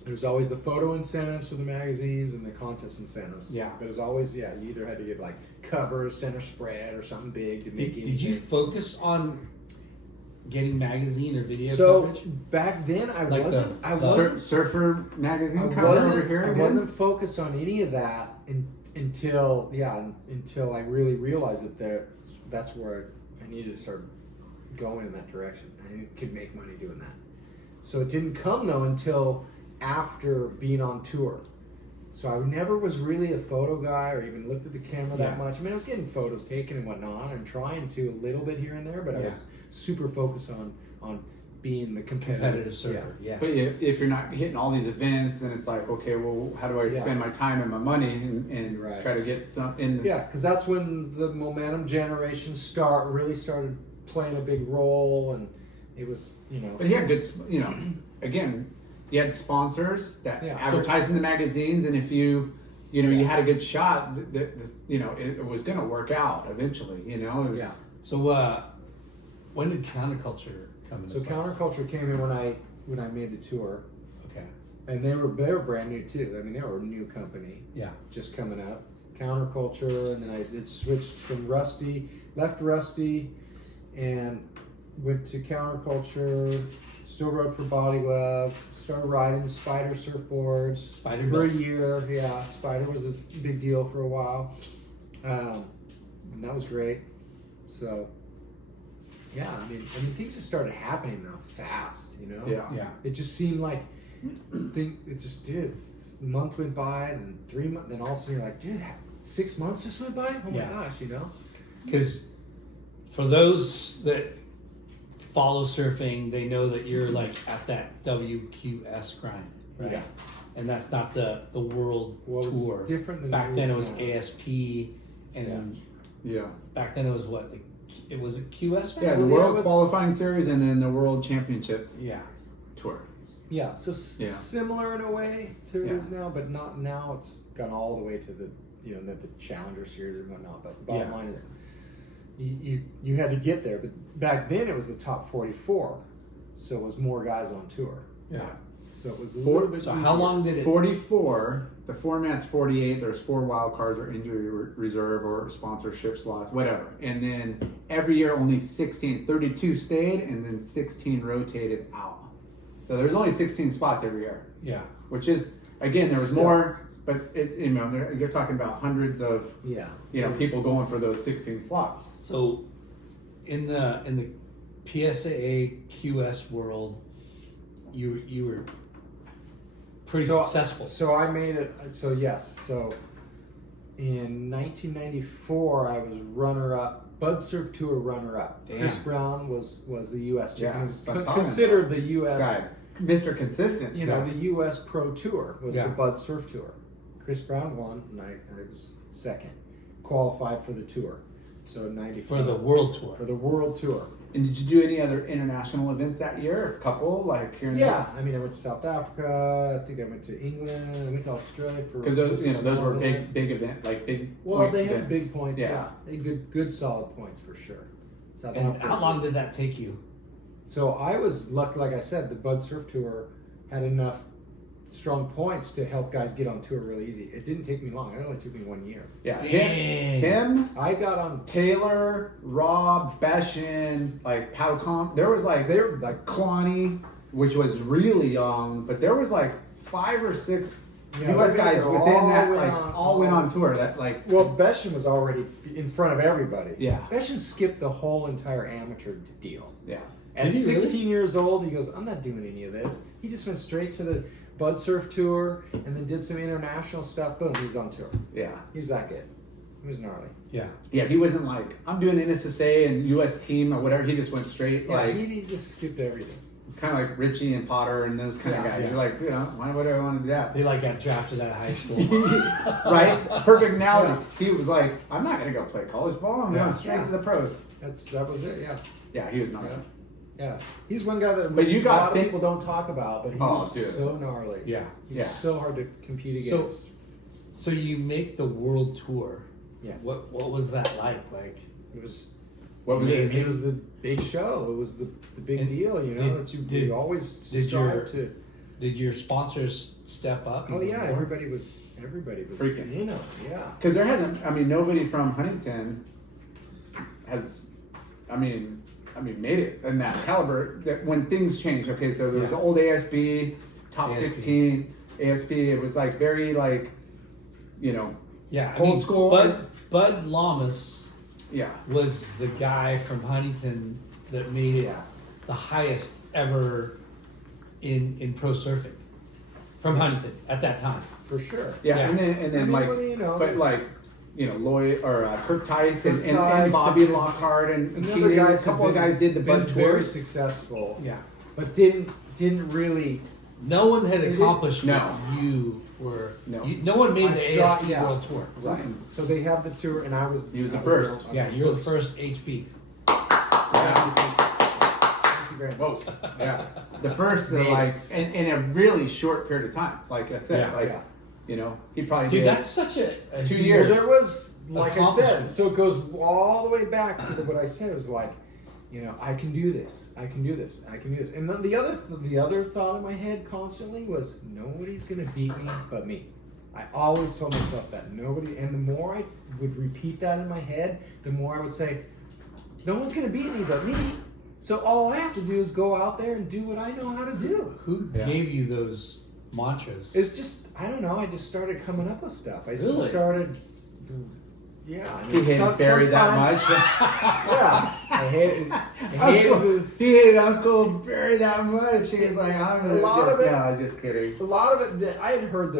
the photo incentives for the magazines and the contest incentives. Yeah. But it was always you either had to get like covers, center spread, or something big to make Did you focus on getting magazine or video So coverage? back then I Like wasn't Surfer magazine cover over here. I again? wasn't focused on any of that until I really realized that that's where I needed to start going in that direction. I could make money doing that. So it didn't come though until after being on tour. So I never was really a photo guy or even looked at the camera that much. I mean, I was getting photos taken and whatnot and trying to a little bit here and there, but I was super focused on being the competitive surfer. Yeah. But if you're not hitting all these events, then it's like, okay, well, how do I spend my time and my money and Right. try to get some in? Yeah, because that's when the momentum generation really started playing a big role, and it was, But he had good, again, you had sponsors that advertised in the magazines, and if you you had a good shot, it was going to work out eventually. It was, So when did counterculture come in? So Counterculture came in when I made the tour, Okay. and they were brand new too. I mean, they were a new company, Yeah. just coming up. Counterculture, and then I did switch from left Rusty, and went to Counterculture. Still rode for Body Glove. Started riding Spider surfboards Spider for a Glove. year. Yeah, Spider was a big deal for a while, and that was great. So, yeah, I mean, things just started happening though fast. Yeah. It just seemed like it just did. A month went by, and 3 months, then all of a sudden you're like, dude, 6 months just went by. Oh my gosh, Because for those that follow surfing, they know that you're like at that WQS grind, right? Yeah. And that's not the world Well, it was tour. different than Back it then it is was now. ASP, and back then it was what? It was a QS. Yeah, the Well, World it was- Qualifying Series and then the World Championship Yeah. Tour. Yeah, so similar in a way to it is now, but not now. It's gone all the way to the the Challenger Series and whatnot. But the bottom line is, you had to get there. But back then it was the top 44, so it was more guys on tour. Yeah. So it was a little bit. So how long did it? 44. The format's 48. There's 4 wild cards or injury reserve or sponsorship slots, whatever. And then every year only 32 stayed, and then 16 rotated out. So there's only 16 spots every year. Yeah. Which is, again, there was more, but you're talking about hundreds of people going for those 16 slots. So in the PSAA QS world, you were pretty successful. So I made it. So yes. So in 1994, I was runner-up. Bud Surf Tour runner-up. Damn. Chris Brown was the U.S. champion. He was that's what I'm talking considered about. the U.S. Guy, Mr. Consistent. The U.S. Pro Tour was Yeah. the Bud Surf Tour. Chris Brown won, and I was second. Qualified for the tour. So 94. For the world tour. For the World Tour. And did you do any other international events that year? A couple, like here and Yeah, I mean, I went to South Africa. I think I went to England. I went to Australia for Because those were event. big event, like big. Well, point they had events. big points. Yeah. Yeah, they had good solid points for sure. South And Africa. how long did that take you So I was lucky, like I said, the Bud Surf Tour had enough strong points to help guys get on tour really easy. It didn't take me long. It only took me 1 year. Yeah, Dang. him, I got on. Taylor, Rob, Beshin, like Powcom. There was like they were like Cloney, which was really young, but there was like 5 or 6 Yeah, U.S. they guys all within that went like on- all went on tour. That like Well, Beshin was already in front of everybody. Yeah. Beshin skipped the whole entire amateur deal. yeah. At Did he really? 16 years old, he goes, I'm not doing any of this. He just went straight to the Bud Surf Tour and then did some international stuff. Boom, he was on tour. Yeah. He was that good. He was gnarly. Yeah. Yeah, he wasn't like, I'm doing NSSA and US Team or whatever. He just went straight, Yeah, like, he just skipped everything. kind of like Richie and Potter and those kind of Yeah, guys. yeah. You're like, you know, why would I want to do that? They like got drafted out of high school. Right? Perfect analogy. He was like, I'm not going to go play college ball. I'm Yeah. going straight to the pros. That was it, yeah. Yeah, he was not. Yeah. Yeah. He's one guy that But you got a lot of think- people don't talk about, but he's Oh, dude. so gnarly. Yeah. He's Yeah. so hard to compete So- against. So you make the world tour. Yeah. What was that like? Like It was What was it it? was the big show. It was the big And deal, you know, did- that you did- always did strive your- to. did your sponsors step up? Oh even yeah, more? everybody was Freaking. you know, yeah. Because there hasn't, I mean, nobody from Huntington has, I mean, made it in that caliber. That when things change, okay, so there was Yeah. old ASB, top ASB. 16, ASB. It was like very like, you know, Yeah, I Old mean, school. Bud Lamas yeah, was the guy from Huntington that made it Yeah. the highest ever in pro surfing from Huntington at that time. For sure. yeah, Yeah. and then I mean, like, well, you know, but there's- like, you know, Lloyd or Kirk Tice and, Kirk and Tice, Bobby and- Lockhart and And the Keating, other a guys, couple of have guys did the been Bud very tours. successful. Yeah, But didn't really. no one had They accomplished didn't- what you were. No. No one made I the struck- ASP yeah. World Tour. Right. So they had the tour, and I was. He was the I first. there. I Yeah, was you were the first HB. Thank you very much. Whoa, yeah, the first Made it. like in a really short period of time. Like I said, Yeah. like Yeah. you know, he probably Dude, did. that's such a 2 huge- years. Well, there was, like I said, Accomplishment. so it goes all the way back to what I said. It was like, you know, I can do this. I can do this. I can do this. And then the other thought in my head constantly was, nobody's gonna beat me but me. I always told myself that nobody. And the more I would repeat that in my head, the more I would say, no one's gonna beat me but me. So all I have to do is go out there and do what I know how to do. Who Yeah. gave you those mantras? It's just, I don't know. I just started coming up with stuff. I just Really? started. Yeah, I he hated Barry that sometimes- much. Yeah, I hated. I hated Uncle, he hated Uncle Barry that much. He's like, I'm gonna A lot just, of it- no, I was just kidding. a lot of it. I had heard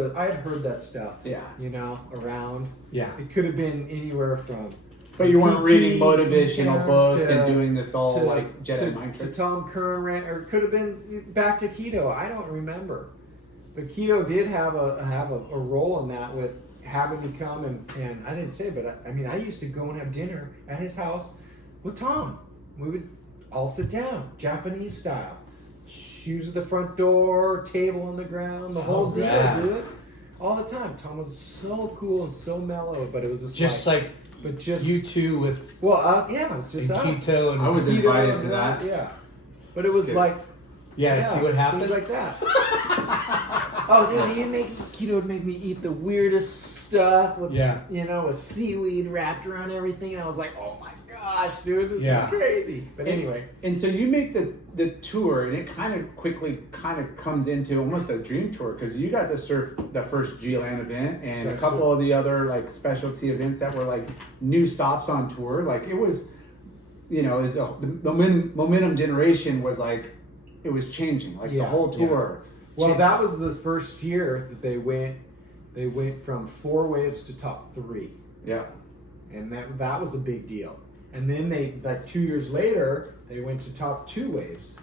that stuff. Yeah. you know, around. Yeah. It could have been anywhere from. But you weren't PT reading motivational beginners books to- and doing this all to- like Jedi to, mind to tricks. Tom Curran, or it could have been back to keto. I don't remember, but keto did have a role in that with having me come and I didn't say, but I mean I used to go and have dinner at his house with Tom. We would all sit down, Japanese style, shoes at the front door, table on the ground, the whole deal, rad. dude. All the time. Tom was so cool and so mellow, but it was Just like but just you two with well, yeah, it was just us. keto and I was Keto invited and to that. Yeah, but it was Good. like yeah. See what happened? things like that. Oh, dude, keto would make me eat the weirdest stuff with Yeah. you know, with seaweed wrapped around everything, and I was like, oh my gosh, dude, this Yeah. is crazy. But anyway, And so you make the tour, and it kind of quickly kind of comes into almost a dream tour because you got to surf the first GLAN event and a Sure, couple sure. of the other like specialty events that were like new stops on tour. Like it was, you know, the momentum generation was like it was changing. Like the Yeah, whole yeah. tour. well, changed. that was the first year that they went from 4 waves to top 3. Yeah. And that was a big deal. And then they, like 2 years later, they went to top 2 waves,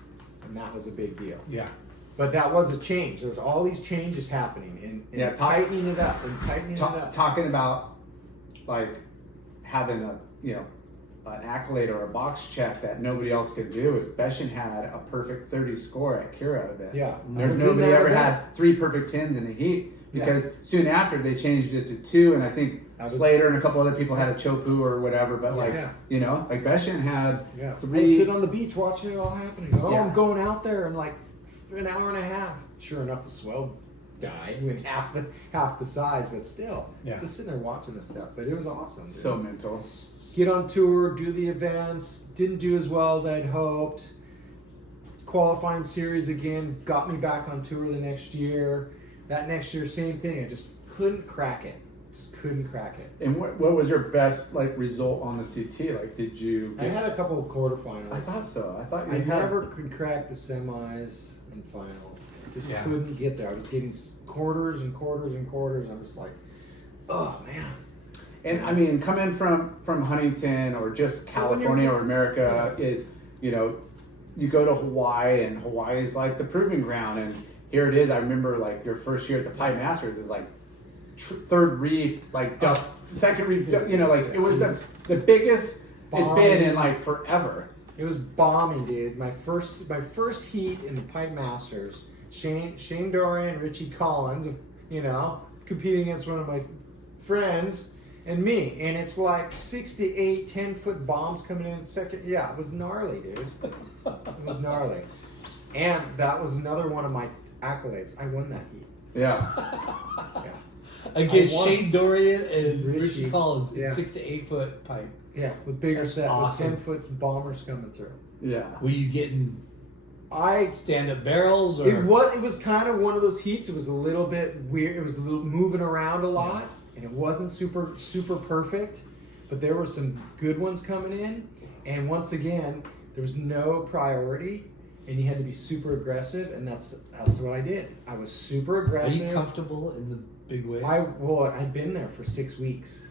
and that was a big deal. yeah. But that was a change. There was all these changes happening, and Yeah, tightening it up and tightening it up. Talking about like having a an accolade or a box check that nobody else could do. Is Beshin had a perfect 30 score at Kira event. Yeah, I There's was in nobody that ever event. had 3 perfect 10s in the heat. because soon after they changed it to 2, and I think Slater and a couple other people had a Chopu or whatever, but you know, like Beshan had 3. I was sitting on the beach watching it all happening. Oh, Yeah. I'm going out there in like an hour and a half. Sure enough, the swell died. We went half the size, but still, just sitting there watching this stuff. But it was awesome. Dude. So mental. Get on tour, do the events. Didn't do as well as I'd hoped. Qualifying series again, got me back on tour the next year. That next year, same thing. I just couldn't crack it. Just couldn't crack it. And what was your best like result on the CT? Like, did you? I had a couple of quarterfinals. I thought so. I thought I never could crack the semis and finals. I just couldn't get there. I was getting quarters and quarters and quarters. I'm just like, oh man. And I mean, coming from Huntington or just California or America is, you know, you go to Hawaii, and Hawaii is like the proving ground. And here it is. I remember like your first year at the Pipe Masters is like third reef, like second reef. You know, like it was the biggest it's been in like forever. It was bombing, dude. My first heat in the Pipe Masters. Shane Dorian, Richie Collins, you know, competing against one of my friends and me, and it's like 6 to 8 10-foot bombs coming in second. Yeah, it was gnarly, dude. It was gnarly. And that was another one of my accolades. I won that heat. Yeah. Against Shane Dorian and Richie Collins in Yeah. 6 to 8 foot pipe. Yeah, with bigger That's set, awesome. with 10-foot bombers coming through. Yeah. Were you getting stand-up barrels? Or? It was kind of one of those heats. It was a little bit weird. It was a little moving around a lot, and it wasn't super perfect. But there were some good ones coming in, and once again, there was no priority, and you had to be super aggressive, and that's what I did. I was super Are aggressive. you comfortable in the big wave? I'd been there for 6 weeks,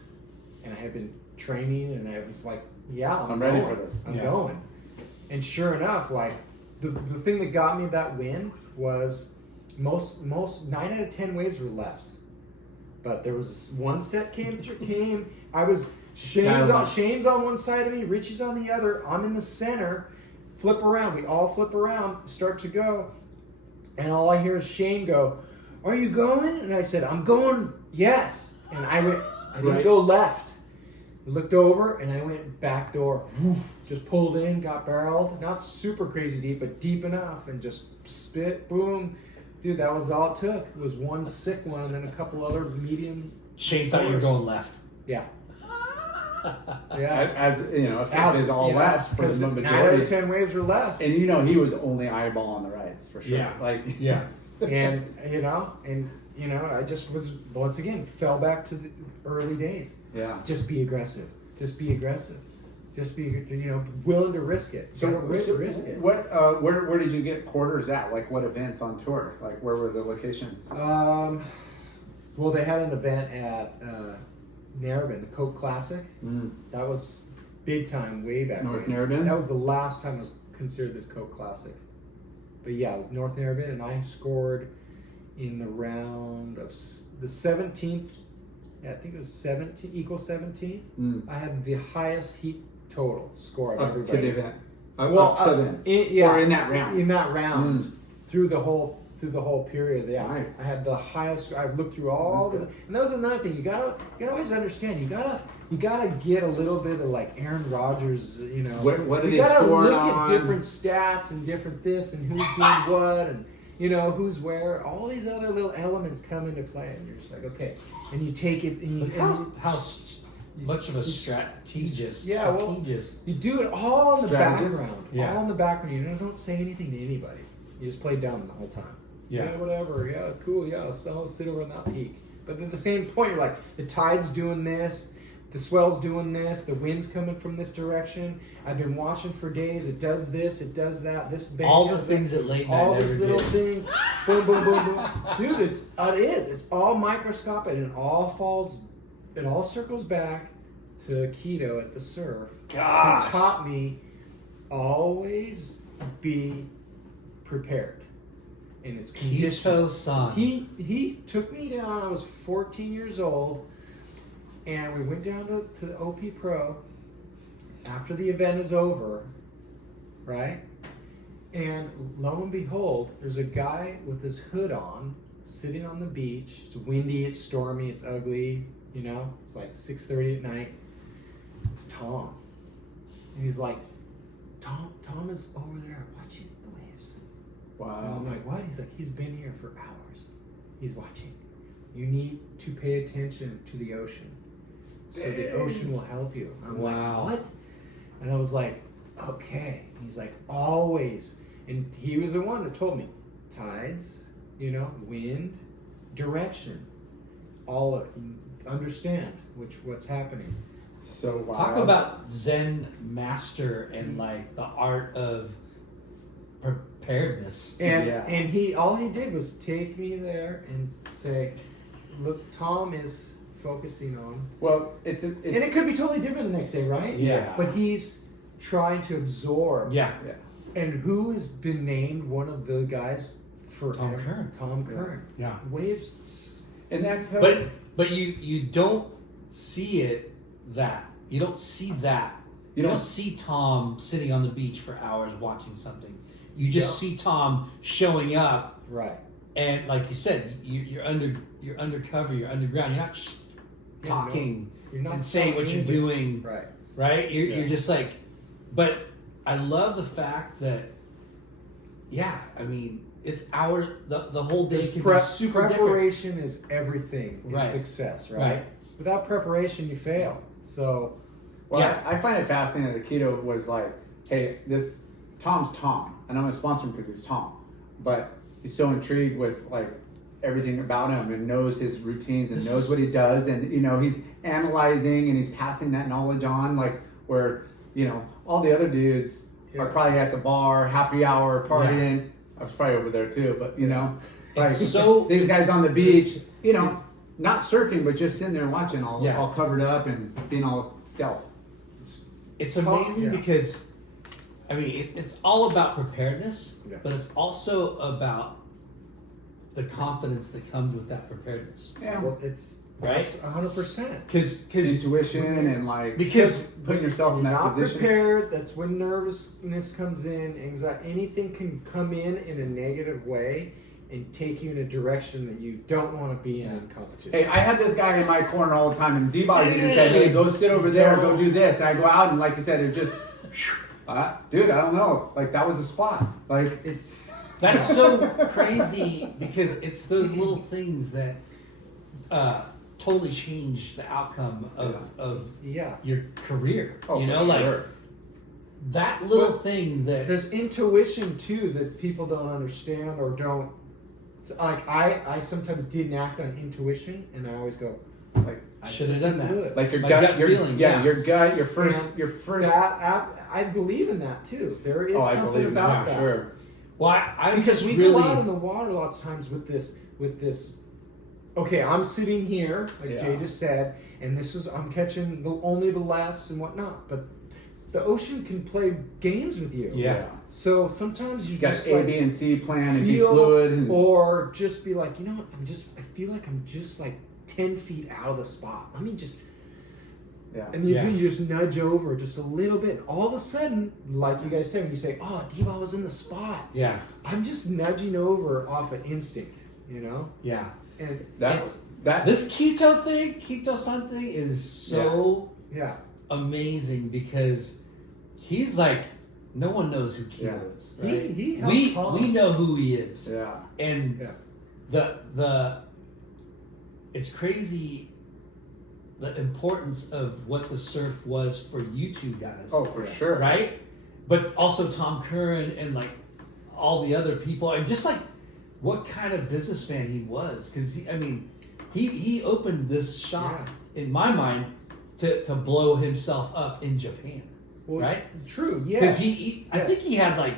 and I had been training, and I was like, I'm ready going. for this. I'm going. And sure enough, like the thing that got me that win was most 9 out of 10 waves were lefts, but there was this one set came. I was Shane's on one side of me, Richie's on the other. I'm in the center. Flip around. We all flip around. Start to go, and all I hear is Shane go, "Are you going?" And I said, "I'm going." Yes. And I didn't go left. I looked over and I went back door. Just pulled in, got barreled. Not super crazy deep, but deep enough, and just spit, boom. Dude, that was all it took. It was one sick one and then a couple other medium. Shane thought you were going left. Yeah. Yeah. As you know, effect is all lefts for the 9 majority. out of 10 waves were lefts. And you know, he was only eyeball on the rights for sure. Yeah. Like and I just was once again fell back to the early days. Yeah. Just be aggressive. Just be aggressive. Just be willing to risk it. So risk it. What? Where did you get quarters at? Like what events on tour? Like where were the locations? Well, they had an event at Narrabeen, the Coke Classic. That was big time, way back. North when. Narrabeen? That was the last time it was considered the Coke Classic. But yeah, it was North Narrabeen, and I scored in the round of the 17th. Yeah, I think it was 17, equal 17. I had the highest heat total score of everybody. To the event. In that round. In that round, through the whole period. Yeah, nice. I had the highest. I looked through all this, and that was another thing. You gotta always understand. You gotta get a little bit of like Aaron Rodgers. What did you they gotta score look on? at different stats and different this and who's doing what and who's where. All these other little elements come into play, and you're just like, okay, and you take it. And how much of a strategist. Yeah, well, you do it all in the background. Yeah. All in the background. You don't say anything to anybody. You just play dumb the whole time. Yeah. Whatever. Yeah, cool. Yeah, so I'll sit over on that peak. But at the same point, you're like, the tide's doing this, the swell's doing this, the wind's coming from this direction. I've been watching for days. It does this, it does that. This band all the things that late night all never these little did. things. Boom, boom, boom, boom. Dude, it is. It's all microscopic, and it all circles back to keto at the surf. Gosh. Who taught me always be prepared. And it's conditioned. Keto-san. He took me down. I was 14 years old, and we went down to the OP Pro after the event is over, right? And lo and behold, there's a guy with his hood on, sitting on the beach. It's windy, it's stormy, it's ugly. You know, it's like 6:30 at night. It's Tom, and he's like, Tom is over there watching the waves. And Wow. I'm like, what? He's like, he's been here for hours. He's watching. You need to pay attention to the ocean, so the ocean will help you. I'm Wow. like, what? And I was like, okay. He's like, always. And he was the one that told me, tides, you know, wind, direction, all of understand what's happening. So wow. Talk about Zen master and like the art of preparedness. And Yeah. and all he did was take me there and say, look, Tom is focusing on. Well, And it could be totally different the next day, right? Yeah. But he's trying to absorb. Yeah. And who has been named one of the guys for Tom Curran. Tom Curran. Yeah. Waves. and that's how, But you don't see it that. You don't see that. You don't see Tom sitting on the beach for hours watching something. You just see Tom showing up, Right. and like you said, you're undercover, you're underground. You're not talking You're not and saying what you're talking, doing, Right. right? You're just like, but I love the fact that, yeah, I mean, it's the whole day can be super different. Preparation is everything in Right. success, right? Right. Without preparation, you fail. So, well, Yeah. I find it fascinating that the keto was like, hey, Tom's Tom, and I'm gonna sponsor him because he's Tom, but he's so intrigued with like everything about him and knows his routines and knows what he does, and you know he's analyzing and he's passing that knowledge on, like where you know all the other dudes are probably at the bar, happy hour, partying. I was probably over there too, but you know, like so- these guys on the beach, you know, not surfing, but just sitting there watching, all covered up and being all stealth. It's amazing because, I mean, it's all about preparedness, Yeah. but it's also about the confidence that comes with that preparedness. Yeah, well, it's Right? 100%. Because intuition and like Because putting yourself in that Not position. prepared. That's when nervousness comes in. Anxiety. Anything can come in a negative way and take you in a direction that you don't want to be in competition. Hey, I had this guy in my corner all the time, and D-Baugh even said, "Hey, go sit over there, go do this." And I go out, and like you said, it just, dude, I don't know, like that was the spot. Like, that's so crazy because it's those little things that totally change the outcome of Yeah. your career. oh, you for know, like sure. that little thing that There's intuition too that people don't understand or don't. Like I sometimes didn't act on intuition, and I always go, like, I should have done that. Good. like your My gut, gut your feeling, yeah, yeah. your gut, your And first. I believe in that too. There is Oh, I something believe in about that, that. sure. well, I'm Because just we really go out in the water lots of times with this. Okay, I'm sitting here, like Yeah. Jay just said, and I'm catching only the lefts and whatnot. But the ocean can play games with you. Yeah. So sometimes you You got just A, like B, and C plan and be feel, fluid, and or just be like, you know what? I feel like I'm just like 10 feet out of the spot. Let me just. yeah. And you Yeah. do just nudge over just a little bit. All of a sudden, like you guys say, when you say, "Oh, D-Baugh was in the spot," yeah, I'm just nudging over off an instinct, you know. yeah. And that This keto something is so yeah, amazing because he's like, no one knows who keto is. Right? he helped we know who he is. yeah. And Yeah. the it's crazy the importance of what the surf was for you two guys. Oh, for sure. Right? But also Tom Curran and like all the other people, and just like what kind of businessman he was, because he opened this shop in my mind to blow himself up in Japan, Well, right? True. Yeah. Because I think he had like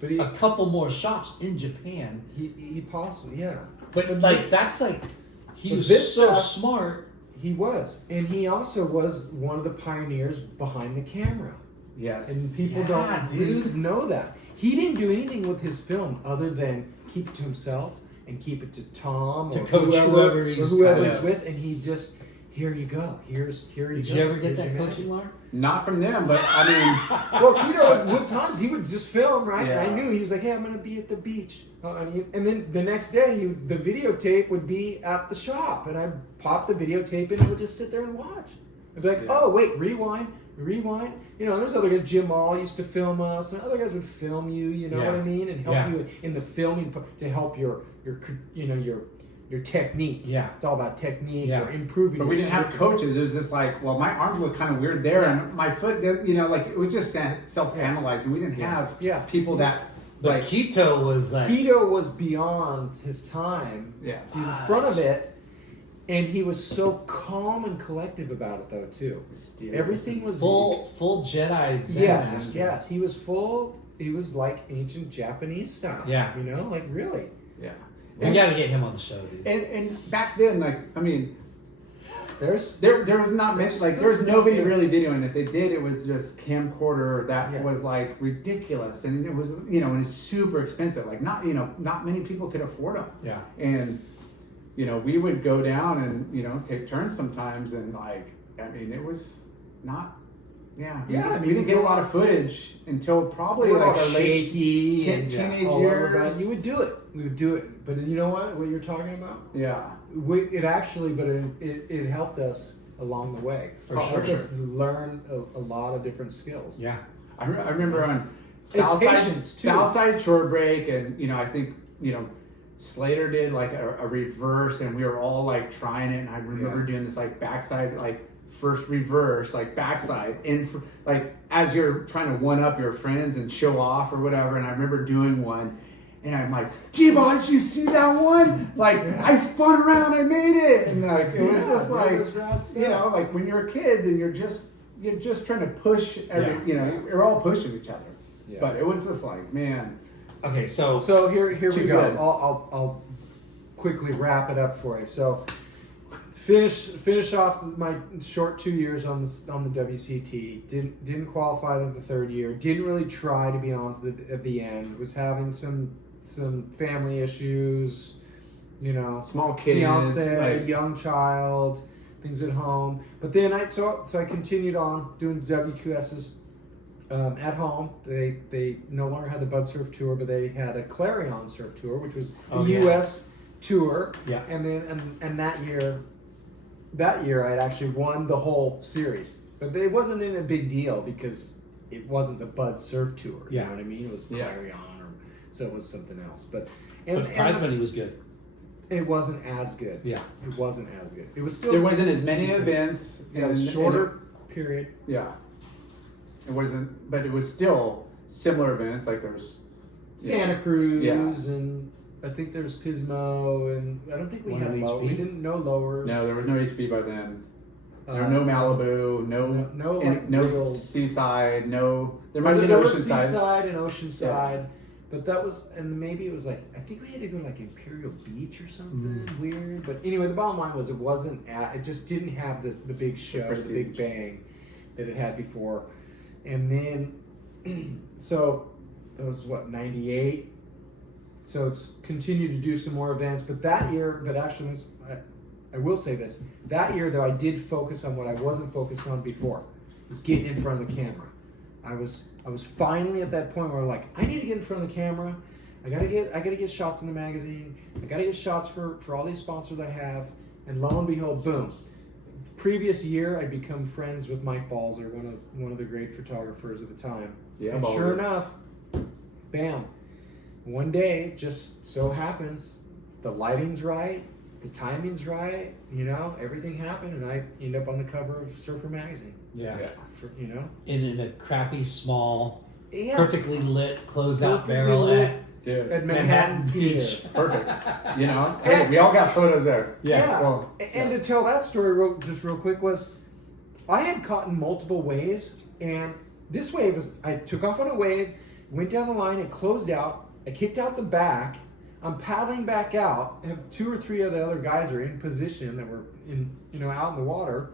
but a couple more shops in Japan, he possibly but like that's like he But was this so stuff- smart. he was, and he also was one of the pioneers behind the camera. Yes. And people Yeah, don't dude. know that. He didn't do anything with his film other than keep it to himself and keep it to Tom To or coach whoever he's whoever got. he's with, and he just, here you go. Here you Did go. you ever get Here's that your coaching, magic. Laura? Not from them, but I mean, Well, with times he would just film, right? Yeah. And I knew he was like, "Hey, I'm gonna be at the beach," and then the next day, the videotape would be at the shop, and I'd pop the videotape in and would just sit there and watch. I'd be like, Yeah. "Oh, wait, rewind." You know, there's other guys. Jim All used to film us, and other guys would film you. You know Yeah. what I mean, and help Yeah. you in the filming to help your technique. Yeah. It's all about technique. Yeah. Or improving. but we your didn't have surfing. coaches. It was just like, well, my arms look kind of weird there, and my foot, did, like it was just self-analyzing. We didn't have Yeah. people that But like, Keto was like, Keto was beyond his time. yeah. He was in front of it, and he was so calm and collective about it, though, too. Everything was full Jedi. Zen Yes, master. yes. He was full. He was like ancient Japanese style. Yeah. You know, like really. Yeah. We got to get him on the show, dude. And back then, like, I mean, there was not many, There's like, there was still nobody stuff, really videoing. If they did, it was just camcorder that Yeah. was like ridiculous, and it was, and it's super expensive. Like, not many people could afford them. Yeah. And we would go down and take turns sometimes, and like, I mean, it was not. Yeah, Yeah, we didn't get a lot of footage until probably We were like all our late shaky teenage all over, but years. you would do it. We would do it. But you know what you're talking about? Yeah. It helped us along the way. For It sure, helped us learn a lot of different skills. Yeah. I remember on patience, too. Southside Shore Break, and I think Slater did like a reverse, and we were all like trying it. And I remember doing this like backside, like first reverse, like backside, like as you're trying to one up your friends and show off or whatever. And I remember doing one, and I'm like, D-Baugh, did you see that one? Like I spun around, I made it, and like it was just like like when you're kids and you're just trying to push you're all pushing each other. Yeah. But it was just like, man. Okay, so here we Too go. good. I'll quickly wrap it up for you. So finish off my short 2 years on the WCT. Didn't qualify the third year. Didn't really try to be on at the end. Was having some family issues. Small kids, fiance, like- young child, things at home. But then I continued on doing WQSs. At home, they no longer had the Bud Surf Tour, but they had a Clarion Surf Tour, which was the U.S. tour. Yeah. And then and that year I'd actually won the whole series, but it wasn't in a big deal because it wasn't the Bud Surf Tour. You know what I mean? It was Clarion, so it was something else. But prize money was good. it wasn't as good. Yeah. It wasn't as good. It was still There wasn't as many decent. events. It was and- shorter period. Yeah. It wasn't, but it was still similar events. Like there was Santa Cruz Yeah. and I think there was Pismo and I don't think we One had of low. HB? We didn't know lowers. No, there was no HB by then. There were no Malibu, no, like, no real- Seaside, no. There might There have been was Oceanside. Seaside and Oceanside, but that was, and maybe it was like, I think we had to go to like Imperial Beach or something weird. But anyway, the bottom line was it just didn't have the big show, the big prestige. bang that it had before. And then, so that was what, 98? So it's continued to do some more events, but that year, I will say this, that year though, I did focus on what I wasn't focused on before, was getting in front of the camera. I was finally at that point where like, I need to get in front of the camera. I gotta get shots in the magazine. I gotta get shots for all these sponsors I have. And lo and behold, boom. Previous year, I'd become friends with Mike Balzer, one of the great photographers at the time. Yeah, and Balzer. sure enough, bam. One day, it just so happens, the lighting's right, the timing's right, everything happened, and I end up on the cover of Surfer Magazine. Yeah. In In a crappy, small, yeah, perfectly lit closeout Perfectly barrel lit. Dude, at Manhattan Manhattan Beach. Beach. perfect. Hey, we all got photos there. Yeah. Well, And to tell that story real quick was, I had caught in multiple waves, and this wave was, I took off on a wave, went down the line, it closed out, I kicked out the back, I'm paddling back out, and 2 or 3 of the other guys are in position that were out in the water.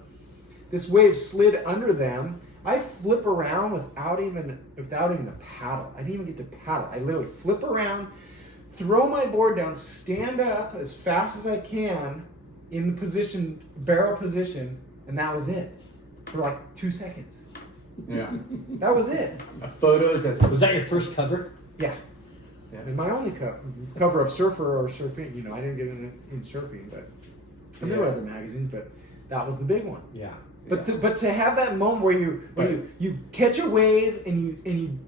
This wave slid under them. I flip around without even a paddle. I didn't even get to paddle. I literally flip around, throw my board down, stand up as fast as I can in the position, barrel position, and that was it for like 2 seconds. Yeah. That was it. Photos that Was that your first cover? Yeah. And my only cover of Surfer or Surfing, I didn't get in surfing, but there were other magazines, but that was the big one. Yeah. But to have that moment where you catch a wave and you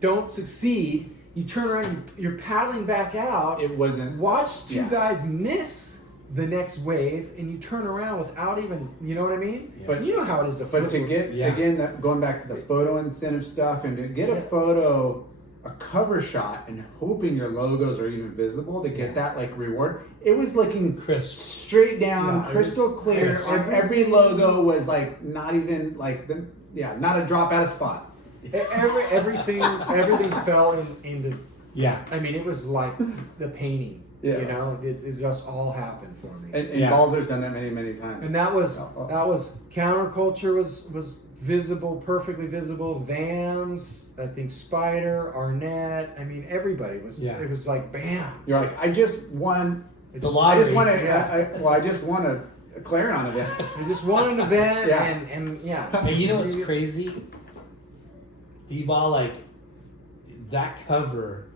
don't succeed, you turn around, you're paddling back out. it wasn't. Watch two guys miss the next wave, and you turn around without even, you know what I mean? Yeah. But you know how it is to flip. But to get again, going back to the photo incentive stuff, and to get a photo, a cover shot, and hoping your logos are even visible to get that like reward. It was looking Crisp. straight down, Yeah, crystal clear. crisp. Every logo was like not even like not a drop out of spot. Everything fell into. Yeah. I mean, it was like the painting. Yeah. It just all happened for me. And Yeah. Balzer's done that many times. And that was counterculture was visible, perfectly visible. Vans, I think Spider, Arnett. I mean, everybody was. Yeah. It was like bam. You're like, I just won. The I just won lottery. I just won a Clarion event. I just won an event, Yeah. and yeah. And you know what's crazy? D-Baugh, like, that cover,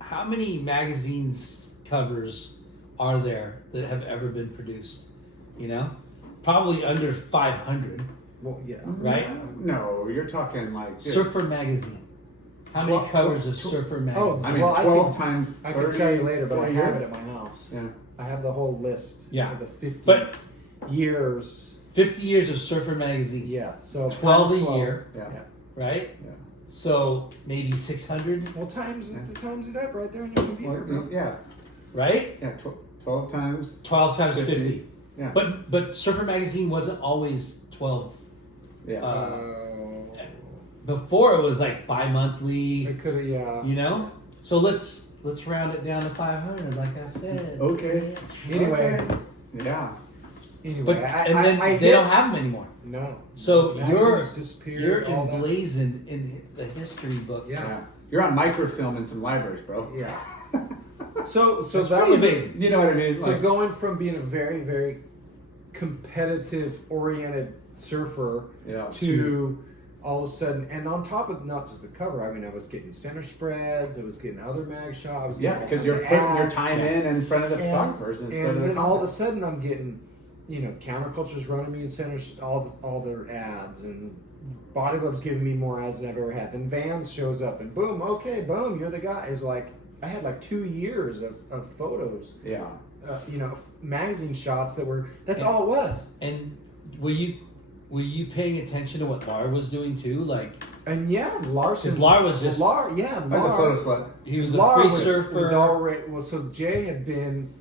how many magazines covers are there that have ever been produced? Probably under 500, Well, yeah. right? No, you're talking like Surfer Magazine. How many covers of Surfer Magazine? I mean, Well, 12 times. I can 30, tell you later, but I 40 have years. it at my house. Yeah. I have the whole list. Yeah. Of the 50 But years. 50 years of Surfer Magazine, Yeah. So 12 times a year, Yeah. right? Yeah. So maybe 600, Well, times it up right there on your computer. Well, yeah. right? Yeah. 12 times. 12 times 50. Yeah. But Surfer Magazine wasn't always 12. Yeah. Before it was like bi-monthly, it could have, yeah. So let's round it down to 500, like I said. Okay. Anyway. Okay. Yeah. Anyway, But and then they don't have them anymore. No. So Magazines disappeared. you're all that. emblazoned in the history books. Yeah. You're on microfilm in some libraries, bro. Yeah. So That's that pretty was amazing. You know what I mean? So going from being a very, very competitive oriented surfer Yeah. to all of a sudden, and on top of not just the cover, I mean, I was getting center spreads, I was getting other mag shots, I was Yeah, getting because all you're the putting your ads, time in front of the photographers instead of and the then all of a content. sudden I'm getting, Counterculture's running me in center, all their ads, and Body Glove's giving me more ads than I've ever had. Then Vans shows up, and boom, okay, boom, you're the guy. It's like I had like 2 years of photos, Yeah. magazine shots that's all it was. And were you paying attention to what Lar was doing too? Like, And yeah, Larson. because Lar was just I was a photo slut. he was a Lar free was surfer. already, so Jay had been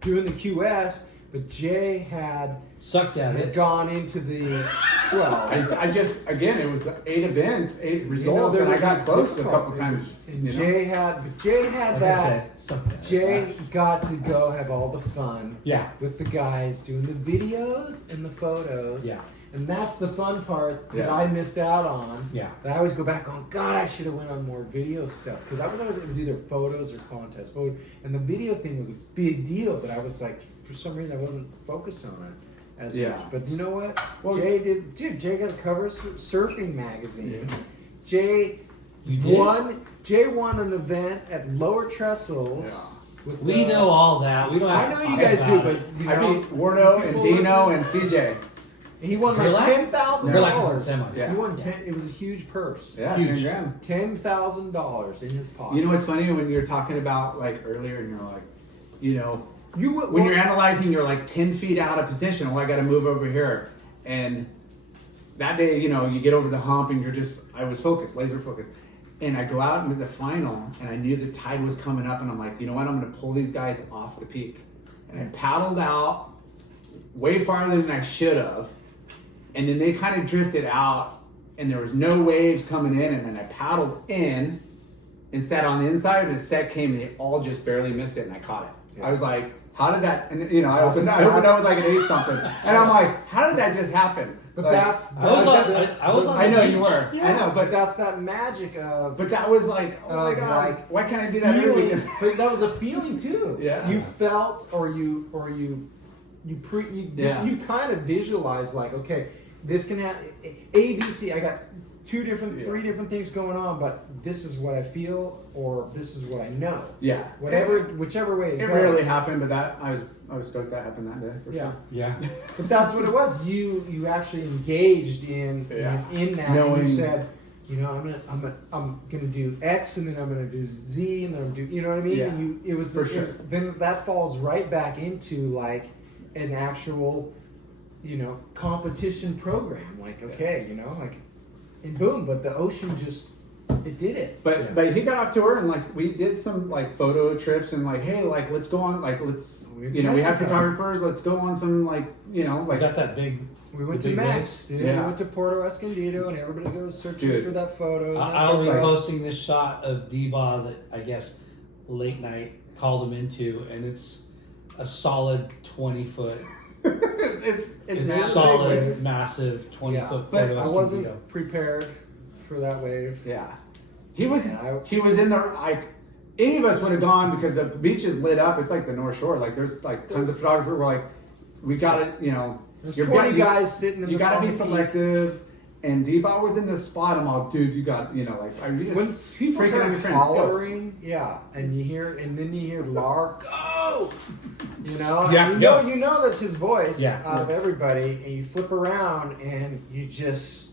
doing the QS, but Jay had sucked at it. gone into the I just, again, it was 8 events, 8 results, there and I was got this close a couple difficulty. times. And you know? Jay had Like I that. said, sucked at Jay it. got to go have all the fun Yeah. with the guys doing the videos and the photos. Yeah. And that's the fun part that Yeah. I missed out on. Yeah. That I always go back on, God, I should have went on more video stuff. Because I was always, it was either photos or contests. And the video thing was a big deal, but I was like, for some reason, I wasn't focused on it as Yeah. much. But you know what? Well, Jay got a cover of Surfing Magazine. Jay You did? Jay won an event at Lower Trestles. Yeah. With We know all that. We don't. I have know to you talk guys do, about but it. you I know, beat Wardo and people Dino listen. and CJ. And he won like Really? $10,000. We're like in the semis. Yeah. He won It was a huge purse. Yeah, Huge. 10 grand. $10,000 in his pocket. You know what's funny when you're talking about like earlier, and you're like, when when you're analyzing, you're like 10 feet out of position. Oh, I got to move over here. And that day, you get over the hump, and I was focused, laser focused. And I go out into the final, and I knew the tide was coming up, and I'm like, you know what? I'm going to pull these guys off the peak. And I paddled out way farther than I should have. And then they kind of drifted out, and there was no waves coming in. And then I paddled in and sat on the inside, and the set came, and they all just barely missed it, and I caught it. Yeah. I was like, how did that? And I opened up with like an 8 something, and I'm like, how did that just happen? But Like, I was on I the know beach. you were. Yeah, I know, but but that's that magic of. but that was like, oh my Of, god, like, why can't I do that every feeling, weekend? but that was a feeling too. Yeah. You felt, or you kind of visualized like, okay, this can have A, B, C. I got three different things going on, but this is what I feel, or this is what I know. Yeah. Whichever way it goes. rarely happened, but I was stoked that happened that day. For Yeah. sure. Yeah. But that's what it was. You actually engaged in that. Knowing, and you said, you know, I'm gonna do X, and then I'm gonna do Z, and then I'm you know what I mean? Yeah. And it was then that falls right back into like an actual, you know, competition program. Like, okay, you know, like, and boom, but the ocean just, it did it. But he got off tour and like we did some like photo trips and like, hey, like let's go on, like let's, you know, we have photographers, let's go on some like, you know, like. Is that big? We went to Max, dude. Yeah. We went to Puerto Escondido, and everybody goes searching for that photo. I'll be posting this shot of D-Baugh that I guess late night called him into, and it's a solid 20-foot. it's massive. solid, massive 20-foot. But Puerto I wasn't Escondido. prepared for that wave. Yeah. He was Yeah, in the like any of us would have gone because the beach is lit up. It's like the North Shore. Like there's like tons of photographers. We're like, we got it, you know. There's 20 guys sitting in the You got to be front seat. selective. And D-Baugh was in the spot. I'm all, dude, you got, you know, like, are you just When people freaking on your start friends? Go. hollering, and then you hear Lar, go, you know, You have and to go. you know that's his voice Yeah. out of everybody, and you flip around and you just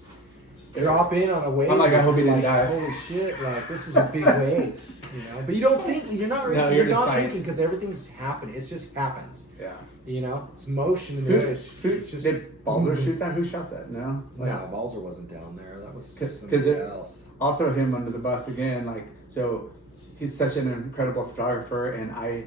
drop in on a wave. I'm like, I hope he didn't die. Holy shit! Like this is a big wave, you know. But you don't think you're not No, you're you're just not psyched. thinking because everything's happening. It just happens. Yeah. You know, it's motion. And it's just Did Balzer shoot that? Who shot that? No? Like, no, Balzer wasn't down there. That was 'Cause somebody it- else. I'll throw him under the bus again. Like, so he's such an incredible photographer, and I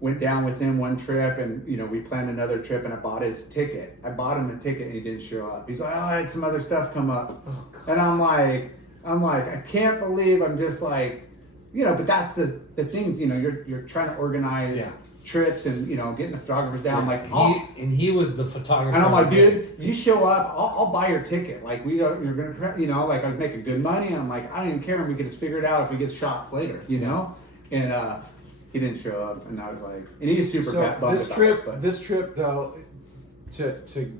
went down with him one trip, and you know we planned another trip, and I bought his ticket. I bought him a ticket, and he didn't show up. He's like, "Oh, I had some other stuff come up," Oh, God. and I'm like, I can't believe I'm just like, you know. But that's the things, you know. You're trying to organize trips, and you know, getting the photographers down. Like, He was the photographer. and I'm like, dude, you show up, I'll buy your ticket. Like, you're gonna, you know, like I was making good money, and I'm like, I don't even care, and we can just figure it out if we get shots later, you know. And he didn't show up, and I was like, and he's super bummed about it, This trip though, to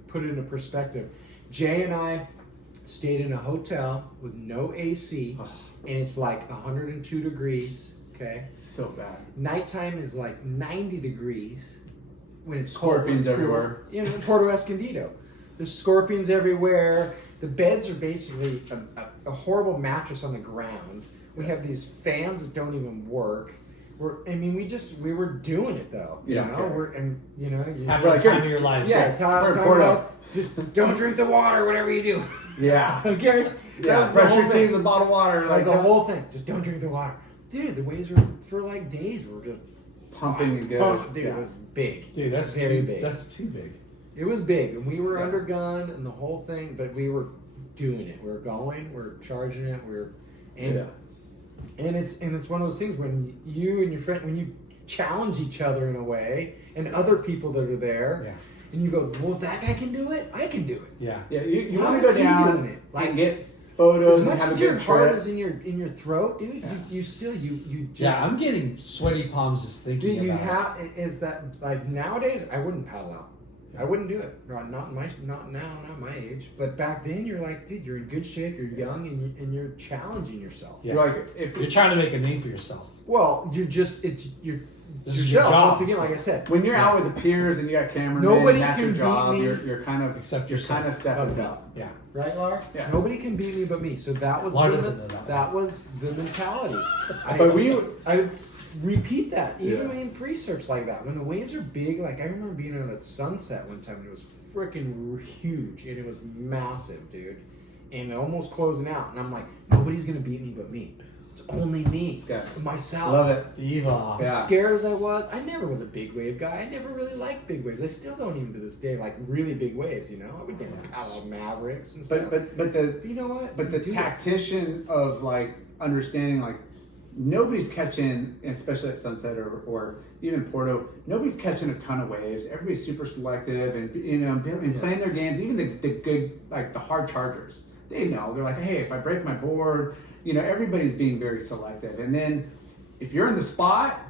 put it into perspective, Jay and I stayed in a hotel with no AC, and it's like 102 degrees. Okay. It's so bad. Nighttime is like 90 degrees when it's Scorpions cold. everywhere. In Puerto Escondido. There's scorpions everywhere. The beds are basically a horrible mattress on the ground. We have these fans that don't even work. We were doing it though. You Yeah, know, okay. Having Like, the time of your life. Yeah, We're time poured off. up. Just don't drink the water, whatever you do. Yeah. Okay? Yeah. Brush your teeth with bottled water. That Like was the whole thing. Just don't drink the water. Dude, the waves were for like days. We were just pumping and good. Dude, it was big. Dude, that's very too big. That's too big. It was big, and we were under gun and the whole thing, but we were doing it. We were going, we were charging it, and it's one of those things when you and your friend, when you challenge each other in a way, and other people that are there, and you go, well, if that guy can do it, I can do it. Yeah. Yeah, you How want to is go he down doing it? Like, and get photos As and much have a as your good heart trip. is in your throat, dude, you still you just I'm getting sweaty palms just thinking Dude, you about have is that like nowadays I wouldn't paddle out. I wouldn't do it. Not now, not my age. But back then you're like, dude, you're in good shape, you're young, and you're challenging yourself. Yeah. You're like, if You're trying to make a name for yourself. Well, you're This is your yourself. job. Once again, like I said, when you're out with the peers and you got cameramen, Nobody and that's can your beat job. me You're kind of Except you're yourself. kind of stepping up. Yeah. right, Lar? Yeah. Nobody can beat me but me. So that was Lar doesn't know that. that was the mentality. I would repeat that even in free surfs like that. When the waves are big, like I remember being on a sunset one time and it was freaking huge and it was massive, dude, and almost closing out. And I'm like, nobody's gonna beat me but me. It's only me, myself. Love it. Eva. Yeah. As scared as I was, I never was a big wave guy. I never really liked big waves. I still don't even to this day like really big waves. You know, I would never paddle Mavericks and stuff. But the you know what? But the tactician of like understanding, like nobody's catching, especially at Sunset or even Porto, nobody's catching a ton of waves. Everybody's super selective and and playing their games. Even the good, like the hard chargers, they know, they're like, hey, if I break my board, everybody's being very selective. And then if you're in the spot,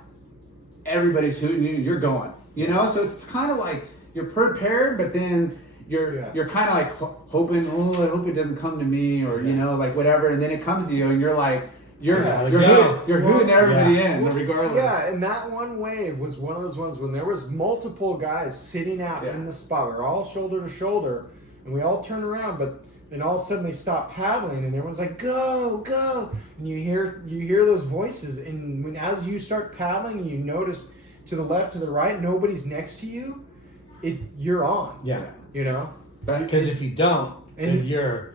everybody's hooting you. You're going. So it's kind of like you're prepared, but then you're kind of like hoping, I hope it doesn't come to me, or you know, like whatever, and then it comes to you, and you're like, you're hooting everybody in, regardless. Yeah, and that one wave was one of those ones when there was multiple guys sitting out in the spot. We were all shoulder to shoulder, and we all turned around, but then all of a sudden they stopped paddling, and everyone's like, "Go, go!" And you hear those voices, and as you start paddling, and you notice to the left, to the right, nobody's next to you. You're on. Yeah. You know? Because if you don't, then you're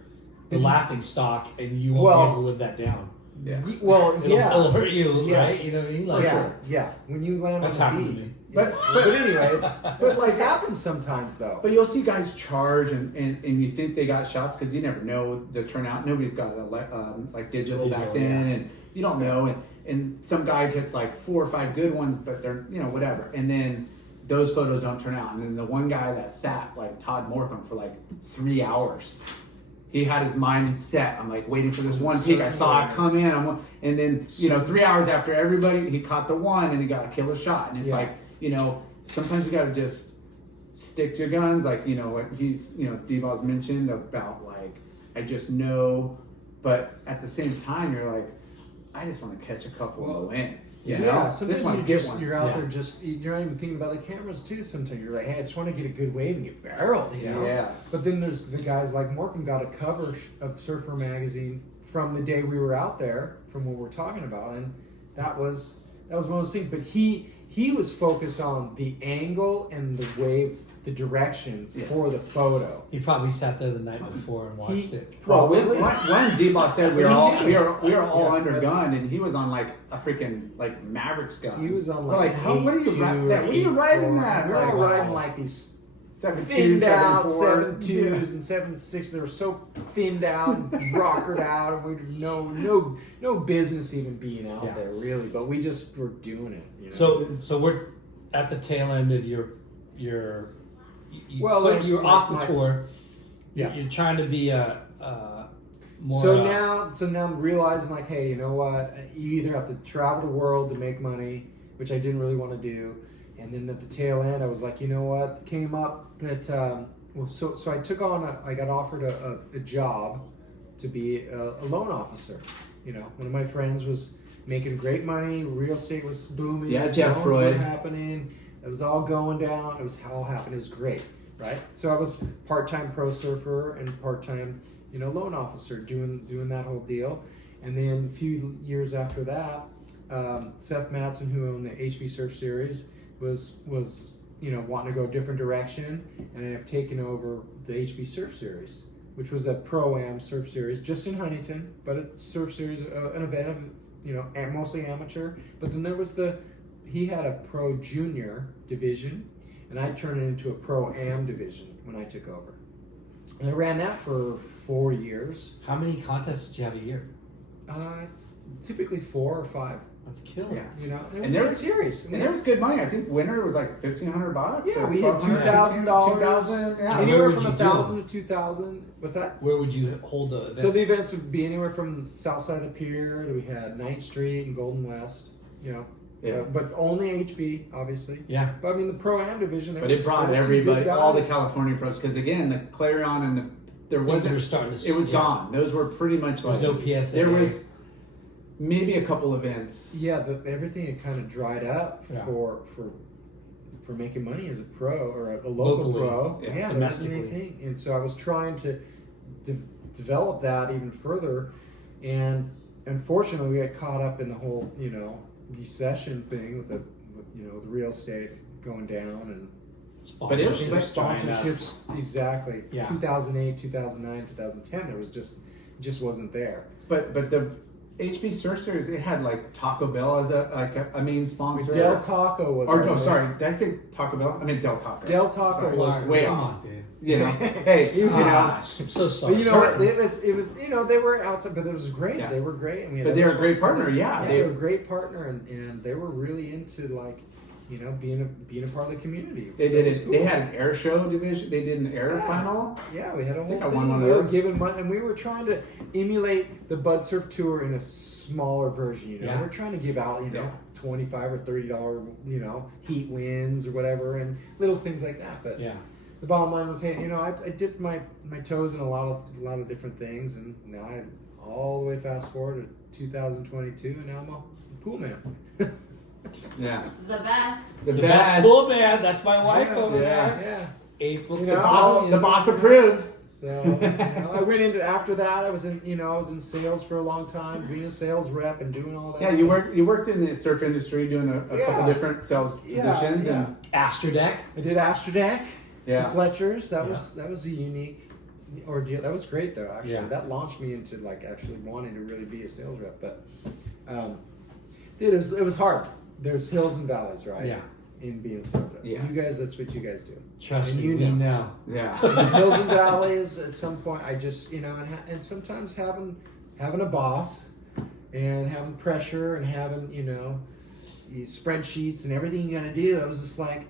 the laughing stock, and you won't be able to live that down. Yeah. Well, It'll hurt you, right? You know what I mean? Like, yeah. When you land That's on the happened to beat. me. But anyway, but like happens sometimes though. But you'll see guys charge, and you think they got shots because you never know the turnout. Nobody's got like digital back then, and you don't know. And some guy gets like 4 or 5 good ones, but they're whatever. And then those photos don't turn out. And then the one guy that sat like Todd Morcom for like 3 hours. He had his mind set. I'm like waiting for this one peak. I saw it come in. And then 3 hours after everybody, he caught the one and he got a killer shot. And it's like, sometimes you got to just stick to your guns. Like what he's D-Baugh's mentioned about like I just know, but at the same time you're like I just want to catch a couple and win. Sometimes you're out there you're not even thinking about the cameras too. Sometimes you're like, hey, I just want to get a good wave and get barreled, Yeah. But then there's the guys like Morcom got a cover of Surfer magazine from the day we were out there, from what we're talking about, and that was one of those things. But he was focused on the angle and the wave, the direction for the photo. He probably sat there the night before and watched it. Well, when D-Baugh said we were all undergunned, and he was on like a freaking like Mavericks gun. He was on like what are you riding that? What are you riding that? We're all riding like these 7.2, thinned out 7.4. 7.2s and 7.6. They were so thinned out and rockered out, and we had no business even being out there really. But we just were doing it. So we're at the tail end of your. You're off the tour. You're trying to be a more. So now I'm realizing like, hey, you know what? You either have to travel the world to make money, which I didn't really want to do, and then at the tail end, I was like, you know what? Came up that so I took on I got offered a job to be a loan officer. One of my friends was making great money. Real estate was booming. Yeah, Jeff loans Freud. were happening. It was all going down. It was all happening. It was great, right? So I was part-time pro surfer and part-time, loan officer doing that whole deal. And then a few years after that, Seth Matson, who owned the HB Surf Series, was wanting to go a different direction, and I've taken over the HB Surf Series, which was a pro-am surf series just in Huntington, but a surf series, an event of mostly amateur. But then there was he had a pro junior division, and I turned it into a pro am division when I took over. And I ran that for 4 years. How many contests did you have a year? Typically 4 or 5. That's killer. Yeah, and there was serious. And there was good money. I think winner was like $1,500. Yeah, we had $2,000. $2,000. Anywhere from $1,000 to $2,000. What's that? Where would you hold the events? So the events would be anywhere from south side of the pier. We had 9th Street and Golden West. Yeah. But only HB, obviously. Yeah. But I mean, the Pro-Am division. But it brought everybody, all the California pros, because again, the Clarion and there wasn't. Were starting to, it was gone. Those were pretty much like no PSA. There was maybe a couple events. Yeah, but everything had kind of dried up for making money as a pro or a local pro. Yeah, there wasn't anything. And so I was trying to develop that even further, and unfortunately, we got caught up in the whole recession thing with the real estate going down and but it was sponsorships exactly. Yeah. 2008, 2009, 2010 there was just wasn't there. But the HB Surf Series, it had like Taco Bell as a main sponsor. Del Taco was. Or no, sorry, did I say Taco Bell? I mean Del Taco. Del Taco was way off. Hey, I'm so sorry. But you know what? It was they were outside, but it was great. Yeah. They were great. And but they were a great partner. Yeah, they were a great partner, and they were really into like being a part of the community. They did it. Cool. They had an air show division. They did an air final. Yeah, we had a whole thing. I won one we of were those. giving money, and we were trying to emulate the Bud Surf Tour in a smaller version. We're trying to give out $25 or $30 heat wins or whatever, and little things like that. But the bottom line was, hey, I dipped my toes in a lot of different things, and now I all the way fast forward to 2022, and now I'm a pool man. Yeah. The best. The The best. best pool man. That's my wife over there. Yeah. April. You The know, boss, the boss approves. So I went into after that. I was in sales for a long time, being a sales rep and doing all that. Yeah, you worked in the surf industry doing a couple different sales positions and Astrodeck. I did Astrodeck, yeah. the Fletchers. That was a unique ordeal. That was great though. Actually, Yeah. that launched me into like actually wanting to really be a sales rep. But dude, it was hard. There's hills and valleys, right? Yeah. In being a sales rep. Yes. You guys, that's what you guys do. Trust And me, you we know. know. Yeah. Hills and valleys. At some point, I just and sometimes having a boss and having pressure and having spreadsheets and everything you gotta do. I was just like,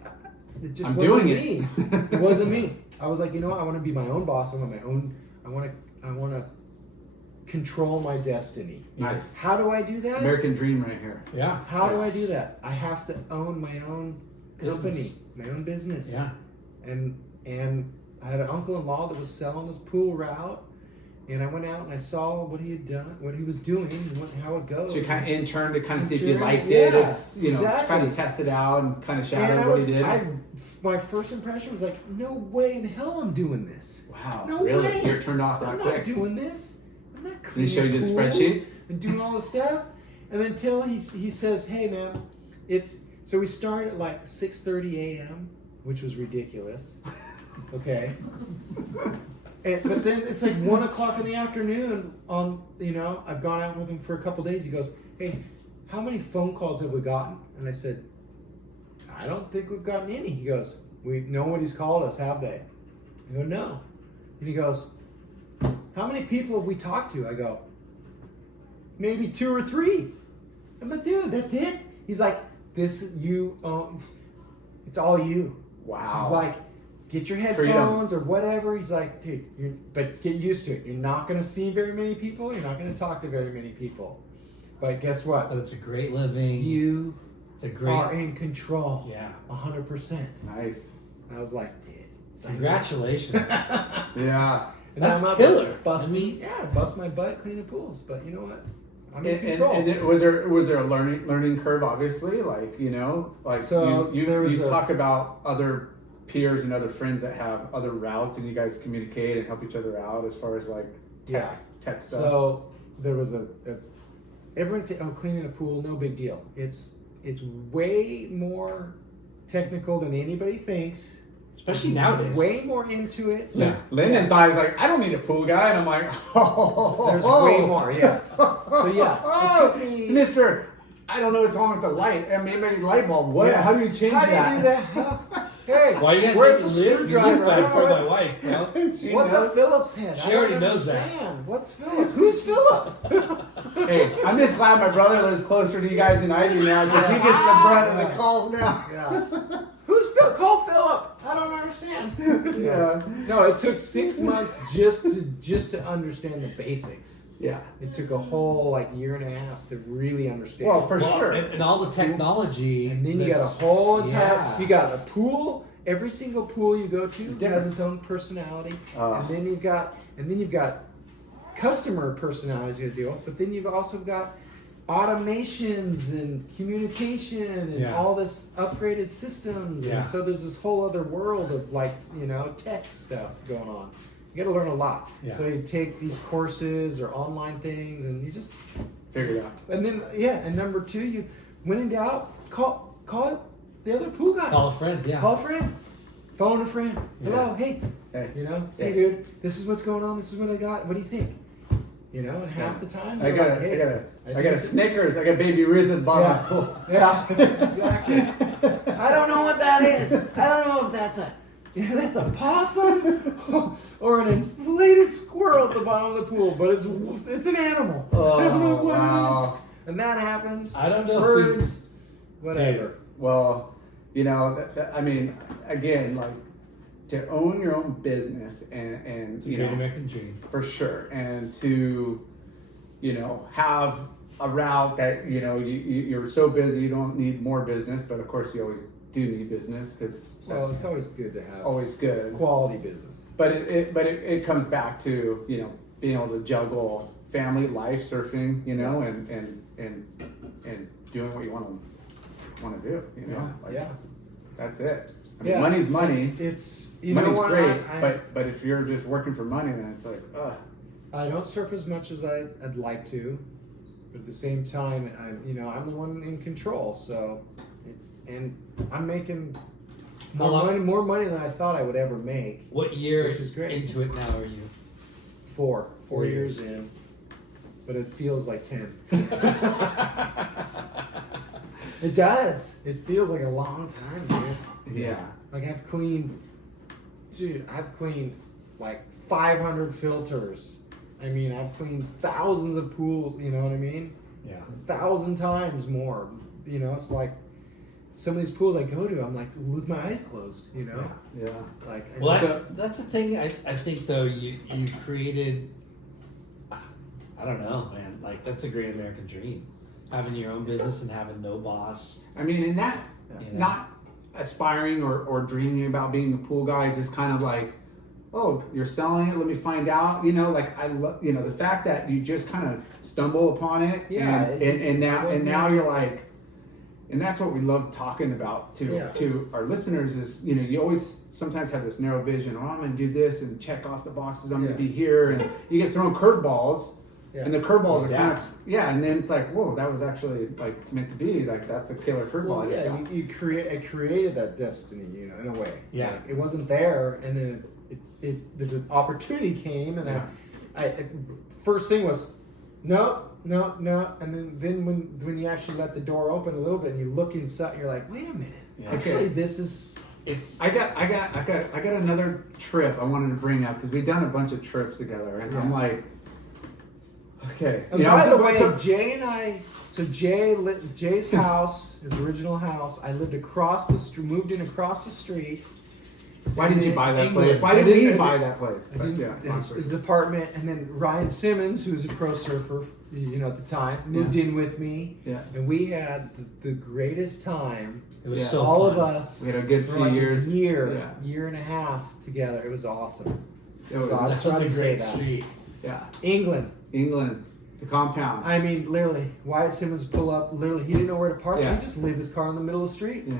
it just I'm wasn't doing me. It wasn't me. I was like, I want to be my own boss. I want my own. I want to control my destiny. Nice. How do I do that? American dream right here. Yeah. How do I do that? I have to own my own company, Business. my own business. Yeah. And I had an uncle-in-law that was selling his pool route, and I went out and I saw what he had done, what he was doing, and how it goes. So you kind of interned to kind of see if you Interned, liked it, yeah, if, exactly. kind of test it out and kind of And shadow what he did. my first impression was like, no way in hell I'm doing this. Wow, No really? way. You're turned off I'm that not quick. doing this. I'm not Did he show you the cleaning spreadsheets? and doing all the stuff. And then till he says, hey man, so we start at like 6:30 a.m., which was ridiculous. Okay. But then it's like 1 o'clock in the afternoon I've gone out with him for a couple days. He goes, hey, how many phone calls have we gotten? And I said, I don't think we've gotten any. He goes, nobody's called us, have they? I go, no. And he goes, how many people have we talked to? I go, maybe 2 or 3. I'm like, dude, that's it? He's like, it's all you. Wow. He's like, get your headphones or whatever. He's like, dude, but get used to it. You're not going to see very many people. You're not going to talk to very many people. But guess what? But it's a great living. You It's a great. are in control. Yeah. 100%. Nice. And I was like, dude. Congratulations. Yeah. And That's I'm up killer. there busting, I mean- bust my butt cleaning pools. But you know what? I'm in And control. was there a learning curve? Obviously, So there was you a- talk about other peers and other friends that have other routes, and you guys communicate and help each other out as far as like tech stuff. So there was everything. Cleaning a pool, no big deal. It's way more technical than anybody thinks. Especially nowadays. Way more into it. Yeah. Lyndon thought he's like, I don't need a pool guy, and I'm like, There's way more. Yes. So yeah, it took me. Mister, I don't know what's wrong with the light. I mean, maybe light bulb. What? Yeah. How do you change How do that? you do that? Huh? Hey, Why you guys where's make the me live screwdriver? I don't for know my what's- wife, bro? She What's knows. a Phillips head? She I don't already knows that. understand. What's Philip? Who's Philip? Hey, I'm just glad my brother lives closer to you guys than I do now, because he gets the brunt of the calls now. Yeah. Who's Philip? Call Philip. I don't understand. Yeah. No, it took 6 months just to understand the basics. Yeah. It took a whole year and a half to really understand. Well, for sure. And all the technology. And then you got a that's- whole entire. Yeah. You got a pool. Every single pool you go to different. has its own personality, and then you've got customer personalities you got to deal with. But then you've also got automations and communication and Yeah. all this upgraded systems. Yeah. And so there's this whole other world of tech stuff going on. You got to learn a lot. Yeah. So you take these courses or online things, and you just Figure it out. and then and number 2, you when in doubt, call the other pool guy. Call a friend, yeah. Call a friend. Phone a friend. Hello, hey. Hey. Hey dude, this is what's going on, this is what I got. What do you think? And half the time I they're got like, hey, a think it's- Snickers. I got Baby Ruth at the bottom of the pool. Yeah, exactly. I don't know what that is. I don't know if that's a possum or an inflated squirrel at the bottom of the pool, but it's an animal. I don't know Oh, what it is. wow. And that happens. I don't know Birds, whatever. Well, I mean, again, to own your own business and It's a great American dream. for sure, and to, have a route that, you're so busy you don't need more business, but of course you always do new business because Well, that's it's always good to have always good. quality business. But it comes back to, you know, being able to juggle family life, surfing, you know, and doing what you want to do, you know. Yeah. That's it. I mean, Yeah. money's money. It's Money's what, great, I but if you're just working for money, then it's like, ugh. I don't surf as much as I'd like to, but at the same time, I'm the one in control. So and I'm making more money than I thought I would ever make. What year Which is great. into it now are you? 4 4 years in, but it feels like 10. It does. It feels like a long time, dude. Yeah. Like I've cleaned like 500 filters. I mean, I've cleaned thousands of pools, you know what I mean? Yeah. 1,000 times more. You know, it's like some of these pools I go to, I'm like with my eyes closed, you know? Yeah. Like, Well, So- that's the thing. I think though you created. I don't know, man. Like that's a great American dream, having your own business and having no boss. I mean, and that, You know? not aspiring or dreaming about being the pool guy, just kind of like, oh, you're selling it, let me find out, you know, like I love, you know, the fact that you just kind of stumble upon it, Yeah, and now you're like, and that's what we love talking about Yeah. to our listeners is, you know, you always sometimes have this narrow vision, oh, I'm going to do this and check off the boxes, I'm going to be here, and you get thrown curveballs. Yeah. And the curveballs are kind Adapt. of, and then it's like, whoa, that was actually like meant to be, like that's a killer curveball. Well, I just yeah, got. I created that destiny, you know, in a way. Yeah. Like, it wasn't there, and then the opportunity came, and Yeah. I first thing was, no, and then when you actually let the door open a little bit and you look inside, you're like, wait a minute, Yeah. actually, this is. I got another trip I wanted to bring up because we've done a bunch of trips together, and I'm like, okay. And by the way, Jay and I, so Jay's house, his original house, I lived across the street, moved in across the street. why didn't you buy that England. place? Why I did we didn't- buy that place? I But didn't- yeah, long story. his apartment, and then Ryan Simmons, who was a pro surfer, you know, at the time, moved in with me, Yeah. and we had the greatest time. It was Yeah. so All fun. of us We had a good for few like years. a Yeah. year and a half together. It was awesome. It was, I That just was wanted a to say great that. street. yeah. England. England, the compound. I mean, literally, Wyatt Simmons pull up. Literally, he didn't know where to park. Yeah. He just leave his car in the middle of the street. Yeah.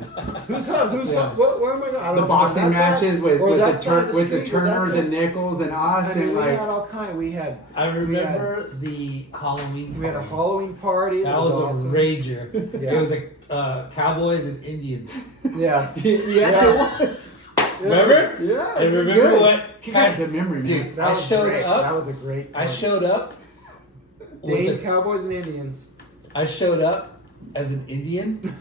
Who's up? Who's Yeah. up? Where am I going? I don't The know, boxing on that matches side with or the that side of the with the street or that Turners side. and Nichols and us, I mean, and we like had all kind. We had I remember the Halloween. we had a party. Halloween party. That was awesome. a rager. Yeah. It was Cowboys and Indians. Yes. yes, it was. Remember? Yeah. And remember good. what? You got good memory, man. Dude, That I was showed great. up. That was a great. I party. showed up. Dane With Cowboys and Indians. I showed up as an Indian,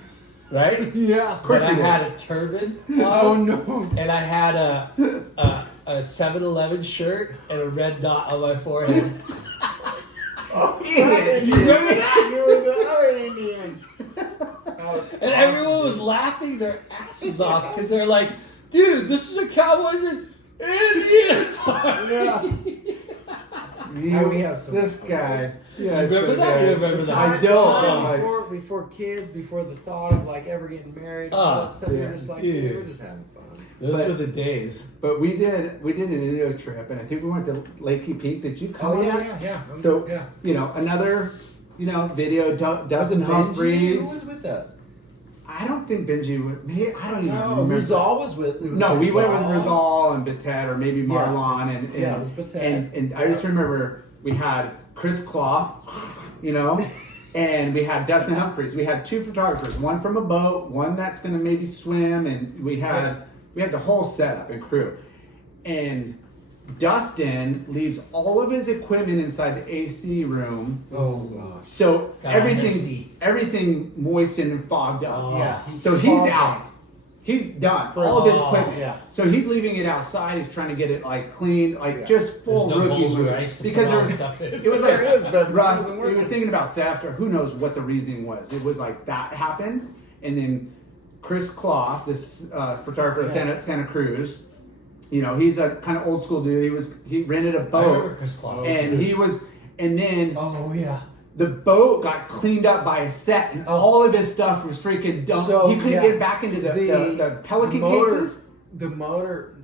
right? Yeah. Of course But I you did. had a turban. Oh on, no. And I had a 7-Eleven shirt and a red dot on my forehead. Oh, Indian. You remember that? You were the other Indian. And everyone was laughing their asses off because they're like, dude, this is a Cowboys and Indian party. Yeah. We have some this fun. guy. Yeah, Remember so that? good. You remember that? I don't. I'm like, Before kids, before the thought of like ever getting married, all that stuff. yeah. You're just like, Dude. dude, we're just having fun. Those But- were the days. but we did an Indio trip, and I think we went to Lakey Peak. Did you come? Oh on yeah, that? yeah. So yeah. you know, another video. Dustin Was it Benji? Who Humphreys. was with us? I don't think Benji would. I don't even No, remember. Rizal was with. It was No, we went with Rizal. Rizal and Batet, or maybe Yeah. Marlon, and Yeah, it was Batet. and I just remember we had Chris Clough, you know, and we had Dustin Humphreys. We had 2 photographers, one from a boat, one that's going to maybe swim, and we had the whole setup and crew. And Dustin leaves all of his equipment inside the AC room. Oh gosh. So Got misty. everything moistened and fogged up. Oh. Yeah. So he's fogging. out. He's done. All of his Oh, equipment. yeah. So he's leaving it outside. He's trying to get it like clean, like Yeah. just full There's no rookie bowls move. of ice to Because put there all was, stuff in. it was like There is, but Russ. it wasn't He was working. thinking about theft, or who knows what the reasoning was. It was like that happened, and then Chris Clough, this photographer of Santa Cruz. You know, he's a kind of old school dude. He rented a I boat. remember Chris Clough. And he was, and then Oh yeah. the boat got cleaned up by a set, and all of his stuff was freaking dumped. So, he couldn't yeah, get back into the pelican cases. The motor,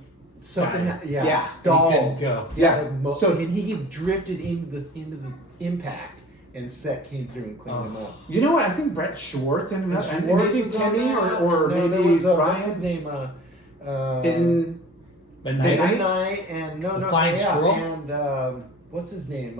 something, Yeah. stalled. He couldn't go. Yeah. So and he drifted into the impact, and set came through and cleaned him up. You know what? I think Brett Schwartz ended up, and Schwartz maybe was on Timmy that, or no, there maybe was, Brian. what's his name? Ben Midnight. Night and The Flying Squirrel? and what's his name?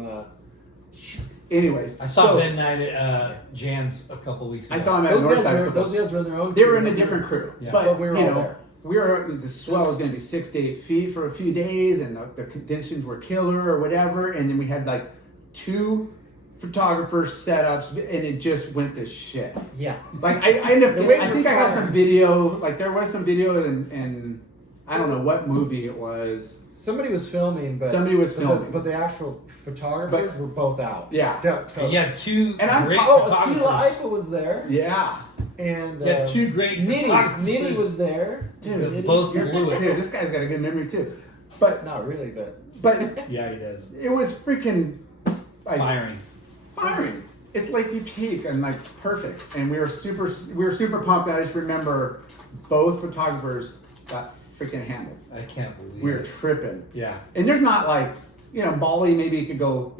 Anyways, I saw Midnight at Jan's a couple weeks ago. I saw him at Northside. Those guys were in their own. They were in crew. a different crew, Yeah. but we were you all know, there. the swell was going to be 6 to 8 feet for a few days, and the conditions were killer or whatever. And then we had like 2 photographers setups, and it just went to shit. Yeah. Like I ended up, The waves I were think I got fire. some video. Like there was some video, and I don't know what movie it was. Somebody was filming, but Somebody was filming. but the actual photographers were both out. Yeah. Yeah, 2 And I'm great ta- photographers. Akila Ipa was there, Yeah, and Yeah, 2 great photographers. Nitty was there. dude, They both blew it. dude, this guy's got a good memory too. But Not really, but Yeah, he does. it was freaking like Firing. It's like you peak and like perfect, and we were super pumped. And I just remember both photographers got freaking handled. I can't believe We were it. tripping, Yeah. and there's not like Bali. Maybe you could go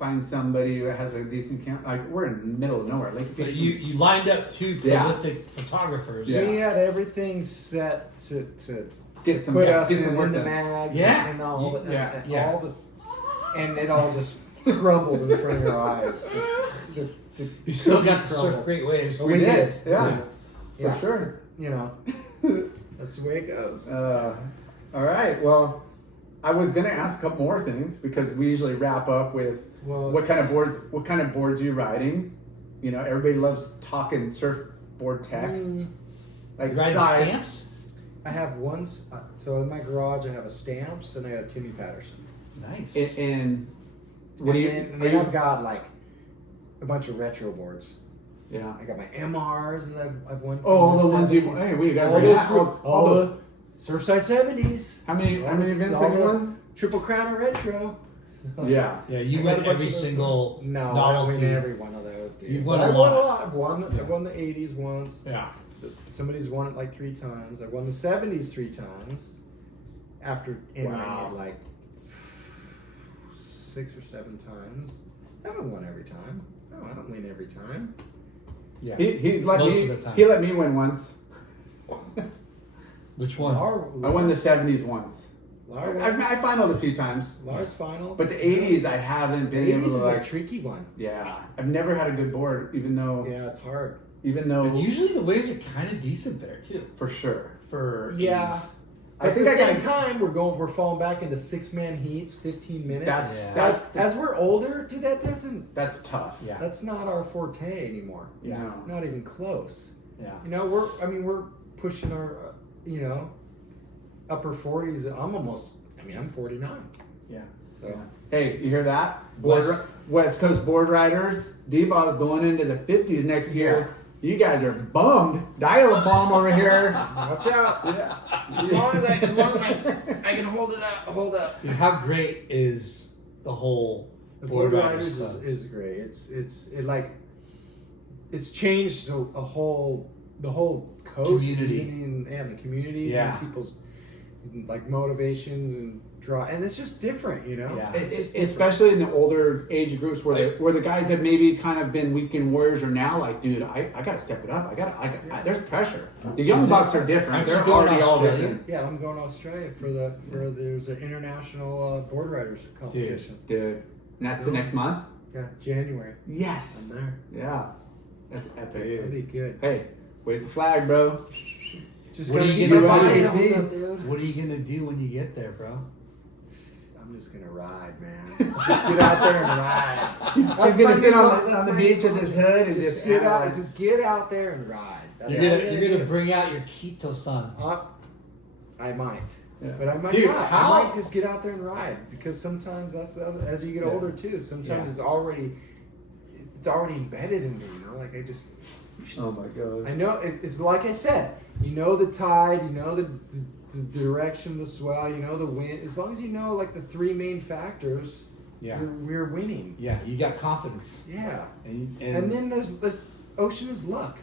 find somebody who has a decent camp. Like we're in the middle of nowhere. Like But you lined up 2 Yeah. prolific photographers. Yeah. we had everything set to get some put yeah, us get some in work the done. mag, Yeah. and all the, Yeah. and Yeah. all the, and it all just crumbled in front of your eyes. You still got to crumbled. surf great waves. We did. Yeah, Yeah. for sure. You know, that's the way it goes. All right. Well, I was gonna ask a couple more things because we usually wrap up with Well, what kind of boards are you riding? Everybody loves talking surfboard tech, like Riding size. stamps? I have one. So in my garage, I have a Stamps and I got a Timmy Patterson. Nice. And what do you? And then I've got like a bunch of retro boards. Yeah. I got my MRs and I've won. Oh, all the from ones you. 70s. Hey, we got all bring those that. All the. Surfside 70s. How many all the- events all have you the won? Triple Crown of Retro. Yeah. Yeah, you I got a win bunch every of those. single No, I novelty. win every one of those, dude. You've won But a I've won lot. I've won the 80s once. Yeah. Somebody's won it like 3 times. I won the 70s 3 times. After entering Wow. it like 6 or 7 times. I haven't won every time. No, I don't win every time. Yeah. He's let Most me. of the time. He let me win once. Which one? I won the 70s once. I finaled a few times. Lars final. But the 80s, I haven't been 80s able to is like. a tricky one. Yeah, I've never had a good board, even though Yeah, it's hard. But usually the waves are kind of decent there too. for sure. For Yeah. ease. I At think the I same got. time, we're falling back into 6-man heats, 15 minutes. That's as we're older, dude, that's tough. Yeah. that's not our forte anymore. Yeah. Not even close. Yeah. We're pushing our, upper 40s. I'm 49. Yeah. So Hey, you hear that? West- West Coast board riders. D-Baugh is going into the 50s next year. You guys are bummed. Dial a bomb over here. watch out. Yeah. As long as I can hold it up, hold up. Dude, how great is the whole The Boardriders Boardriders Club? is great. It's changed the whole coast Community. and the communities Yeah. and people's like motivations and draw, and it's just different, Yeah. It's just different. Especially in the older age groups where the guys have maybe kind of been weekend warriors are now like, dude, I gotta step it up. There's pressure. The young bucks are different. Aren't you They're going already to all Australia? different. Yeah, I'm going to Australia for there's an international board riders competition. Dude, and that's the next month? Yeah, January. Yes. I'm there. Yeah. That's epic. That'll be good. Hey, wave the flag, bro. Just What gotta are you keep gonna my do? body up, dude. What are you gonna do when you get there, bro? I'm just gonna ride, man. Just get out there and ride. He's That's gonna my sit new on goal. the That's my beach new with his goal. hood and Just just sit out, like- just get out there and ride. That's You're all gonna, you you're gonna do. bring out your Keto-san. I might. Yeah. But I might Dude, not. how- I might just get out there and ride because sometimes that's the other. As you get Yeah. older too, sometimes Yeah. it's already embedded in me. Like I just. Oh my god. I know it's like I said. You know the tide. You know the direction of the swell. You know the wind. As long as you know like the 3 main factors, Yeah. we're winning. Yeah, you got confidence. Yeah. And And then there's ocean is luck.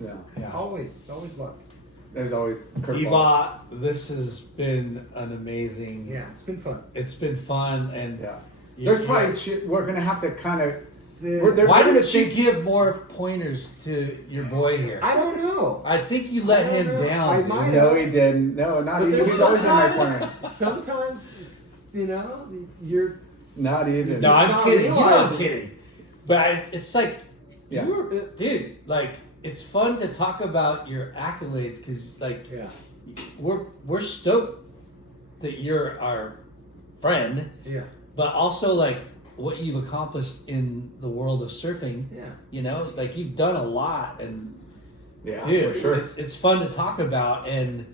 Yeah. yeah. Always luck. There's always curveballs. D-Baugh, this has been an amazing. Yeah, it's been fun. It's been fun, and Yeah. you- There's you- probably shit we're gonna have to kind of. Why didn't you give more pointers to your boy here? I don't know. I think you let I don't him know. down. I dude. might No, he didn't. No, not But even. there's He's always in my corner. sometimes, you know, you're Not even. No, Just I'm not kidding. You know I'm realizing- kidding. But it's like, Yeah. dude, like it's fun to talk about your accolades because, like, yeah. we're stoked that you're our friend, Yeah. but also like what you've accomplished in the world of surfing. Yeah. You know, like you've done a lot, and Yeah, dude, for sure. it's fun to talk about, and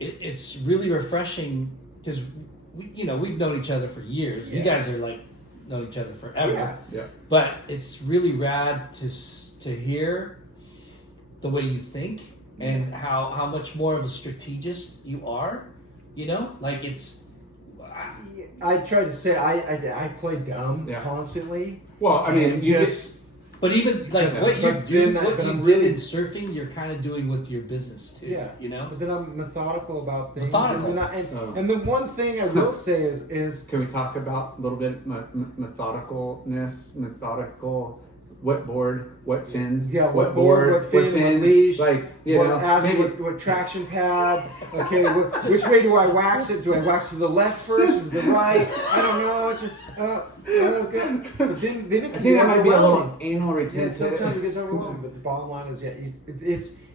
it's really refreshing because we've known each other for years. You Yeah. guys are like known each other forever. Yeah. Yeah. But it's really rad to hear the way you think and how much more of a strategist you are. You know, like it's. I tried to say I play dumb Yeah. constantly. Well, I mean, you just But even like Yeah, what you but do, then what but you I'm did really- in surfing, you're kind of doing with your business too. Yeah. You know. But then I'm methodical about things. Methodical. And, then Oh. and the one thing I will say is Can we talk about a little bit methodicalness, methodical, what board, what fins, yeah, what board, what fin, what leash, like you what know, axle, maybe what traction pad. Okay, which way do I wax it? Do I wax to the left first or the right? I don't know. It's okay. But then it I can think that might be a overwhelming. little anal Yeah, retentive. sometimes it gets overwhelming, but the bottom line is,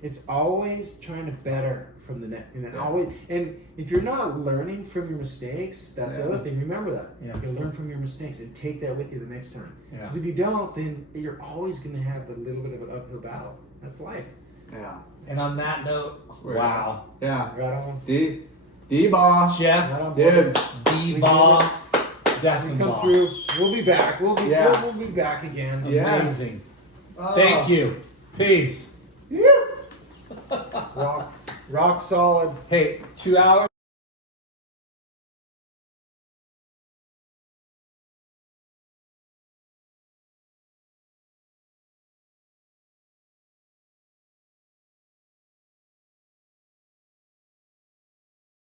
it's always trying to better from the net, and if you're not learning from your mistakes, that's the Yeah. other thing. Remember that. Yeah. You'll learn from your mistakes and take that with you the next time. Yeah. Because if you don't, then you're always going to have a little bit of an uphill battle. That's life. Yeah. And on that note, We're- wow, Yeah. Right on. D-Baugh. Jeff, Right on, Dude. boys. D-Baugh, We come Deffenbaugh. through. We'll be back. We'll Yeah. be back again. Yes. Amazing. Oh. Thank you. Peace. Yeah. Rock solid. Hey, 2 hours.